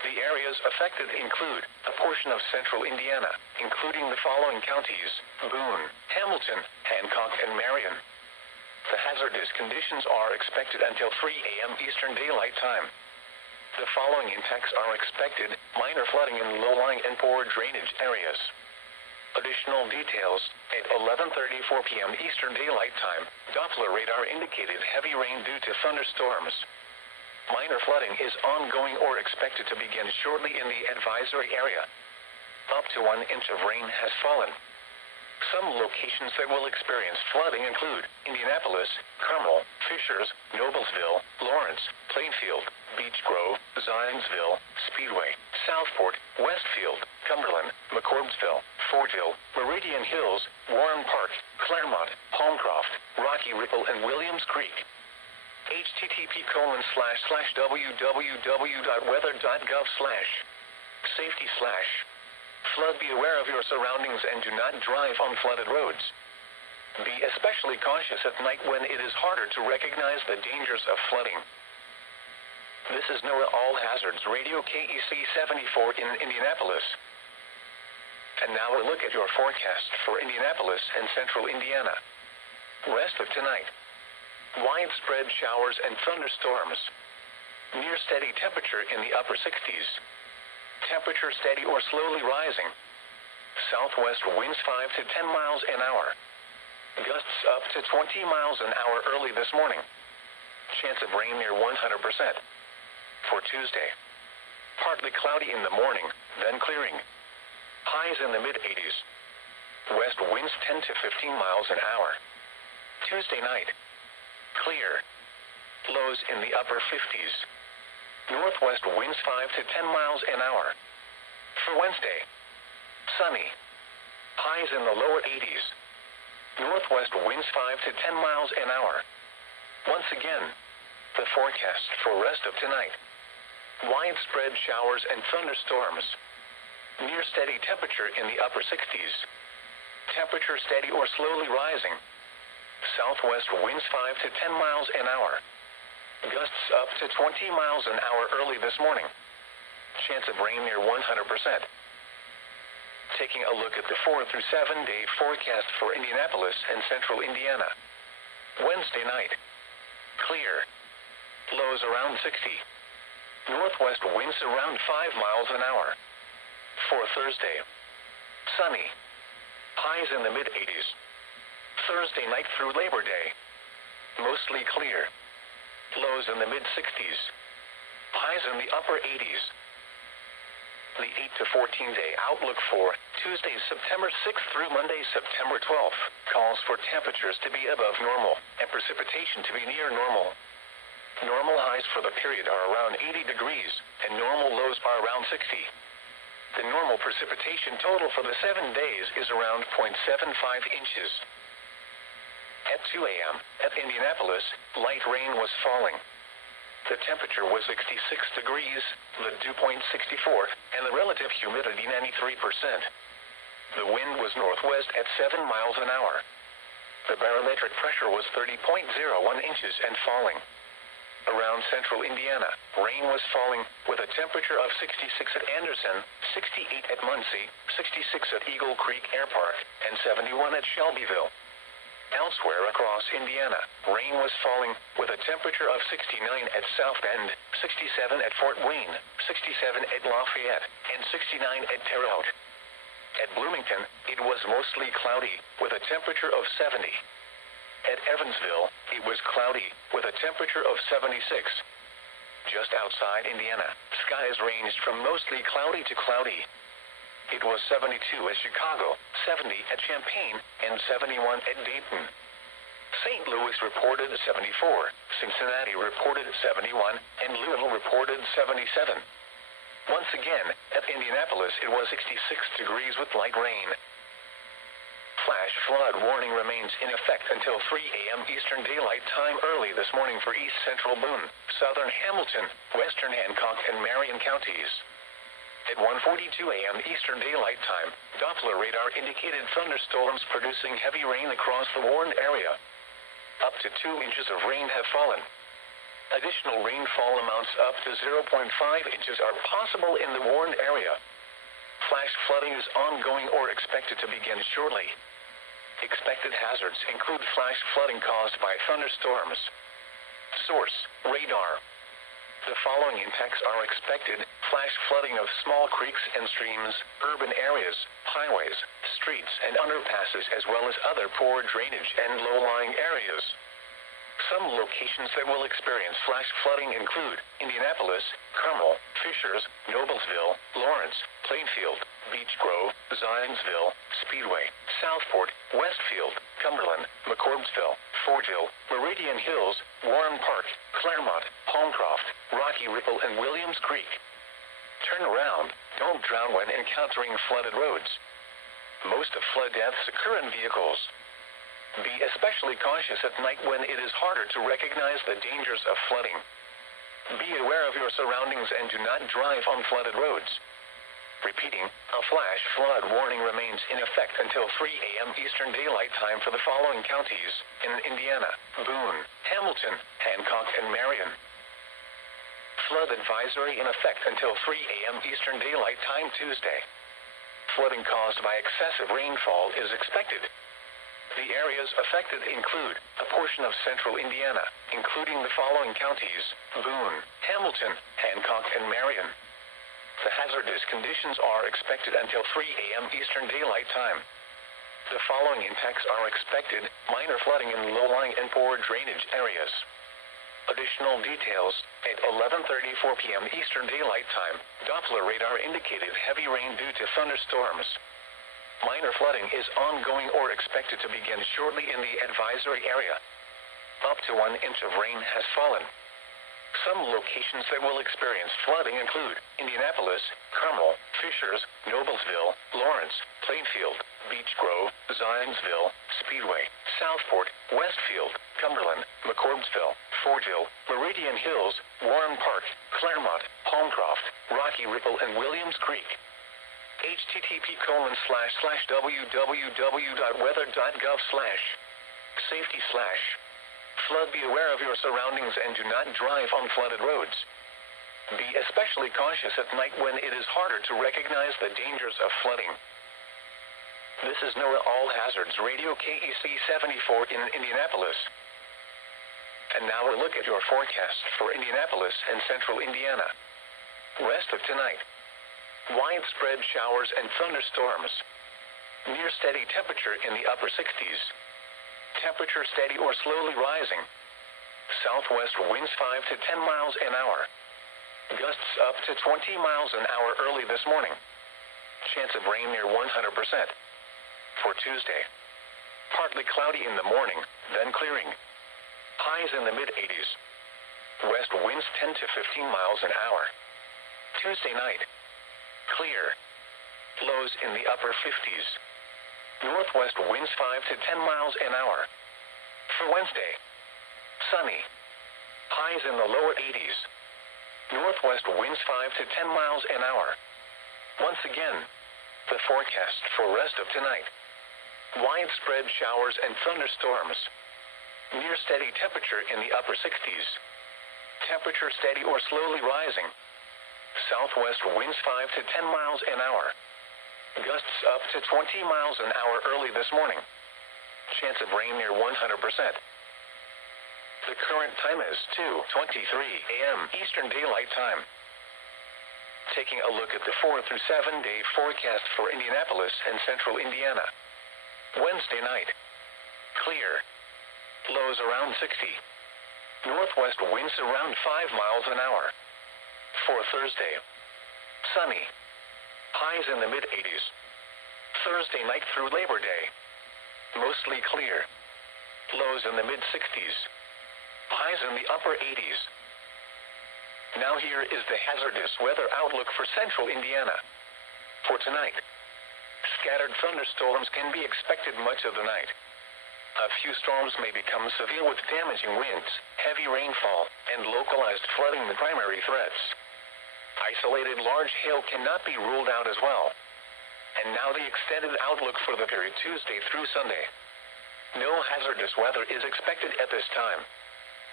The areas affected include a portion of central Indiana, including the following counties: Boone, Hamilton, Hancock, and Marion. The hazardous conditions are expected until 3 a.m. Eastern Daylight Time. The following impacts are expected: minor flooding in low-lying and poor drainage areas. Additional details: at 11:34 p.m. Eastern Daylight Time, Doppler radar indicated heavy rain due to thunderstorms. Minor flooding is ongoing or expected to begin shortly in the advisory area. Up to 1 inch of rain has fallen. Some locations that will experience flooding include Indianapolis, Carmel, Fishers, Noblesville, Lawrence, Plainfield, Beech Grove, Zionsville, Speedway, Southport, Westfield, Cumberland, McCordsville, Fortville, Meridian Hills, Warren Park, Claremont, Holmcroft, Rocky Ripple, and Williams Creek. http://www.weather.gov/safety/ Flood. Be aware of your surroundings and do not drive on flooded roads. Be especially cautious at night when it is harder to recognize the dangers of flooding. This is NOAA All Hazards Radio KEC 74 in Indianapolis. And now a look at your forecast for Indianapolis and central Indiana. Rest of tonight: widespread showers and thunderstorms. Near steady temperature in the upper 60s. Temperature steady or slowly rising. Southwest winds 5 to 10 miles an hour. Gusts up to 20 miles an hour early this morning. Chance of rain near 100%. For Tuesday: partly cloudy in the morning, then clearing. Highs in the mid-80s. West winds 10 to 15 miles an hour. Tuesday night: clear. Lows in the upper 50s. Northwest winds 5 to 10 miles an hour. For Wednesday: sunny. Highs in the lower 80s. Northwest winds 5 to 10 miles an hour. Once again, the forecast for rest of tonight: widespread showers and thunderstorms. Near steady temperature in the upper 60s. Temperature steady or slowly rising. Southwest winds 5 to 10 miles an hour. Gusts up to 20 miles an hour early this morning. Chance of rain near 100%. Taking a look at the 4 through 7 day forecast for Indianapolis and central Indiana. Wednesday night: clear. Lows around 60. Northwest winds around 5 miles an hour. For Thursday: sunny. Highs in the mid-80s. Thursday night through Labor Day: mostly clear. Lows in the mid-60s. Highs in the upper 80s. The 8 to 14 day outlook for Tuesday, September 6th through Monday, September 12th, calls for temperatures to be above normal and precipitation to be near normal. Normal highs for the period are around 80 degrees, and normal lows are around 60. The normal precipitation total for the 7 days is around 0.75 inches. At 2 a.m., at Indianapolis, light rain was falling. The temperature was 66 degrees, the dew point 64, and the relative humidity 93%. The wind was northwest at 7 miles an hour. The barometric pressure was 30.01 inches and falling. Around central Indiana, rain was falling with a temperature of 66 at Anderson, 68 at Muncie, 66 at Eagle Creek Air Park, and 71 at Shelbyville. Elsewhere across Indiana, rain was falling with a temperature of 69 at South Bend, 67 at Fort Wayne, 67 at Lafayette, and 69 at Terre Haute. At Bloomington, it was mostly cloudy with a temperature of 70. At Evansville, it was cloudy with a temperature of 76. Just outside Indiana, skies ranged from mostly cloudy to cloudy. It was 72 at Chicago, 70 at Champaign, and 71 at Dayton. St. Louis reported 74, Cincinnati reported 71, and Louisville reported 77. Once again, at Indianapolis, it was 66 degrees with light rain. Flash flood warning remains in effect until 3 a.m. Eastern Daylight Time early this morning for east central Boone, southern Hamilton, western Hancock, and Marion counties. At 1:42 a.m. Eastern Daylight Time, Doppler radar indicated thunderstorms producing heavy rain across the warned area. Up to 2 inches of rain have fallen. Additional rainfall amounts up to 0.5 inches are possible in the warned area. Flash flooding is ongoing or expected to begin shortly. Expected hazards include flash flooding caused by thunderstorms. Source: radar. The following impacts are expected: flash flooding of small creeks and streams, urban areas, highways, streets and underpasses, as well as other poor drainage and low-lying areas. Some locations that will experience flash flooding include Indianapolis, Carmel, Fishers, Noblesville, Lawrence, Plainfield, Beech Grove, Zionsville, Speedway, Southport, Westfield, Cumberland, McCordsville, Fortville, Meridian Hills, Warren Park, Claremont, Holmcroft, Rocky Ripple, and Williams Creek. Turn around. Don't drown when encountering flooded roads. Most of flood deaths occur in vehicles. Be especially cautious at night when it is harder to recognize the dangers of flooding. Be aware of your surroundings and do not drive on flooded roads. Repeating, a flash flood warning remains in effect until 3 a.m. Eastern Daylight Time for the following counties in Indiana: Boone, Hamilton, Hancock, and Marion. Flood advisory in effect until 3 a.m. Eastern Daylight Time Tuesday. Flooding caused by excessive rainfall is expected. The areas affected include a portion of central Indiana, including the following counties: Boone, Hamilton, Hancock, and Marion. The hazardous conditions are expected until 3 a.m. Eastern Daylight Time. The following impacts are expected: minor flooding in low-lying and poor drainage areas. Additional details: at 11:34 p.m. Eastern Daylight Time, Doppler radar indicated heavy rain due to thunderstorms. Minor flooding is ongoing or expected to begin shortly in the advisory area. Up to 1 inch of rain has fallen. Some locations that will experience flooding include Indianapolis, Carmel, Fishers, Noblesville, Lawrence, Plainfield, Beech Grove, Zionsville, Speedway, Southport, Westfield, Cumberland, McCordsville, Fortville, Meridian Hills, Warren Park, Claremont, Holmcroft, Rocky Ripple, and Williams Creek. http://www.weather.gov/safety/ Flood. Be aware of your surroundings and do not drive on flooded roads. Be especially cautious at night when it is harder to recognize the dangers of flooding. This is NOAA All Hazards Radio KEC 74 in Indianapolis. And now a look at your forecast for Indianapolis and central Indiana. Rest of tonight: widespread showers and thunderstorms. Near steady temperature in the upper 60s. Temperature steady or slowly rising. Southwest winds 5 to 10 miles an hour. Gusts up to 20 miles an hour early this morning. Chance of rain near 100%. For Tuesday: partly cloudy in the morning, then clearing. Highs in the mid-80s. West winds 10 to 15 miles an hour. Tuesday night: clear. Lows in the upper 50s. Northwest winds 5 to 10 miles an hour. For Wednesday: sunny. Highs in the lower 80s. Northwest winds 5 to 10 miles an hour. Once again, the forecast for rest of tonight: widespread showers and thunderstorms. Near steady temperature in the upper 60s. Temperature steady or slowly rising. Southwest winds 5 to 10 miles an hour. Gusts up to 20 miles an hour early this morning. Chance of rain near 100%. The current time is 2:23 a.m. Eastern Daylight Time. Taking a look at the 4 through 7 day forecast for Indianapolis and central Indiana. Wednesday night: clear. Lows around 60. Northwest winds around 5 miles an hour. For Thursday: sunny. Highs in the mid-80s. Thursday night through Labor Day: mostly clear. Lows in the mid-60s. Highs in the upper 80s. Now here is the hazardous weather outlook for central Indiana. For tonight: scattered thunderstorms can be expected much of the night. A few storms may become severe with damaging winds, heavy rainfall, and localized flooding the primary threats. Isolated large hail cannot be ruled out as well. And now the extended outlook for the period Tuesday through Sunday. No hazardous weather is expected at this time.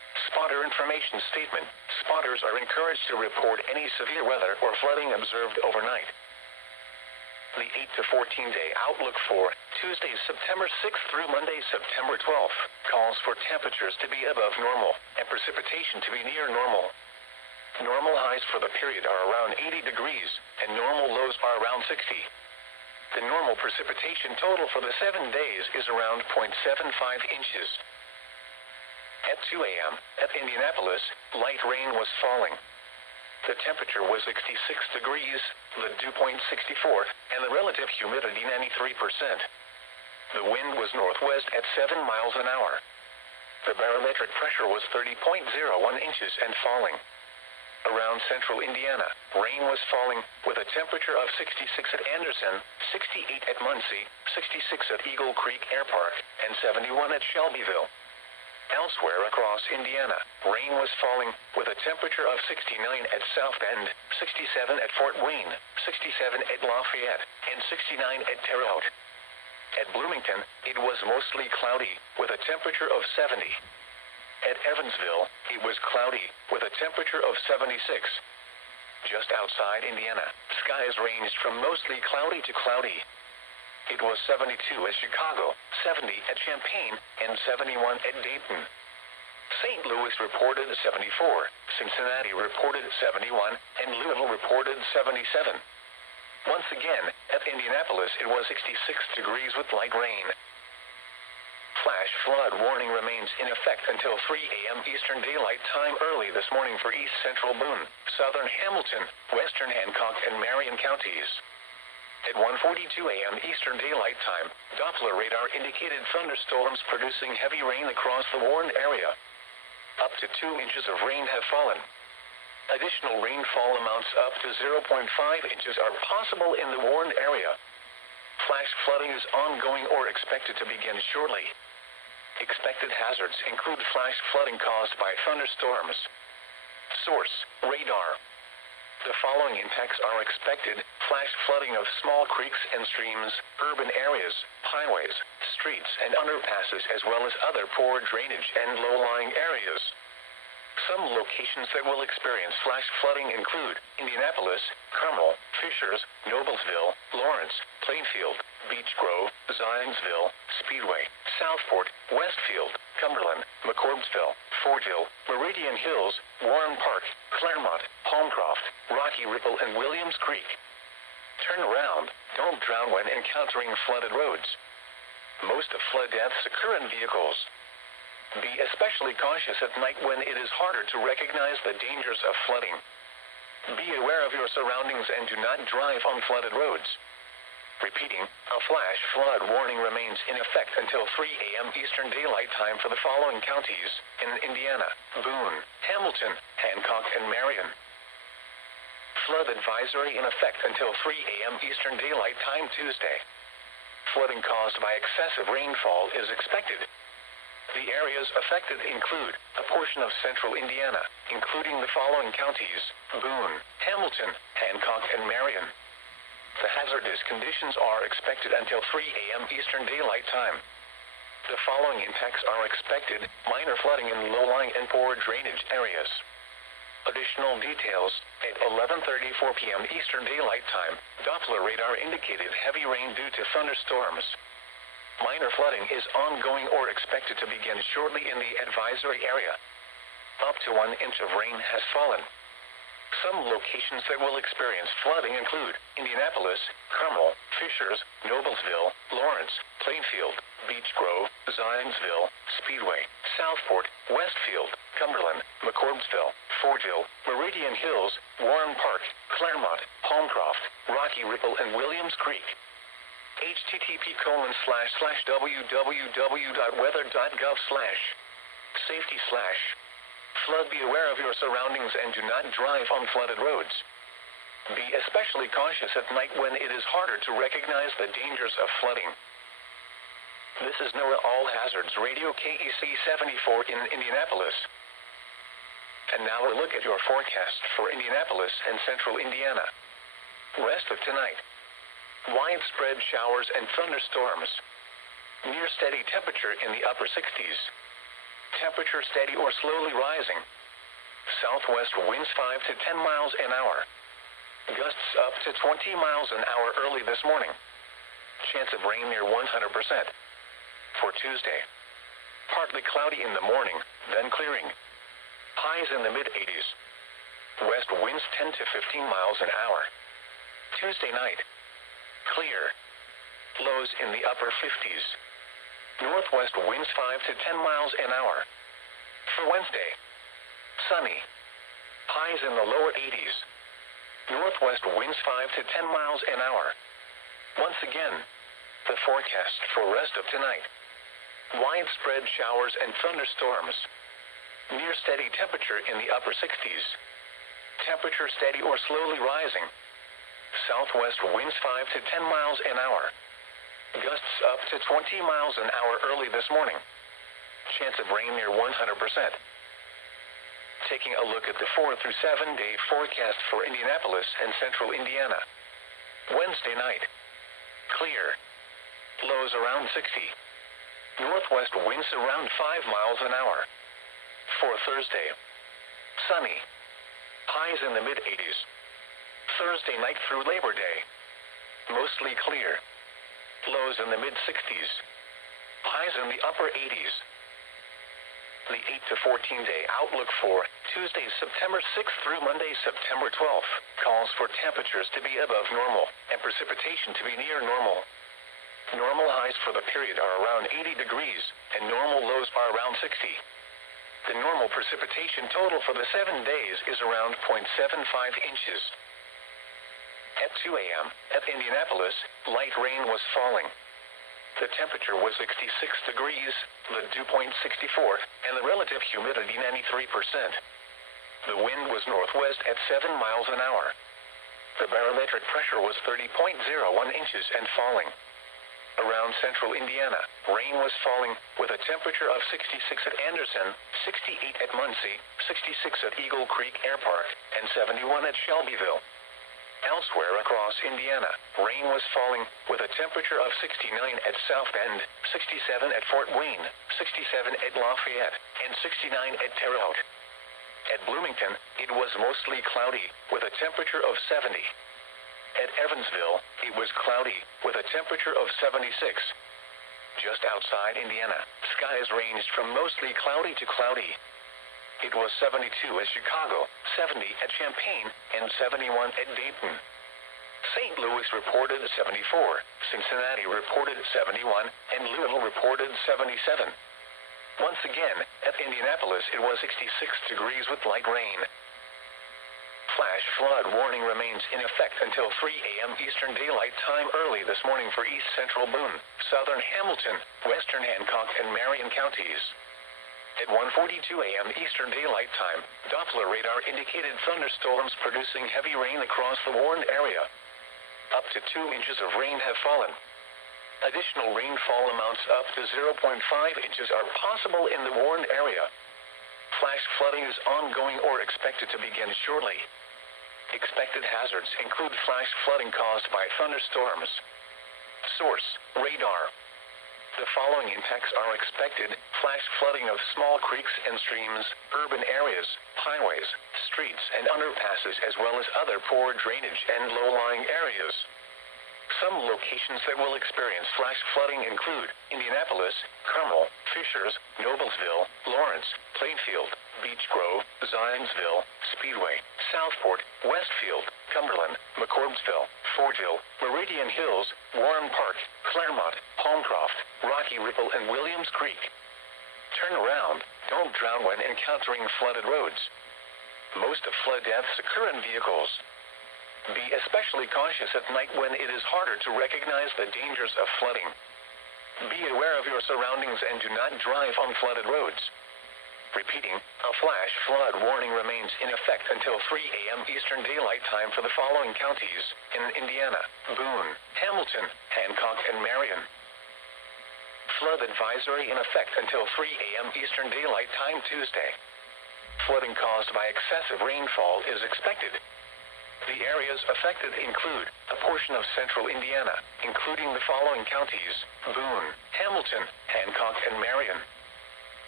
Spotter information statement. Spotters are encouraged to report any severe weather or flooding observed overnight. The 8 to 14-day outlook for Tuesday, September 6th through Monday, September 12th, calls for temperatures to be above normal and precipitation to be near normal. Normal highs for the period are around 80 degrees, and normal lows are around 60. The normal precipitation total for the 7 days is around 0.75 inches. At 2 a.m., at Indianapolis, light rain was falling. The temperature was 66 degrees, the dew point 64, and the relative humidity 93%. The wind was northwest at 7 miles an hour. The barometric pressure was 30.01 inches and falling. Around central Indiana, rain was falling with a temperature of 66 at Anderson, 68 at Muncie, 66 at Eagle Creek Air Park, and 71 at Shelbyville. Elsewhere across Indiana, rain was falling with a temperature of 69 at South Bend, 67 at Fort Wayne, 67 at Lafayette, and 69 at Terre Haute. At Bloomington, it was mostly cloudy with a temperature of 70. At Evansville, it was cloudy with a temperature of 76. Just outside Indiana, skies ranged from mostly cloudy to cloudy. It was 72 at Chicago, 70 at Champaign, and 71 at Dayton. St. Louis reported 74, Cincinnati reported 71, and Louisville reported 77. Once again, at Indianapolis, it was 66 degrees with light rain. Flash flood warning remains in effect until 3 a.m. Eastern Daylight Time early this morning for east central Boone, southern Hamilton, western Hancock, and Marion counties. At 1:42 a.m. Eastern Daylight Time, Doppler radar indicated thunderstorms producing heavy rain across the warned area. Up to 2 inches of rain have fallen. Additional rainfall amounts up to 0.5 inches are possible in the warned area. Flash flooding is ongoing or expected to begin shortly. Expected hazards include flash flooding caused by thunderstorms. Source: radar. The following impacts are expected: flash flooding of small creeks and streams, urban areas, highways, streets, and underpasses, as well as other poor drainage and low-lying areas. Some locations that will experience flash flooding include Indianapolis, Carmel, Fishers, Noblesville, Lawrence, Plainfield, Beech Grove, Zionsville, Speedway, Southport, Westfield, Cumberland, McCordsville, Fortville, Meridian Hills, Warren Park, Claremont, Holmcroft, Rocky Ripple, and Williams Creek. Turn around. Don't drown when encountering flooded roads. Most of flood deaths occur in vehicles. Be especially cautious at night when it is harder to recognize the dangers of flooding. Be aware of your surroundings and do not drive on flooded roads. Repeating, a flash flood warning remains in effect until 3 a.m. Eastern Daylight Time for the following counties in Indiana: Boone, Hamilton, Hancock, and Marion. Flood advisory in effect until 3 a.m. Eastern Daylight Time Tuesday. Flooding caused by excessive rainfall is expected. The areas affected include a portion of central Indiana, including the following counties: Boone, Hamilton, Hancock, and Marion. The hazardous conditions are expected until 3 a.m. Eastern Daylight Time. The following impacts are expected: minor flooding in low-lying and poor drainage areas. Additional details: at 11:34 p.m. Eastern Daylight Time, Doppler radar indicated heavy rain due to thunderstorms. Minor flooding is ongoing or expected to begin shortly in the advisory area. Up to 1 inch of rain has fallen. Some locations that will experience flooding include Indianapolis, Carmel, Fishers, Noblesville, Lawrence, Plainfield, Beech Grove, Zionsville, Speedway, Southport, Westfield, Cumberland, McCordsville, Fortville, Meridian Hills, Warren Park, Claremont, Holmcroft, Rocky Ripple, and Williams Creek. http://www.weather.gov/safety/ Flood. Be aware of your surroundings and do not drive on flooded roads. Be especially cautious at night when it is harder to recognize the dangers of flooding. This is NOAA All Hazards Radio KEC 74 in Indianapolis. And now a look at your forecast for Indianapolis and central Indiana. Rest of tonight. Widespread showers and thunderstorms. Near steady temperature in the upper 60s. Temperature steady or slowly rising. Southwest winds 5 to 10 miles an hour. Gusts up to 20 miles an hour early this morning. Chance of rain near 100%. For Tuesday, partly cloudy in the morning, then clearing. Highs in the mid-80s. West winds 10 to 15 miles an hour. Tuesday night, clear. Lows in the upper 50s. Northwest winds 5 to 10 miles an hour. For Wednesday, sunny. Highs in the lower 80s. Northwest winds 5 to 10 miles an hour. Once again, the forecast for rest of tonight. Widespread showers and thunderstorms. Near steady temperature in the upper 60s. Temperature steady or slowly rising. Southwest winds 5 to 10 miles an hour. Gusts up to 20 miles an hour early this morning. Chance of rain near 100%. Taking a look at the 4 through 7 day forecast for Indianapolis and central Indiana. Wednesday night, clear. Lows around 60. Northwest winds around 5 miles an hour. For Thursday, sunny. Highs in the mid-80s. Thursday night through Labor Day, mostly clear. Lows in the mid-60s. Highs in the upper 80s. The 8 to 14 day outlook for Tuesday, September 6th through Monday, September 12th, calls for temperatures to be above normal and precipitation to be near normal. Normal highs for the period are around 80 degrees and normal lows are around 60. The normal precipitation total for the 7 days is around 0.75 inches. At 2 a.m., at Indianapolis, light rain was falling. The temperature was 66 degrees, the dew point 64, and the relative humidity 93%. The wind was northwest at 7 miles an hour. The barometric pressure was 30.01 inches and falling. Around central Indiana, rain was falling with a temperature of 66 at Anderson, 68 at Muncie, 66 at Eagle Creek Air Park, and 71 at Shelbyville. Elsewhere across Indiana, rain was falling with a temperature of 69 at South Bend, 67 at Fort Wayne, 67 at Lafayette, and 69 at Terre Haute. At Bloomington, it was mostly cloudy with a temperature of 70. At Evansville, it was cloudy with a temperature of 76. Just outside Indiana, skies ranged from mostly cloudy to cloudy. It was 72 at Chicago, 70 at Champaign, and 71 at Dayton. St. Louis reported 74, Cincinnati reported 71, and Louisville reported 77. Once again, at Indianapolis it was 66 degrees with light rain. Flash flood warning remains in effect until 3 a.m. Eastern Daylight Time early this morning for east central Boone, southern Hamilton, western Hancock, and Marion counties. At 1:42 a.m. Eastern Daylight Time, Doppler radar indicated thunderstorms producing heavy rain across the warned area. Up to 2 inches of rain have fallen. Additional rainfall amounts up to 0.5 inches are possible in the warned area. Flash flooding is ongoing or expected to begin shortly. Expected hazards include flash flooding caused by thunderstorms. Source: radar. The following impacts are expected: flash flooding of small creeks and streams, urban areas, highways, streets, and underpasses, as well as other poor drainage and low-lying areas. Some locations that will experience flash flooding include Indianapolis, Carmel, Fishers, Noblesville, Lawrence, Plainfield, Beech Grove, Zionsville, Speedway, Southport, Westfield, Cumberland, McCordsville, Fortville, Meridian Hills, Warren Park, Claremont, Holmcroft, Rocky Ripple, and Williams Creek. Turn around. Don't drown when encountering flooded roads. Most of flood deaths occur in vehicles. Be especially cautious at night when it is harder to recognize the dangers of flooding. Be aware of your surroundings and do not drive on flooded roads. Repeating, a flash flood warning remains in effect until 3 a.m. Eastern Daylight Time for the following counties in Indiana: Boone, Hamilton, Hancock, and Marion. Flood advisory in effect until 3 a.m. Eastern Daylight Time Tuesday. Flooding caused by excessive rainfall is expected. The areas affected include a portion of central Indiana, including the following counties: Boone, Hamilton, Hancock, and Marion.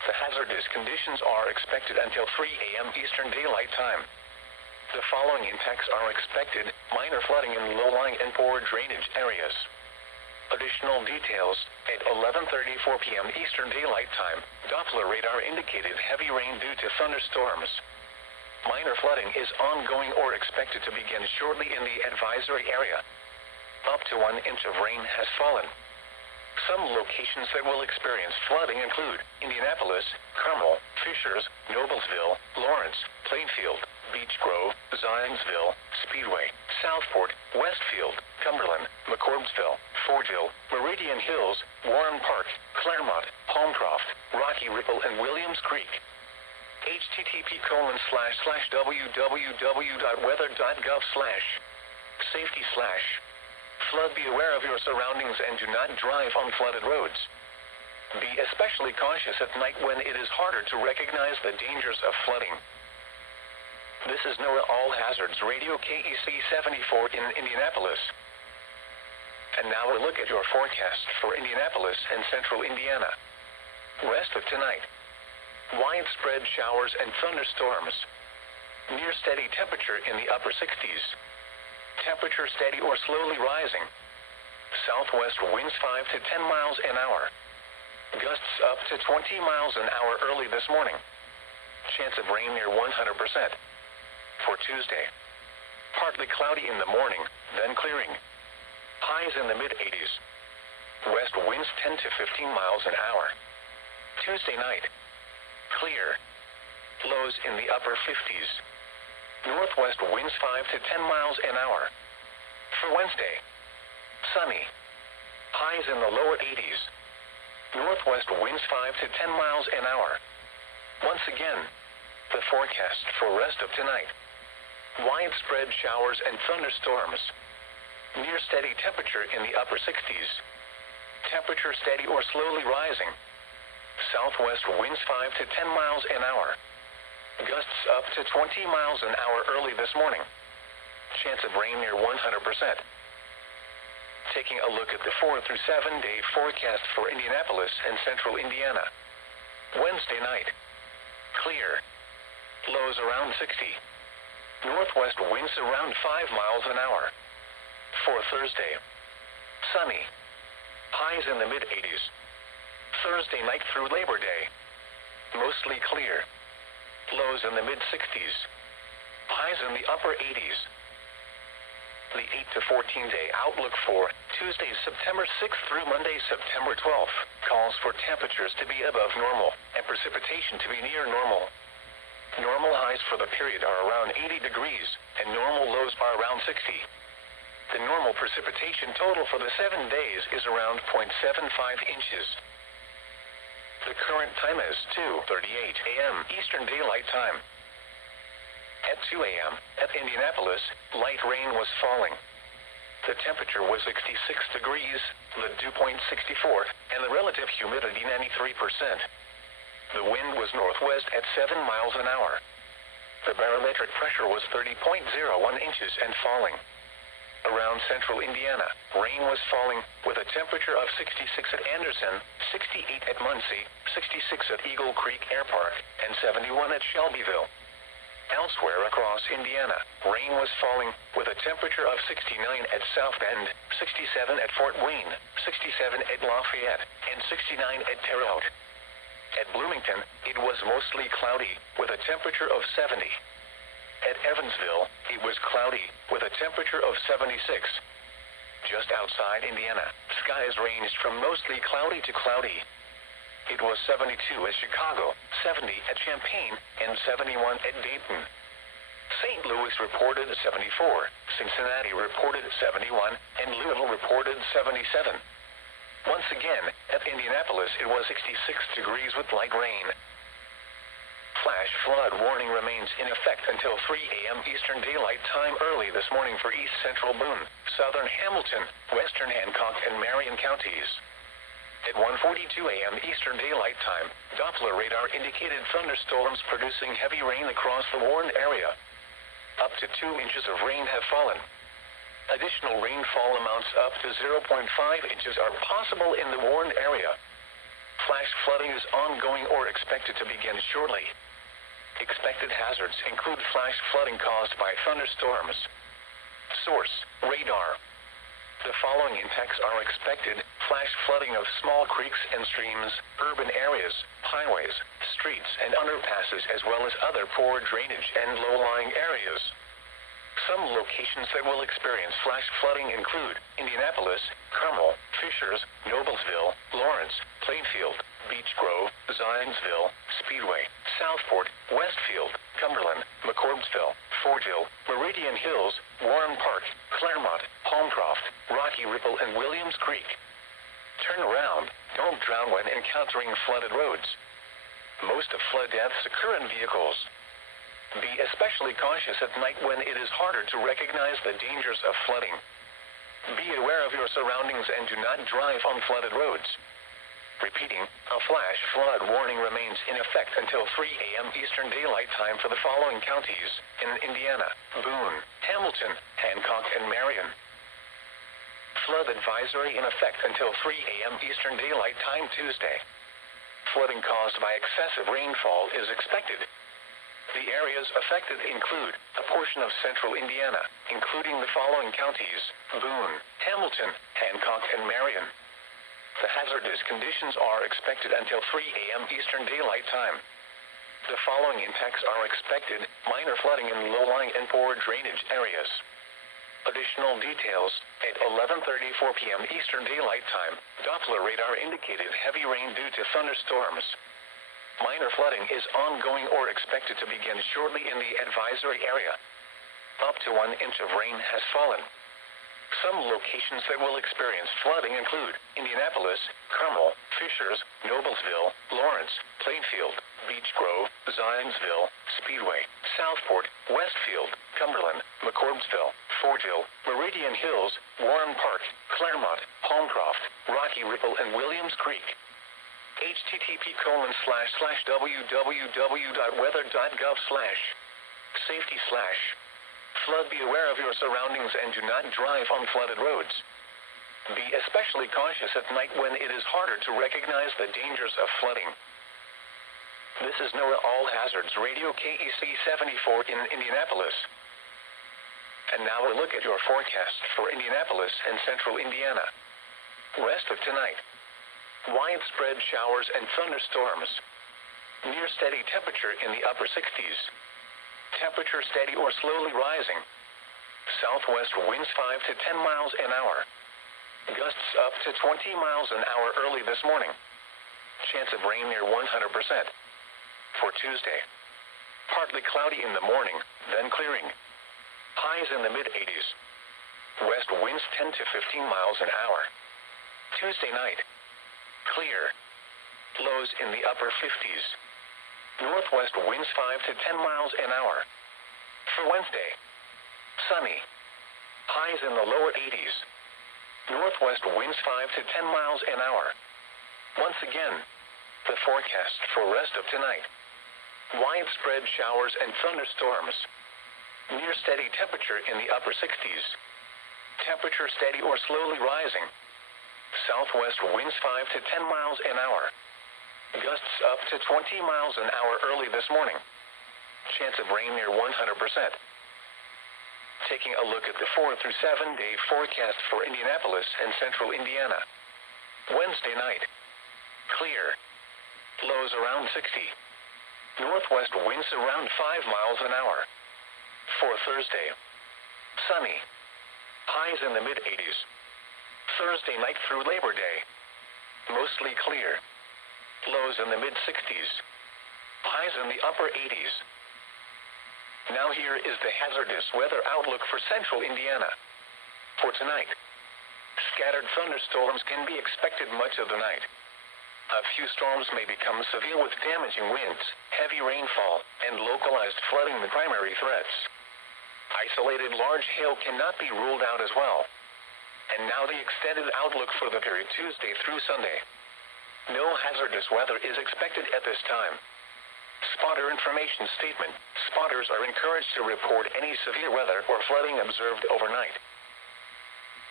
The hazardous conditions are expected until 3 a.m. Eastern Daylight Time. The following impacts are expected: minor flooding in low-lying and poor drainage areas. Additional details: at 11:34 p.m. Eastern Daylight Time, Doppler radar indicated heavy rain due to thunderstorms. Minor flooding is ongoing or expected to begin shortly in the advisory area. Up to 1 inch of rain has fallen. Some locations that will experience flooding include Indianapolis, Carmel, Fishers, Noblesville, Lawrence, Plainfield, Beech Grove, Zionsville, Speedway, Southport, Westfield, Cumberland, McCordsville, Fordville, Meridian Hills, Warren Park, Claremont, Holmcroft, Rocky Ripple, and Williams Creek. http://www.weather.gov/safety/ flood. Be aware of your surroundings and do not drive on flooded roads. Be especially cautious at night when it is harder to recognize the dangers of flooding. This is NOAA All Hazards Radio KEC 74 in Indianapolis. And now a look at your forecast for Indianapolis and central Indiana. Rest of tonight: widespread showers and thunderstorms. Near steady temperature in the upper 60s. Temperature steady or slowly rising. Southwest winds 5 to 10 miles an hour. Gusts up to 20 miles an hour early this morning. Chance of rain near 100%. For Tuesday: partly cloudy in the morning, then clearing. Highs in the mid-80s. West winds 10 to 15 miles an hour. Tuesday night: clear. Lows in the upper 50s. Northwest winds 5 to 10 miles an hour. For Wednesday: sunny. Highs in the lower 80s. Northwest winds 5 to 10 miles an hour. Once again, the forecast for rest of tonight: widespread showers and thunderstorms. Near steady temperature in the upper 60s. Temperature steady or slowly rising. Southwest winds 5 to 10 miles an hour. Gusts up to 20 miles an hour early this morning. Chance of rain near 100%. Taking a look at the 4 through 7 day forecast for Indianapolis and central Indiana. Wednesday night: clear. Lows around 60. Northwest winds around 5 miles an hour. For Thursday: sunny. Highs in the mid-80s. Thursday night through Labor Day: mostly clear. Lows in the mid-60s. Highs in the upper 80s. The 8 to 14 day outlook for Tuesday, September 6th through Monday, September 12th, calls for temperatures to be above normal and precipitation to be near normal. Normal highs for the period are around 80 degrees, and normal lows are around 60. The normal precipitation total for the 7 days is around 0.75 inches. The current time is 2:38 a.m. Eastern Daylight Time. At 2 a.m., at Indianapolis, light rain was falling. The temperature was 66 degrees, the dew point 64, and the relative humidity 93%. The wind was northwest at 7 miles an hour. The barometric pressure was 30.01 inches and falling. Around central Indiana, rain was falling with a temperature of 66 at Anderson, 68 at Muncie, 66 at Eagle Creek Air Park, and 71 at Shelbyville. Elsewhere across Indiana, rain was falling with a temperature of 69 at South Bend, 67 at Fort Wayne, 67 at Lafayette, and 69 at Terre Haute. At Bloomington, it was mostly cloudy with a temperature of 70. At Evansville, it was cloudy with a temperature of 76. Just outside Indiana, skies ranged from mostly cloudy to cloudy. It was 72 at Chicago, 70 at Champaign, and 71 at Dayton. St. Louis reported 74, Cincinnati reported 71, and Louisville reported 77. Once again, at Indianapolis, it was 66 degrees with light rain. Flash flood warning remains in effect until 3 a.m. Eastern Daylight Time early this morning for east central Boone, southern Hamilton, western Hancock, and Marion counties. At 1:42 a.m. Eastern Daylight Time, Doppler radar indicated thunderstorms producing heavy rain across the warned area. Up to 2 inches of rain have fallen. Additional rainfall amounts up to 0.5 inches are possible in the warned area. Flash flooding is ongoing or expected to begin shortly. Expected hazards include flash flooding caused by thunderstorms. Source: radar. The following impacts are expected: flash flooding of small creeks and streams, urban areas, highways, streets, and underpasses, as well as other poor drainage and low-lying areas. Some locations that will experience flash flooding include Indianapolis, Carmel, Fishers, Noblesville, Lawrence, Plainfield, Beech Grove, Zionsville, Speedway, Southport, Westfield, Cumberland, McCordsville, Fortville, Meridian Hills, Warren Park, Claremont, Holmcroft, Rocky Ripple, and Williams Creek. Turn around. Don't drown when encountering flooded roads. Most of flood deaths occur in vehicles. Be especially cautious at night when it is harder to recognize the dangers of flooding. Be aware of your surroundings and do not drive on flooded roads. Repeating, a flash flood warning remains in effect until 3 a.m. Eastern Daylight Time for the following counties in Indiana: Boone, Hamilton, Hancock, and Marion. Flood advisory in effect until 3 a.m. Eastern Daylight Time Tuesday. Flooding caused by excessive rainfall is expected. The areas affected include a portion of central Indiana, including the following counties: Boone, Hamilton, Hancock, and Marion. The hazardous conditions are expected until 3 a.m. Eastern Daylight Time. The following impacts are expected: minor flooding in low-lying and poor drainage areas. Additional details: at 11:34 p.m. Eastern Daylight Time, Doppler radar indicated heavy rain due to thunderstorms. Minor flooding is ongoing or expected to begin shortly in the advisory area. Up to 1 inch of rain has fallen. Some locations that will experience flooding include Indianapolis, Carmel, Fishers, Noblesville, Lawrence, Plainfield, Beech Grove, Zionsville, Speedway, Southport, Westfield, Cumberland, McCordsville, Fortville, Meridian Hills, Warren Park, Claremont, Holmcroft, Rocky Ripple, and Williams Creek. http://www.weather.gov/safety/ Flood. Be aware of your surroundings and do not drive on flooded roads. Be especially cautious at night when it is harder to recognize the dangers of flooding. This is NOAA All Hazards Radio KEC 74 in Indianapolis. And now a look at your forecast for Indianapolis and central Indiana. Rest of tonight: widespread showers and thunderstorms. Near steady temperature in the upper 60s. Temperature steady or slowly rising. Southwest winds 5 to 10 miles an hour. Gusts up to 20 miles an hour early this morning. Chance of rain near 100%. For Tuesday: partly cloudy in the morning, then clearing. Highs in the mid-80s. West winds 10 to 15 miles an hour. Tuesday night: clear. Lows in the upper 50s. Northwest winds 5 to 10 miles an hour. For Wednesday: sunny. Highs in the lower 80s. Northwest winds 5 to 10 miles an hour. Once again, the forecast for rest of tonight: widespread showers and thunderstorms. Near steady temperature in the upper 60s. Temperature steady or slowly rising. Southwest winds 5 to 10 miles an hour. Gusts up to 20 miles an hour early this morning. Chance of rain near 100%. Taking a look at the 4 through 7 day forecast for Indianapolis and central Indiana. Wednesday night: clear. Lows around 60. Northwest winds around 5 miles an hour. For Thursday: sunny. Highs in the mid-80s. Thursday night through Labor Day: mostly clear. Lows in the mid-60s. Highs in the upper 80s. Now here is the hazardous weather outlook for central Indiana. For tonight: scattered thunderstorms can be expected much of the night. A few storms may become severe with damaging winds, heavy rainfall, and localized flooding the primary threats. Isolated large hail cannot be ruled out as well. And now the extended outlook for the period Tuesday through Sunday. No hazardous weather is expected at this time. Spotter information statement: spotters are encouraged to report any severe weather or flooding observed overnight.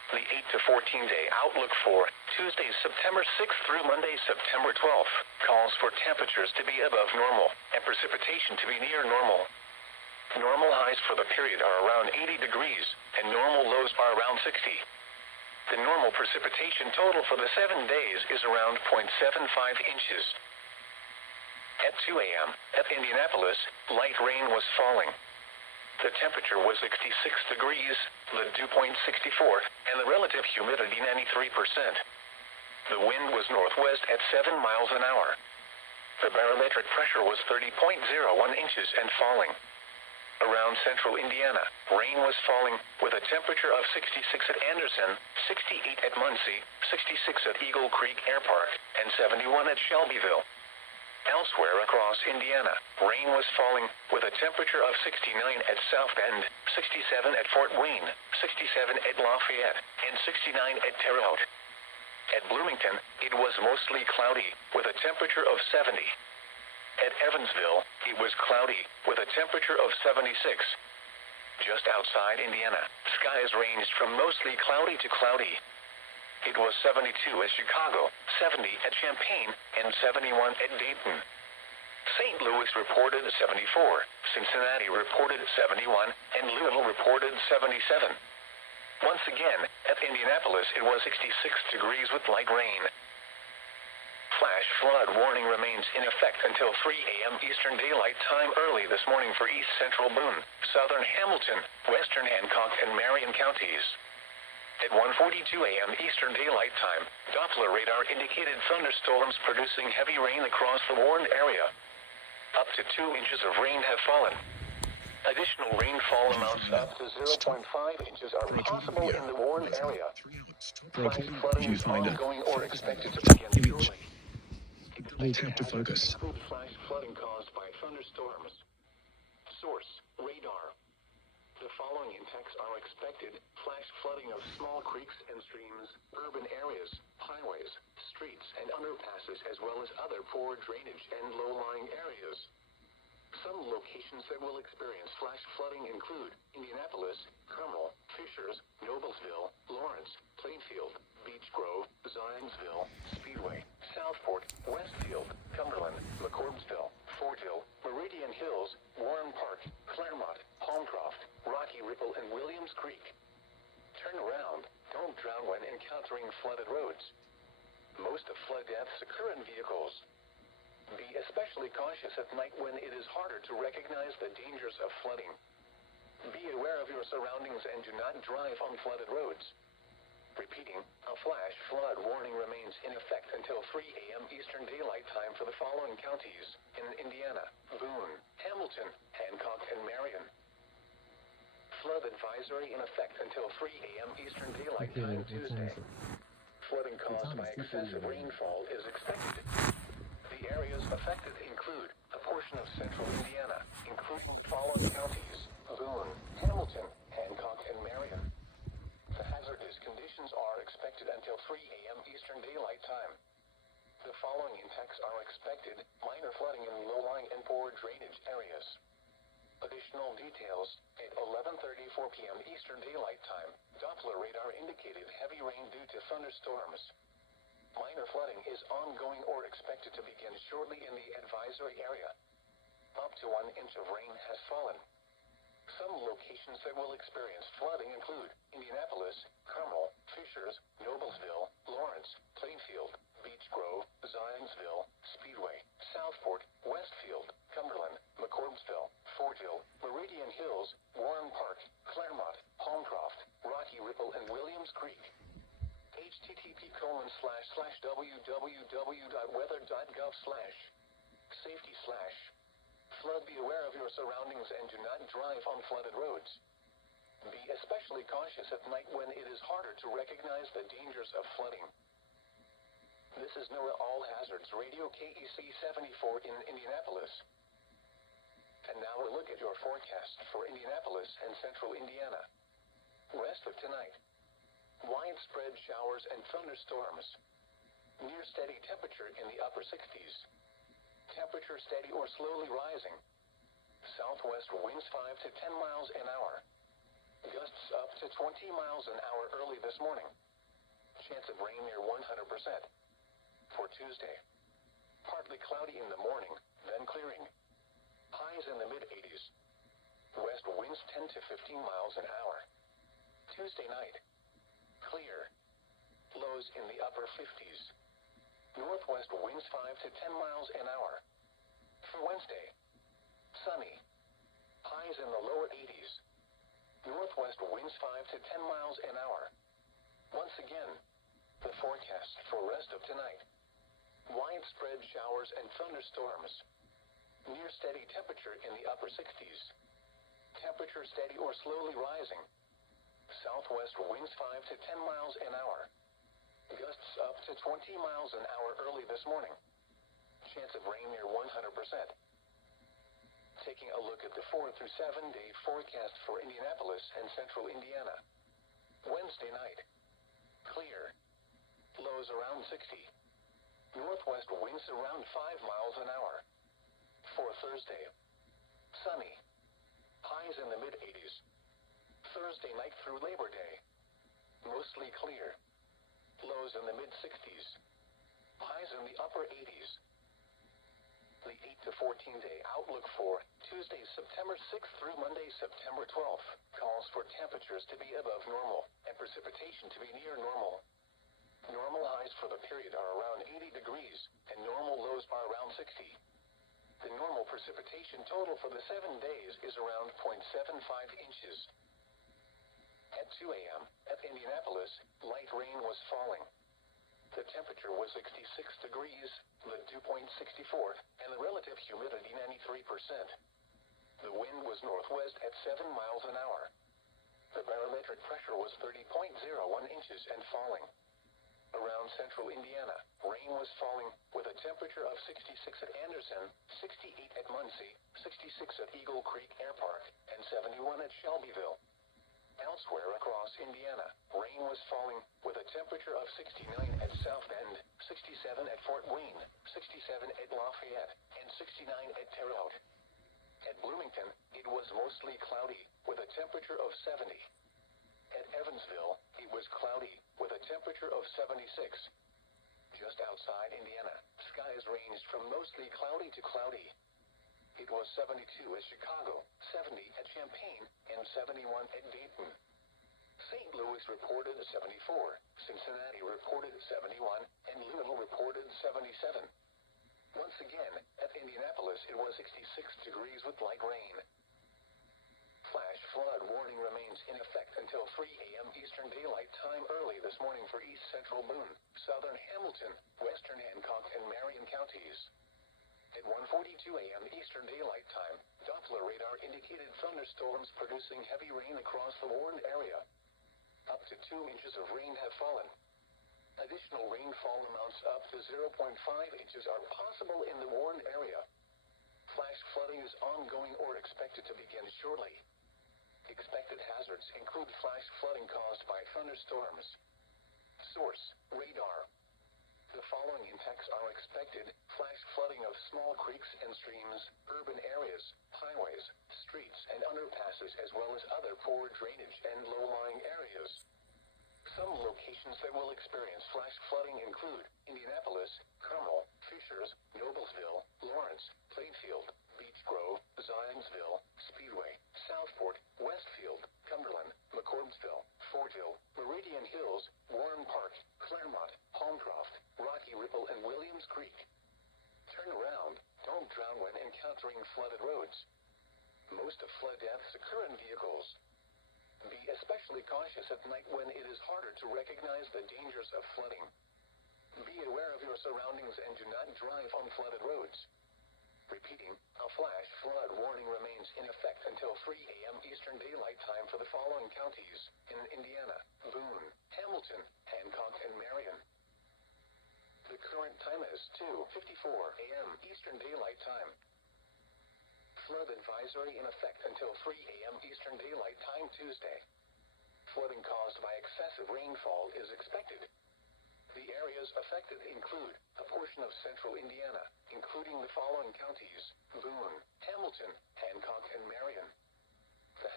The 8 to 14 day outlook for Tuesday, September 6th through Monday, September 12th, calls for temperatures to be above normal and precipitation to be near normal. Normal highs for the period are around 80 degrees and normal lows are around 60. The normal precipitation total for the 7 days is around 0.75 inches. At 2 a.m., at Indianapolis, light rain was falling. The temperature was 66 degrees, the dew point 64, and the relative humidity 93%. The wind was northwest at 7 miles an hour. The barometric pressure was 30.01 inches and falling. Around central Indiana, rain was falling with a temperature of 66 at Anderson, 68 at Muncie, 66 at Eagle Creek Air Park, and 71 at Shelbyville. Elsewhere across Indiana, rain was falling with a temperature of 69 at South Bend, 67 at Fort Wayne, 67 at Lafayette, and 69 at Terre Haute. At Bloomington, it was mostly cloudy with a temperature of 70. At Evansville, it was cloudy with a temperature of 76. Just outside Indiana, skies ranged from mostly cloudy to cloudy. It was 72 at Chicago, 70 at Champaign, and 71 at Dayton. St. Louis reported 74, Cincinnati reported 71, and Louisville reported 77. Once again, at Indianapolis, it was 66 degrees with light rain. Flash flood warning remains in effect until 3 a.m. Eastern Daylight Time early this morning for east central Boone, southern Hamilton, western Hancock, and Marion counties. At 1:42 a.m. Eastern Daylight Time, Doppler radar indicated thunderstorms producing heavy rain across the warned area. Up to 2 inches of rain have fallen. Additional rainfall amounts up to 0.5 inches are possible in the warned area. Flash flooding is ongoing or expected to begin shortly. Tap to focus. Include flash flooding caused by thunderstorms. Source: radar. The following impacts are expected: flash flooding of small creeks and streams, urban areas, highways, streets, and underpasses, as well as other poor drainage and low-lying areas. Some locations that will experience flash flooding include Indianapolis, Carmel, Fishers, Noblesville, Lawrence, Plainfield, Beech Grove, Zionsville, Speedway, Southport, Westfield, Cumberland, McCordsville, Fort Hill, Meridian Hills, Warren Park, Claremont, Holmcroft, Rocky Ripple, and Williams Creek. Turn around. Don't drown when encountering flooded roads. Most of flood deaths occur in vehicles. Be especially cautious at night when it is harder to recognize the dangers of flooding. Be aware of your surroundings and do not drive on flooded roads. Repeating, a flash flood warning remains in effect until 3 a.m. Eastern Daylight Time for the following counties in Indiana: Boone, Hamilton, Hancock, and Marion. Flood advisory in effect until 3 a.m. Eastern Daylight Time Tuesday. Flooding caused by excessive rainfall is expected. The areas affected include a portion of central Indiana, including the following counties: Boone, Hamilton, Hancock, and Marion. The hazardous conditions are expected until 3 a.m. Eastern Daylight Time. The following impacts are expected: minor flooding in low-lying and poor drainage areas. Additional details: at 11:34 p.m. Eastern Daylight Time, Doppler radar indicated heavy rain due to thunderstorms. Minor flooding is ongoing or expected to begin shortly in the advisory area. Up to 1 inch of rain has fallen. Some locations that will experience flooding include Indianapolis, Carmel, Fishers, Noblesville, Lawrence, Plainfield, Beech Grove, Zionsville, Speedway, Southport, Westfield, Cumberland, McCordsville, Fort Hill, Meridian Hills, Warren Park, Claremont, Holmcroft, Rocky Ripple, and Williams Creek. http://www.weather.gov/safety/. Flood. Be aware of your surroundings and do not drive on flooded roads. Be especially cautious at night when it is harder to recognize the dangers of flooding. This is NOAA All Hazards Radio KEC 74 in Indianapolis. And now a look at your forecast for Indianapolis and central Indiana. Rest of tonight. Widespread showers and thunderstorms. Near steady temperature in the upper 60s. Temperature steady or slowly rising. Southwest winds 5 to 10 miles an hour. Gusts up to 20 miles an hour early this morning. Chance of rain near 100%. For Tuesday, partly cloudy in the morning, then clearing. Highs in the mid-80s. West winds 10 to 15 miles an hour. Tuesday night, clear. Lows in the upper 50s. Northwest winds 5 to 10 miles an hour. For Wednesday, sunny. Highs in the lower 80s. Northwest winds 5 to 10 miles an hour. Once again, the forecast for rest of tonight. Widespread showers and thunderstorms. Near steady temperature in the upper 60s. Temperature steady or slowly rising. Southwest winds 5 to 10 miles an hour. Gusts up to 20 miles an hour early this morning. Chance of rain near 100%. Taking a look at the 4 through 7 day forecast for Indianapolis and central Indiana. Wednesday night, clear. Lows around 60. Northwest winds around 5 miles an hour. For Thursday, sunny. Highs in the mid-80s. Thursday night through Labor Day, mostly clear. Lows in the mid-60s. Highs in the upper 80s. The 8 to 14 day outlook for Tuesday, September 6th through Monday, September 12th, calls for temperatures to be above normal and precipitation to be near normal. Normal highs for the period are around 80 degrees, and normal lows are around 60. The normal precipitation total for the 7 days is around 0.75 inches. At 2 a.m., at Indianapolis, light rain was falling. The temperature was 66 degrees, the dew point 64, and the relative humidity 93%. The wind was northwest at 7 miles an hour. The barometric pressure was 30.01 inches and falling. Around central Indiana, rain was falling with a temperature of 66 at Anderson, 68 at Muncie, 66 at Eagle Creek Air Park, and 71 at Shelbyville. Elsewhere across Indiana, rain was falling with a temperature of 69 at South Bend, 67 at Fort Wayne, 67 at Lafayette, and 69 at Terre Haute. At Bloomington, it was mostly cloudy with a temperature of 70. At Evansville, it was cloudy with a temperature of 76. Just outside Indiana, skies ranged from mostly cloudy to cloudy. It was 72 at Chicago, 70 at Champaign, and 71 at Dayton. St. Louis reported 74, Cincinnati reported 71, and Louisville reported 77. Once again, at Indianapolis, it was 66 degrees with light rain. Flash flood warning remains in effect until 3 a.m. Eastern Daylight Time early this morning for East Central Boone, Southern Hamilton, Western Hancock, and Marion counties. At 1:42 a.m. Eastern Daylight Time, Doppler radar indicated thunderstorms producing heavy rain across the warned area. Up to 2 inches of rain have fallen. Additional rainfall amounts up to 0.5 inches are possible in the warned area. Flash flooding is ongoing or expected to begin shortly. Expected hazards include flash flooding caused by thunderstorms. Source: radar. The following impacts are expected: flash flooding of small creeks and streams, urban areas, highways, streets, and underpasses, as well as other poor drainage and low-lying areas. Some locations that will experience flash flooding include Indianapolis, Carmel, Fishers, Noblesville, Lawrence, Plainfield, Beech Grove, Zionsville, Speedway, Southport, Westfield, Cumberland, McCordsville, Fortville, Meridian Hills, Warren Park, Claremont, Holmcroft, Rocky Ripple, and Williams Creek. Turn around. Don't drown when encountering flooded roads. Most of flood deaths occur in vehicles. Be especially cautious at night when it is harder to recognize the dangers of flooding. Be aware of your surroundings and do not drive on flooded roads. Repeating, a flash flood warning remains in effect until 3 a.m. Eastern Daylight Time for the following counties in Indiana: Boone, Hamilton, Hancock, and Marion. The current time is 2:54 a.m. Eastern Daylight Time. Flood advisory in effect until 3 a.m. Eastern Daylight Time Tuesday. Flooding caused by excessive rainfall is expected. The areas affected include a portion of central Indiana, including the following counties: Boone, Hamilton, Hancock, and Marion. The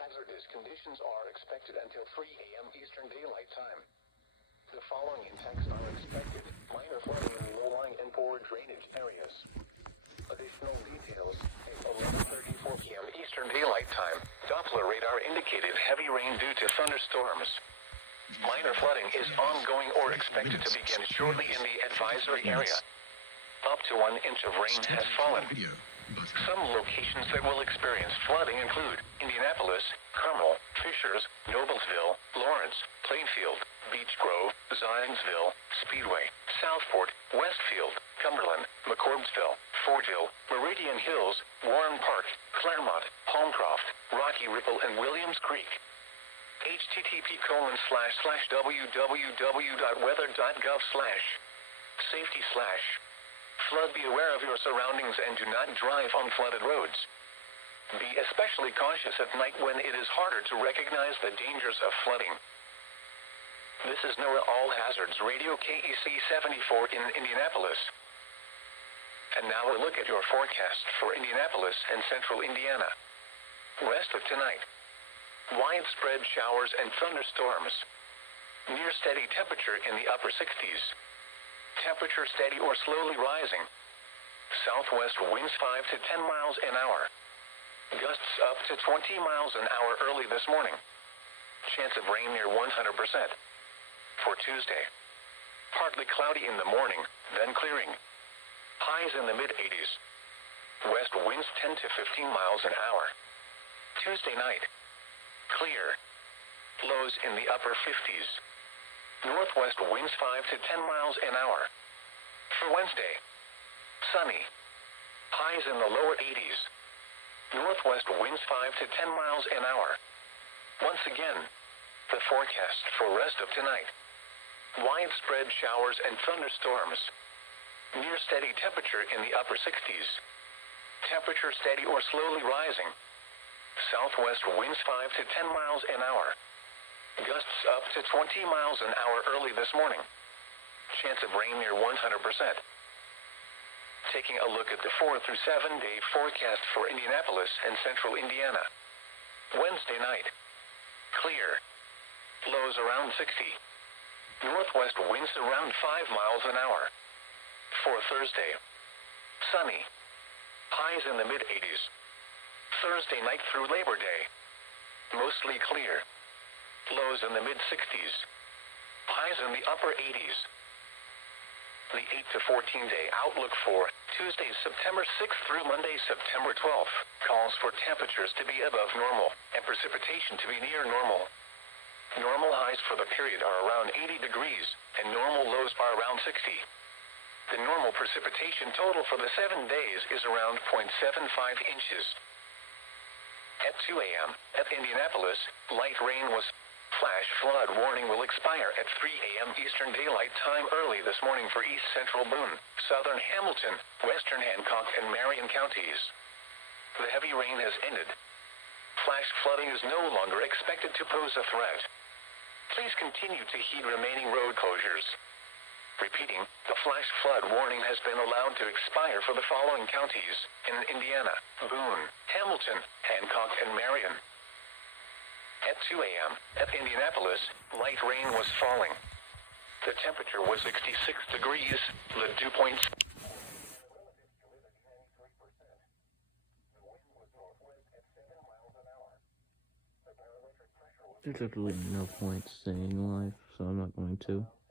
Hazardous conditions are expected until 3 a.m. Eastern Daylight Time. The following impacts are expected: minor flooding in low-lying and poor drainage areas. Additional details at 11:34 p.m. Eastern Daylight Time. Doppler radar indicated heavy rain due to thunderstorms. Minor flooding is ongoing or expected to begin shortly in the advisory area. Up to 1 inch of rain has fallen. Some locations that will experience flooding include Indianapolis, Carmel, Fishers, Noblesville, Lawrence, Plainfield, Beech Grove, Zionsville, Speedway, Southport, Westfield, Cumberland, McCordsville, Fortville, Meridian Hills, Warren Park, Claremont, Holmcroft, Rocky Ripple, and Williams Creek. http://www.weather.gov/safety/ Flood. Be aware of your surroundings and do not drive on flooded roads. Be especially cautious at night when it is harder to recognize the dangers of flooding. This is NOAA All Hazards Radio KEC 74 in Indianapolis. And now a look at your forecast for Indianapolis and central Indiana. Rest of tonight. Widespread showers and thunderstorms. Near steady temperature in the upper 60s. Temperature steady or slowly rising. Southwest winds 5 to 10 miles an hour. Gusts up to 20 miles an hour early this morning. Chance of rain near 100%. For Tuesday. Partly cloudy in the morning, then clearing. Highs in the mid-80s. West winds 10 to 15 miles an hour. Tuesday night. Clear. Lows in the upper 50s. Northwest winds 5 to 10 miles an hour. For Wednesday. Sunny. Highs in the lower 80s. Northwest winds 5 to 10 miles an hour. Once again, the forecast for rest of tonight. Widespread showers and thunderstorms. Near steady temperature in the upper 60s. Temperature steady or slowly rising. Southwest winds 5 to 10 miles an hour. Gusts up to 20 miles an hour early this morning. Chance of rain near 100%. Taking a look at the 4 through 7 day forecast for Indianapolis and central Indiana. Wednesday night. Clear. Lows around 60. Northwest winds around 5 miles an hour. For Thursday. Sunny. Highs in the mid-80s. Thursday night through Labor Day. Mostly clear. Lows in the mid-60s. Highs in the upper 80s. The 8 to 14 day outlook for Tuesday, September 6th through Monday, September 12th, calls for temperatures to be above normal and precipitation to be near normal. Normal highs for the period are around 80 degrees and normal lows are around 60. The normal precipitation total for the 7 days is around 0.75 inches. At 2 a.m. at Indianapolis, light rain was. Flash flood warning will expire at 3 a.m. Eastern Daylight Time early this morning for east central Boone, southern Hamilton, western Hancock, and Marion counties. The heavy rain has ended. Flash flooding is no longer expected to pose a threat. Please continue to heed remaining road closures. Repeating, the flash flood warning has been allowed to expire for the following counties in Indiana: Boone, Hamilton, Hancock, and Marion. At 2 a.m. at Indianapolis, light rain was falling. The temperature was 66 degrees, the dew points. There's absolutely no point staying live, so I'm not going to.